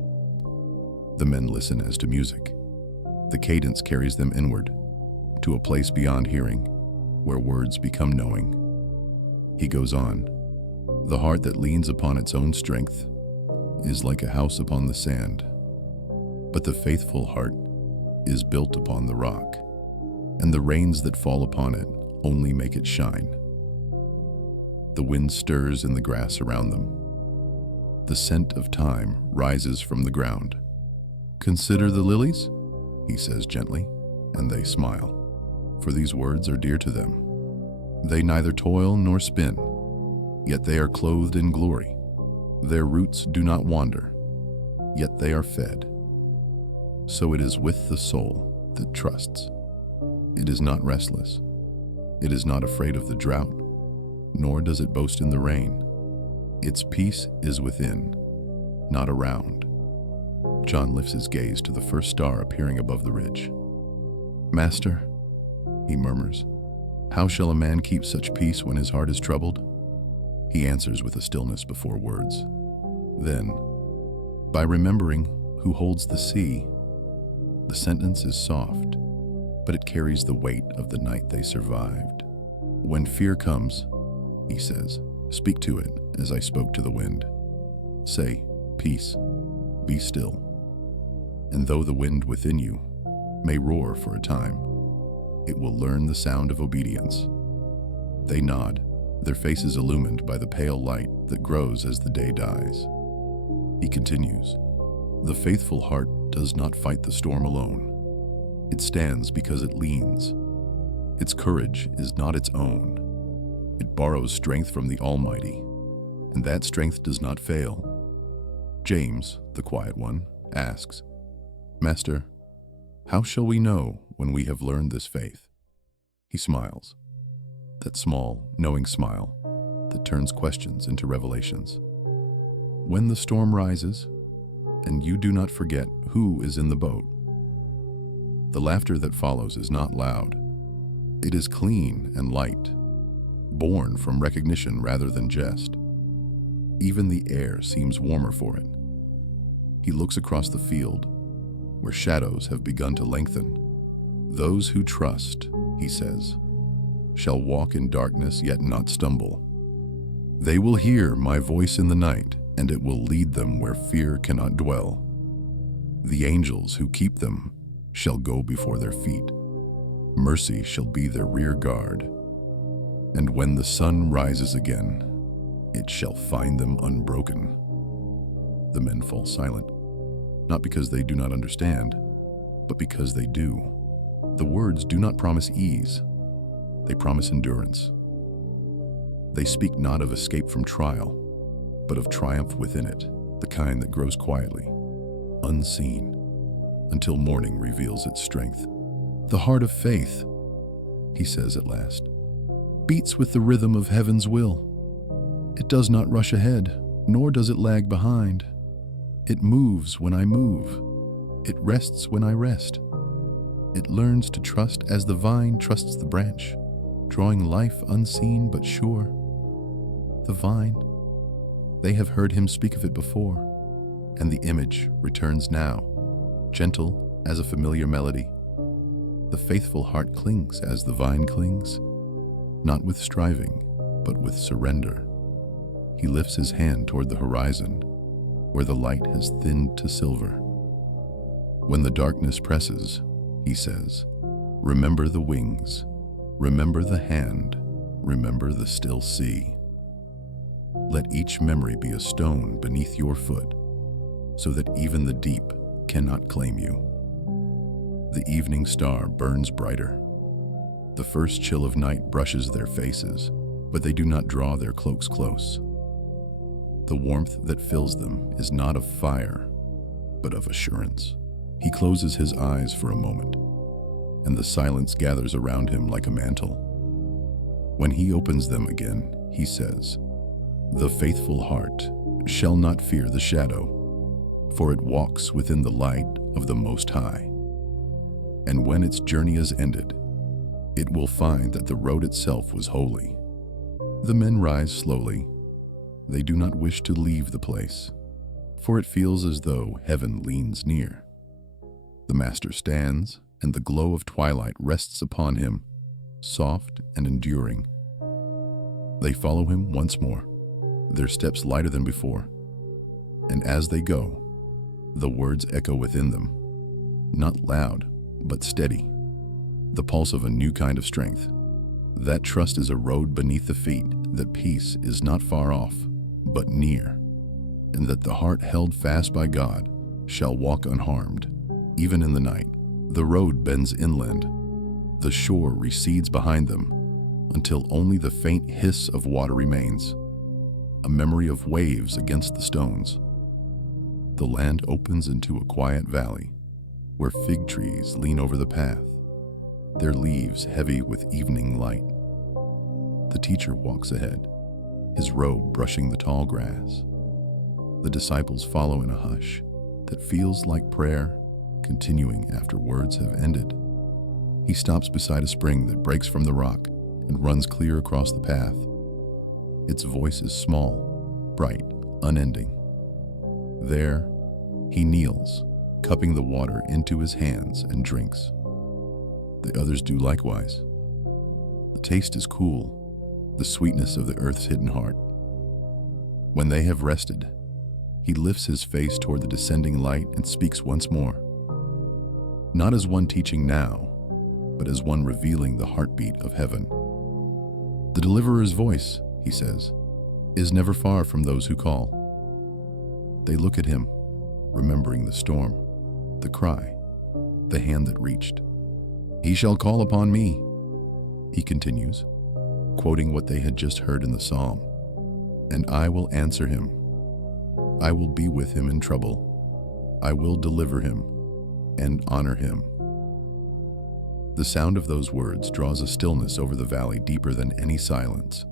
The men listen as to music. The cadence carries them inward, to a place beyond hearing, where words become knowing. He goes on, the heart that leans upon its own strength is like a house upon the sand, but the faithful heart is built upon the rock, and the rains that fall upon it only make it shine. The wind stirs in the grass around them. The scent of time rises from the ground. Consider the lilies, he says gently, and they smile, for these words are dear to them. They neither toil nor spin, yet they are clothed in glory. Their roots do not wander, yet they are fed. So it is with the soul that trusts. It is not restless. It is not afraid of the drought, nor does it boast in the rain. Its peace is within, not around. John lifts his gaze to the first star appearing above the ridge. "Master," he murmurs, "how shall a man keep such peace when his heart is troubled?" He answers with a stillness before words. Then, "By remembering who holds the sea." The sentence is soft, but it carries the weight of the night they survived. "When fear comes," he says, "speak to it as I spoke to the wind. Say, 'Peace, be still.' And though the wind within you may roar for a time, it will learn the sound of obedience." They nod, their faces illumined by the pale light that grows as the day dies. He continues, "The faithful heart does not fight the storm alone. It stands because it leans. Its courage is not its own. It borrows strength from the Almighty, and that strength does not fail." James, the quiet one, asks, "Master, how shall we know when we have learned this faith?" He smiles, that small, knowing smile that turns questions into revelations. "When the storm rises, and you do not forget who is in the boat." The laughter that follows is not loud. It is clean and light, born from recognition rather than jest. Even the air seems warmer for it. He looks across the field, where shadows have begun to lengthen. "Those who trust," he says, "shall walk in darkness yet not stumble. They will hear my voice in the night, and it will lead them where fear cannot dwell. The angels who keep them shall go before their feet. Mercy shall be their rear guard. And when the sun rises again, it shall find them unbroken." The men fall silent, not because they do not understand, but because they do. The words do not promise ease. They promise endurance. They speak not of escape from trial, but of triumph within it, the kind that grows quietly, unseen, until morning reveals its strength. "The heart of faith," he says at last, "beats with the rhythm of heaven's will. It does not rush ahead, nor does it lag behind. It moves when I move. It rests when I rest. It learns to trust as the vine trusts the branch, drawing life unseen but sure. The vine, they have heard him speak of it before, and the image returns now, gentle as a familiar melody. The faithful heart clings as the vine clings, not with striving, but with surrender." He lifts his hand toward the horizon, where the light has thinned to silver. "When the darkness presses," he says, "remember the wings, remember the hand, remember the still sea. Let each memory be a stone beneath your foot, so that even the deep cannot claim you." The evening star burns brighter. The first chill of night brushes their faces, but they do not draw their cloaks close. The warmth that fills them is not of fire, but of assurance. He closes his eyes for a moment, and the silence gathers around him like a mantle. When he opens them again, he says, "The faithful heart shall not fear the shadow, for it walks within the light of the Most High. And when its journey is ended, it will find that the road itself was holy." The men rise slowly. They do not wish to leave the place, for it feels as though heaven leans near. The master stands, and the glow of twilight rests upon him, soft and enduring. They follow him once more, their steps lighter than before. And as they go, the words echo within them, not loud, but steady, the pulse of a new kind of strength. That trust is a road beneath the feet, that peace is not far off, but near, and that the heart held fast by God shall walk unharmed, even in the night. The road bends inland. The shore recedes behind them, until only the faint hiss of water remains, a memory of waves against the stones. The land opens into a quiet valley, where fig trees lean over the path, their leaves heavy with evening light. The teacher walks ahead, his robe brushing the tall grass. The disciples follow in a hush, that feels like prayer, continuing after words have ended. He stops beside a spring that breaks from the rock and runs clear across the path. Its voice is small, bright, unending. There, he kneels, cupping the water into his hands and drinks. The others do likewise. The taste is cool, the sweetness of the earth's hidden heart. When they have rested, he lifts his face toward the descending light and speaks once more. Not as one teaching now, but as one revealing the heartbeat of heaven. The deliverer's voice, he says, is never far from those who call. They look at him, remembering the storm, the cry, the hand that reached. He shall call upon me, he continues, quoting what they had just heard in the psalm. And I will answer him. I will be with him in trouble. I will deliver him and honor him. The sound of those words draws a stillness over the valley deeper than any silence.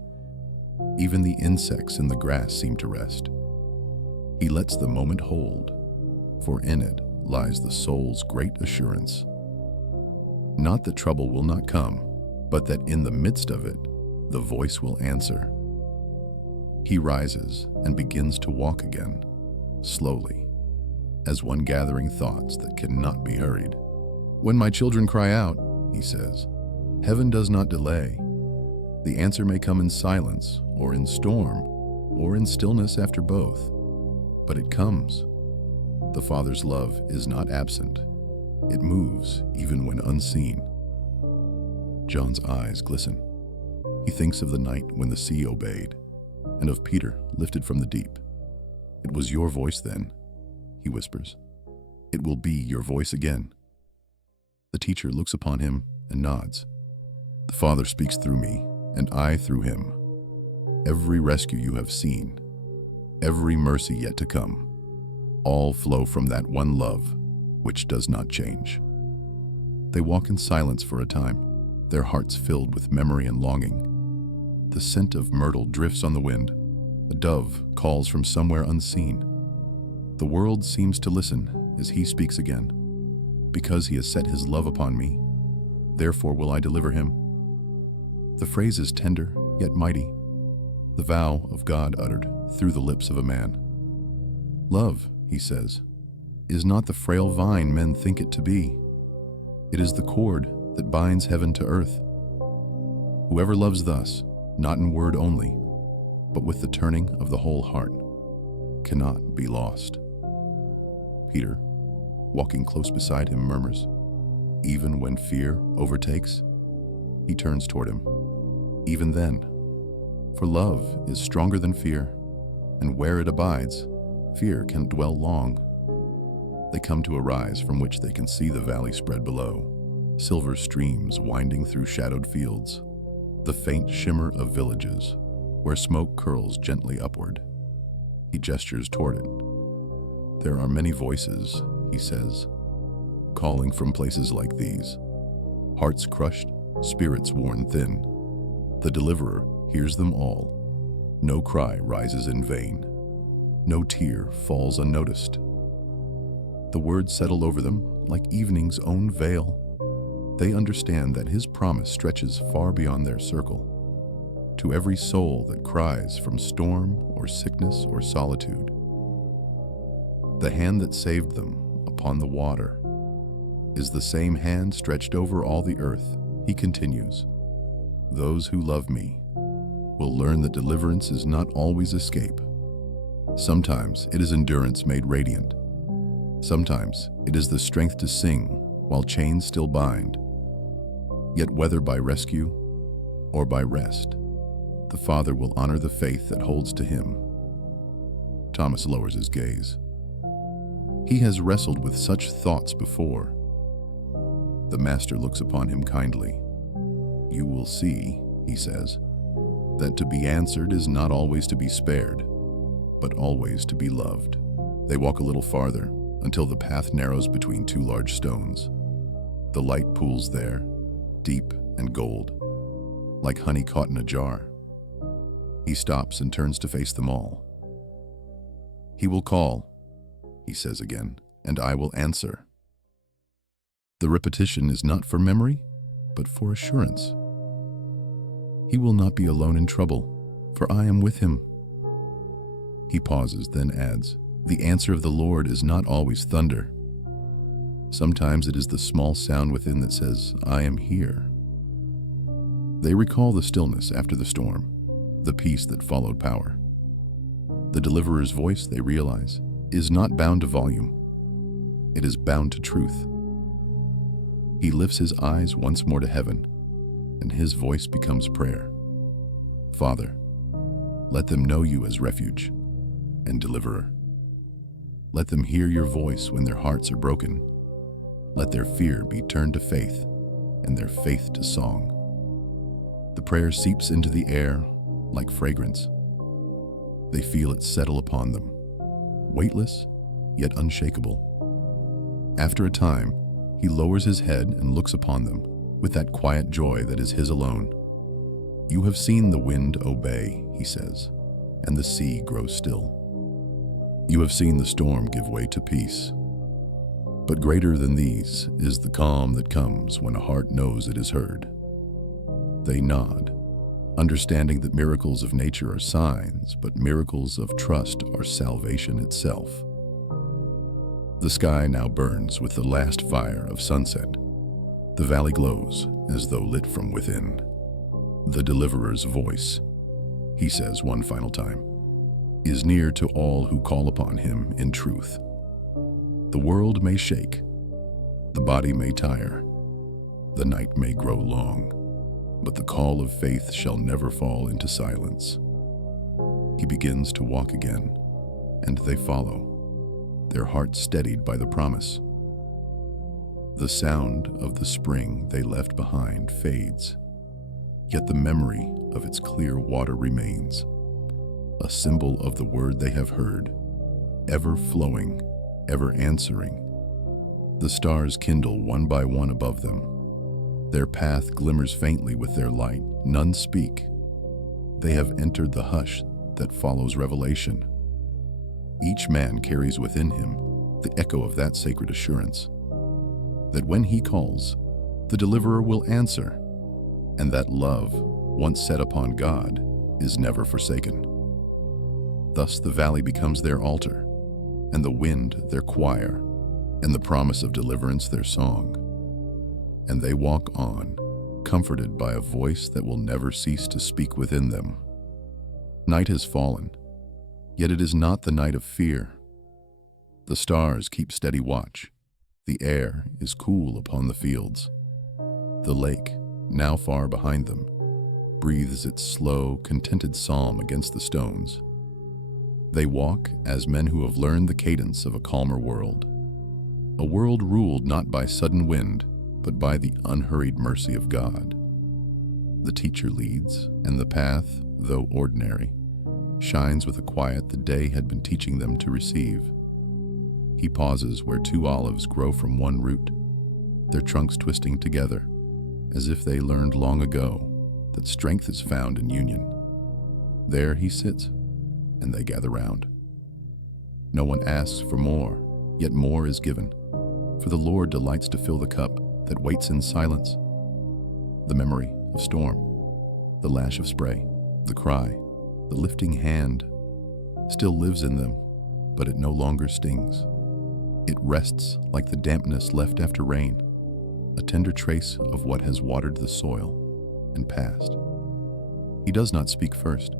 Even the insects in the grass seem to rest. He lets the moment hold, for in it lies the soul's great assurance. Not that trouble will not come, but that in the midst of it, the voice will answer. He rises and begins to walk again, slowly, as one gathering thoughts that cannot be hurried. When my children cry out, he says, heaven does not delay. The answer may come in silence, or in storm, or in stillness after both, but it comes. The Father's love is not absent. It moves even when unseen. John's eyes glisten. He thinks of the night when the sea obeyed, and of Peter lifted from the deep. It was your voice then, he whispers. It will be your voice again. The teacher looks upon him and nods. The Father speaks through me, and I through him. Every rescue you have seen, every mercy yet to come, all flow from that one love which does not change. They walk in silence for a time, their hearts filled with memory and longing. The scent of myrtle drifts on the wind. A dove calls from somewhere unseen. The world seems to listen as he speaks again. Because he has set his love upon me, therefore will I deliver him. The phrase is tender, yet mighty, the vow of God uttered through the lips of a man. Love, he says, is not the frail vine men think it to be. It is the cord that binds heaven to earth. Whoever loves thus, not in word only, but with the turning of the whole heart, cannot be lost. Peter, walking close beside him, murmurs, even when fear overtakes? He turns toward him. Even then, for love is stronger than fear, and where it abides, fear can dwell long. They come to a rise from which they can see the valley spread below, silver streams winding through shadowed fields, the faint shimmer of villages, where smoke curls gently upward. He gestures toward it. There are many voices, he says, calling from places like these. Hearts crushed, spirits worn thin. The deliverer hears them all. No cry rises in vain. No tear falls unnoticed. The words settle over them like evening's own veil. They understand that his promise stretches far beyond their circle, to every soul that cries from storm or sickness or solitude. The hand that saved them upon the water is the same hand stretched over all the earth, he continues. Those who love me will learn that deliverance is not always escape. Sometimes it is endurance made radiant. Sometimes it is the strength to sing while chains still bind. Yet whether by rescue or by rest, the Father will honor the faith that holds to him. Thomas lowers his gaze. He has wrestled with such thoughts before. The Master looks upon him kindly. You will see, he says, that to be answered is not always to be spared, but always to be loved. They walk a little farther until the path narrows between two large stones. The light pools there, deep and gold, like honey caught in a jar. He stops and turns to face them all. He will call, he says again, and I will answer." The repetition is not for memory, but for assurance. He will not be alone in trouble, for I am with him. He pauses, then adds, "The answer of the Lord is not always thunder. Sometimes it is the small sound within that says, 'I am here.'" They recall the stillness after the storm, the peace that followed power. The deliverer's voice, they realize, is not bound to volume. It is bound to truth. He lifts his eyes once more to heaven, and his voice becomes prayer. "Father, let them know you as refuge and deliverer. Let them hear your voice when their hearts are broken. Let their fear be turned to faith and their faith to song." The prayer seeps into the air like fragrance. They feel it settle upon them, weightless yet unshakable. After a time, he lowers his head and looks upon them with that quiet joy that is his alone. "You have seen the wind obey," he says, "and the sea grow still. You have seen the storm give way to peace. But greater than these is the calm that comes when a heart knows it is heard." They nod, understanding that miracles of nature are signs, but miracles of trust are salvation itself. The sky now burns with the last fire of sunset. The valley glows as though lit from within. The deliverer's voice, he says one final time, is near to all who call upon him in truth. The world may shake, the body may tire, the night may grow long, but the call of faith shall never fall into silence. He begins to walk again, and they follow, their hearts steadied by the promise. The sound of the spring they left behind fades, yet the memory of its clear water remains, a symbol of the word they have heard, ever flowing, ever answering. The stars kindle one by one above them. Their path glimmers faintly with their light. None speak. They have entered the hush that follows revelation. Each man carries within him the echo of that sacred assurance, that when he calls, the deliverer will answer, and that love, once set upon God, is never forsaken. Thus the valley becomes their altar, and the wind their choir, and the promise of deliverance their song. And they walk on, comforted by a voice that will never cease to speak within them. Night has fallen, yet it is not the night of fear. The stars keep steady watch. The air is cool upon the fields. The lake, now far behind them, breathes its slow, contented psalm against the stones. They walk as men who have learned the cadence of a calmer world, a world ruled not by sudden wind, but by the unhurried mercy of God. The teacher leads, and the path, though ordinary, shines with a quiet the day had been teaching them to receive. He pauses where two olives grow from one root, their trunks twisting together, as if they learned long ago that strength is found in union. There he sits, and they gather round. No one asks for more, yet more is given, for the Lord delights to fill the cup that waits in silence. The memory of storm, the lash of spray, the cry, the lifting hand, still lives in them, but it no longer stings. It rests like the dampness left after rain, a tender trace of what has watered the soil and passed. He does not speak first.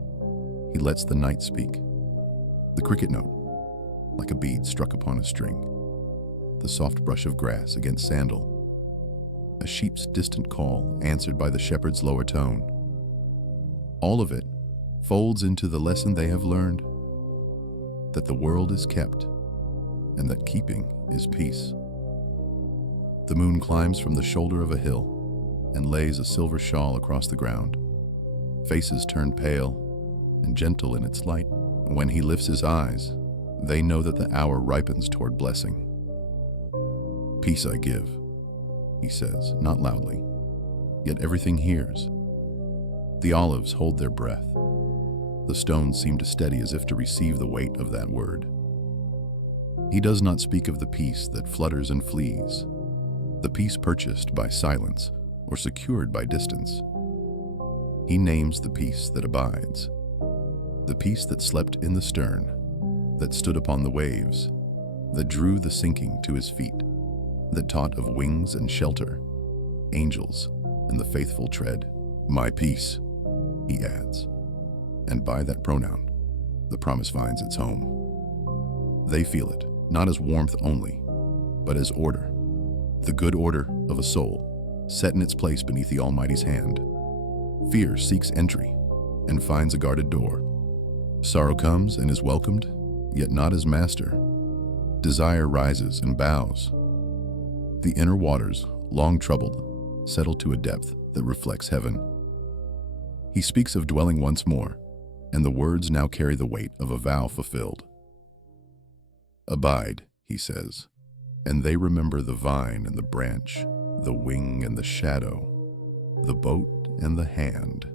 He lets the night speak. The cricket note, like a bead struck upon a string. The soft brush of grass against sandal. A sheep's distant call answered by the shepherd's lower tone. All of it folds into the lesson they have learned, that the world is kept, and that keeping is peace. The moon climbs from the shoulder of a hill and lays a silver shawl across the ground. Faces turn pale and gentle in its light. When he lifts his eyes, they know that the hour ripens toward blessing. "Peace I give," he says, not loudly, yet everything hears. The olives hold their breath. The stones seem to steady as if to receive the weight of that word. He does not speak of the peace that flutters and flees, the peace purchased by silence or secured by distance. He names the peace that abides, the peace that slept in the stern, that stood upon the waves, that drew the sinking to his feet, that taught of wings and shelter, angels and the faithful tread. My peace, he adds, and by that pronoun, the promise finds its home. They feel it, not as warmth only, but as order, the good order of a soul, set in its place beneath the Almighty's hand. Fear seeks entry and finds a guarded door. Sorrow comes and is welcomed, yet not as master. Desire rises and bows. The inner waters, long troubled, settle to a depth that reflects heaven. He speaks of dwelling once more, and the words now carry the weight of a vow fulfilled. Abide, he says, and they remember the vine and the branch, the wing and the shadow, the boat and the hand.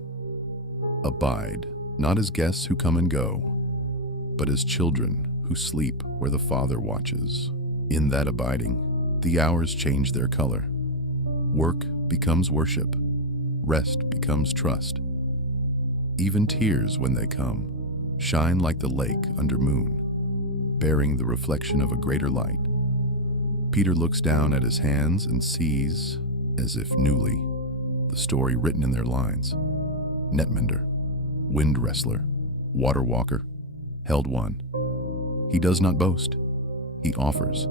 Abide, not as guests who come and go, but as children who sleep where the Father watches. In that abiding, the hours change their color. Work becomes worship. Rest becomes trust. Even tears, when they come, shine like the lake under moon, bearing the reflection of a greater light. Peter looks down at his hands and sees, as if newly, the story written in their lines. Netmender, wind wrestler, water walker, held one. He does not boast, he offers.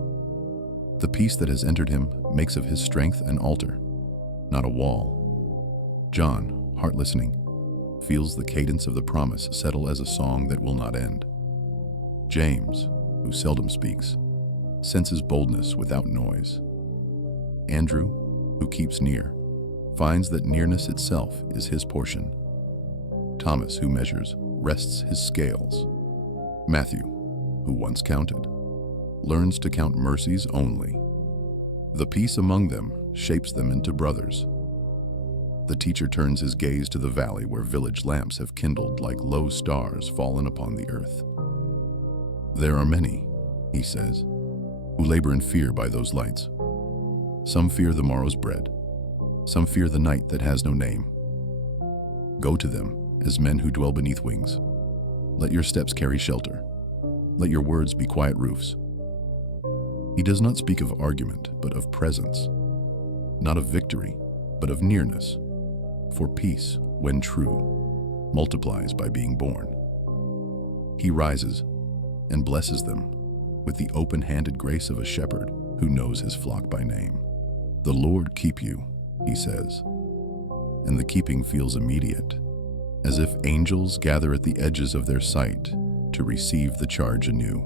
The peace that has entered him makes of his strength an altar, not a wall. John, heart listening, feels the cadence of the promise settle as a song that will not end. James, who seldom speaks, senses boldness without noise. Andrew, who keeps near, finds that nearness itself is his portion. Thomas, who measures, rests his scales. Matthew, who once counted, learns to count mercies only. The peace among them shapes them into brothers. The teacher turns his gaze to the valley where village lamps have kindled like low stars fallen upon the earth. There are many, he says, who labor in fear by those lights. Some fear the morrow's bread. Some fear the night that has no name. Go to them as men who dwell beneath wings. Let your steps carry shelter. Let your words be quiet roofs. He does not speak of argument, but of presence. Not of victory, but of nearness. For peace, when true, multiplies by being born. He rises and blesses them with the open-handed grace of a shepherd who knows his flock by name. The Lord keep you, he says, and the keeping feels immediate, as if angels gather at the edges of their sight to receive the charge anew.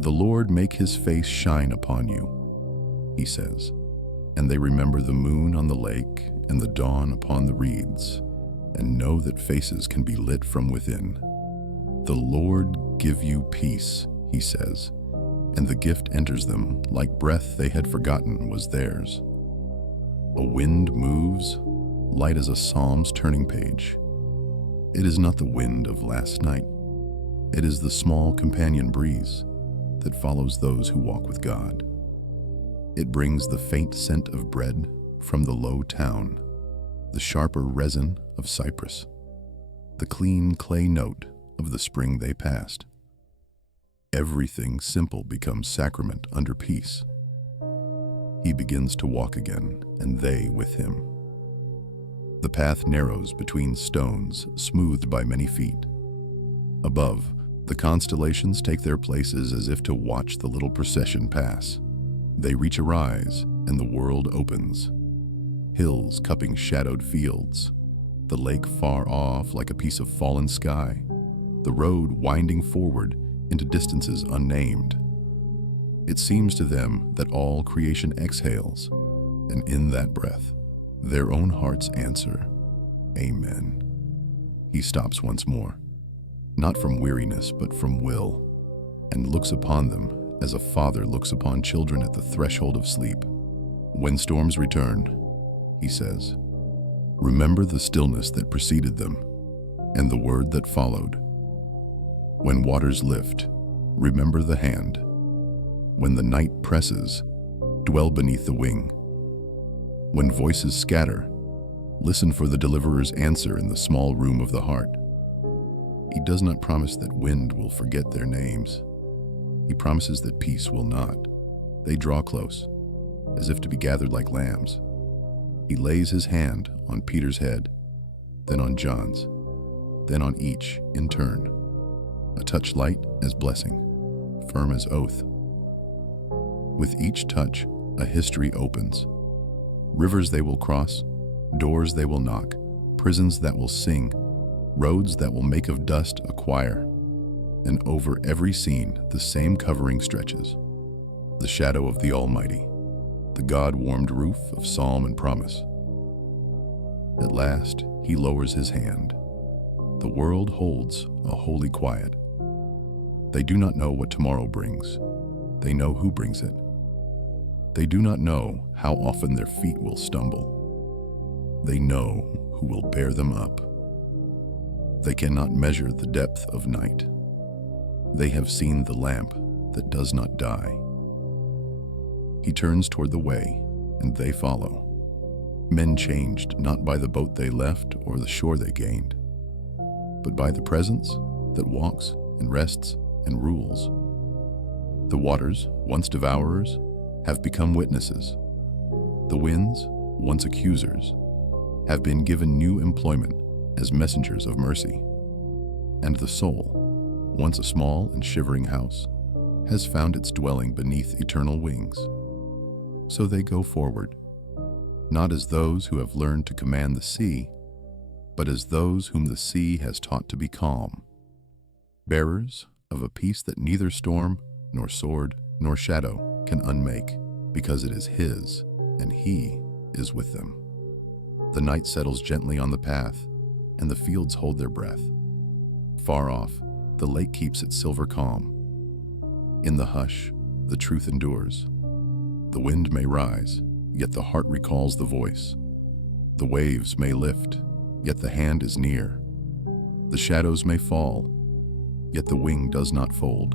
The Lord make his face shine upon you, he says, and they remember the moon on the lake and the dawn upon the reeds, and know that faces can be lit from within. The Lord give you peace, he says, and the gift enters them like breath they had forgotten was theirs. A wind moves, light as a psalm's turning page. It is not the wind of last night. It is the small companion breeze that follows those who walk with God. It brings the faint scent of bread from the low town, the sharper resin of cypress, the clean clay note of the spring they passed. Everything simple becomes sacrament under peace. He begins to walk again, and they with him. The path narrows between stones, smoothed by many feet. Above, the constellations take their places as if to watch the little procession pass. They reach a rise, and the world opens. Hills cupping shadowed fields, the lake far off like a piece of fallen sky, the road winding forward into distances unnamed. It seems to them that all creation exhales, and in that breath, their own hearts answer, Amen. He stops once more, not from weariness but from will, and looks upon them as a father looks upon children at the threshold of sleep. When storms return, he says, remember the stillness that preceded them and the word that followed. When waters lift, remember the hand When the night presses, dwell beneath the wing. When voices scatter, listen for the deliverer's answer in the small room of the heart. He does not promise that wind will forget their names. He promises that peace will not. They draw close, as if to be gathered like lambs. He lays his hand on Peter's head, then on John's, then on each in turn. A touch light as blessing, firm as oath. With each touch, a history opens. Rivers they will cross, doors they will knock, prisons that will sing, roads that will make of dust a choir. And over every scene, the same covering stretches. The shadow of the Almighty, the God-warmed roof of psalm and promise. At last, he lowers his hand. The world holds a holy quiet. They do not know what tomorrow brings. They know who brings it. They do not know how often their feet will stumble. They know who will bear them up. They cannot measure the depth of night. They have seen the lamp that does not die. He turns toward the way, and they follow. Men changed not by the boat they left or the shore they gained, but by the presence that walks and rests and rules. The waters, once devourers, have become witnesses. The winds, once accusers, have been given new employment as messengers of mercy. And the soul, once a small and shivering house, has found its dwelling beneath eternal wings. So they go forward, not as those who have learned to command the sea, but as those whom the sea has taught to be calm, bearers of a peace that neither storm, nor sword, nor shadow can unmake, because it is his, and he is with them. The night settles gently on the path, and the fields hold their breath. Far off, the lake keeps its silver calm. In the hush, the truth endures. The wind may rise, yet the heart recalls the voice. The waves may lift, yet the hand is near. The shadows may fall, yet the wing does not fold.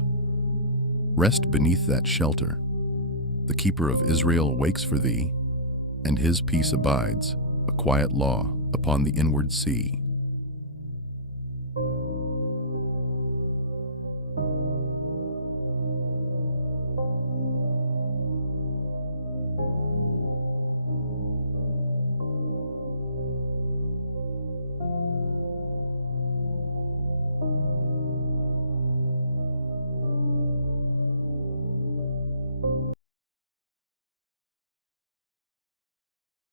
Rest beneath that shelter. The keeper of Israel wakes for thee, and his peace abides, a quiet law upon the inward sea.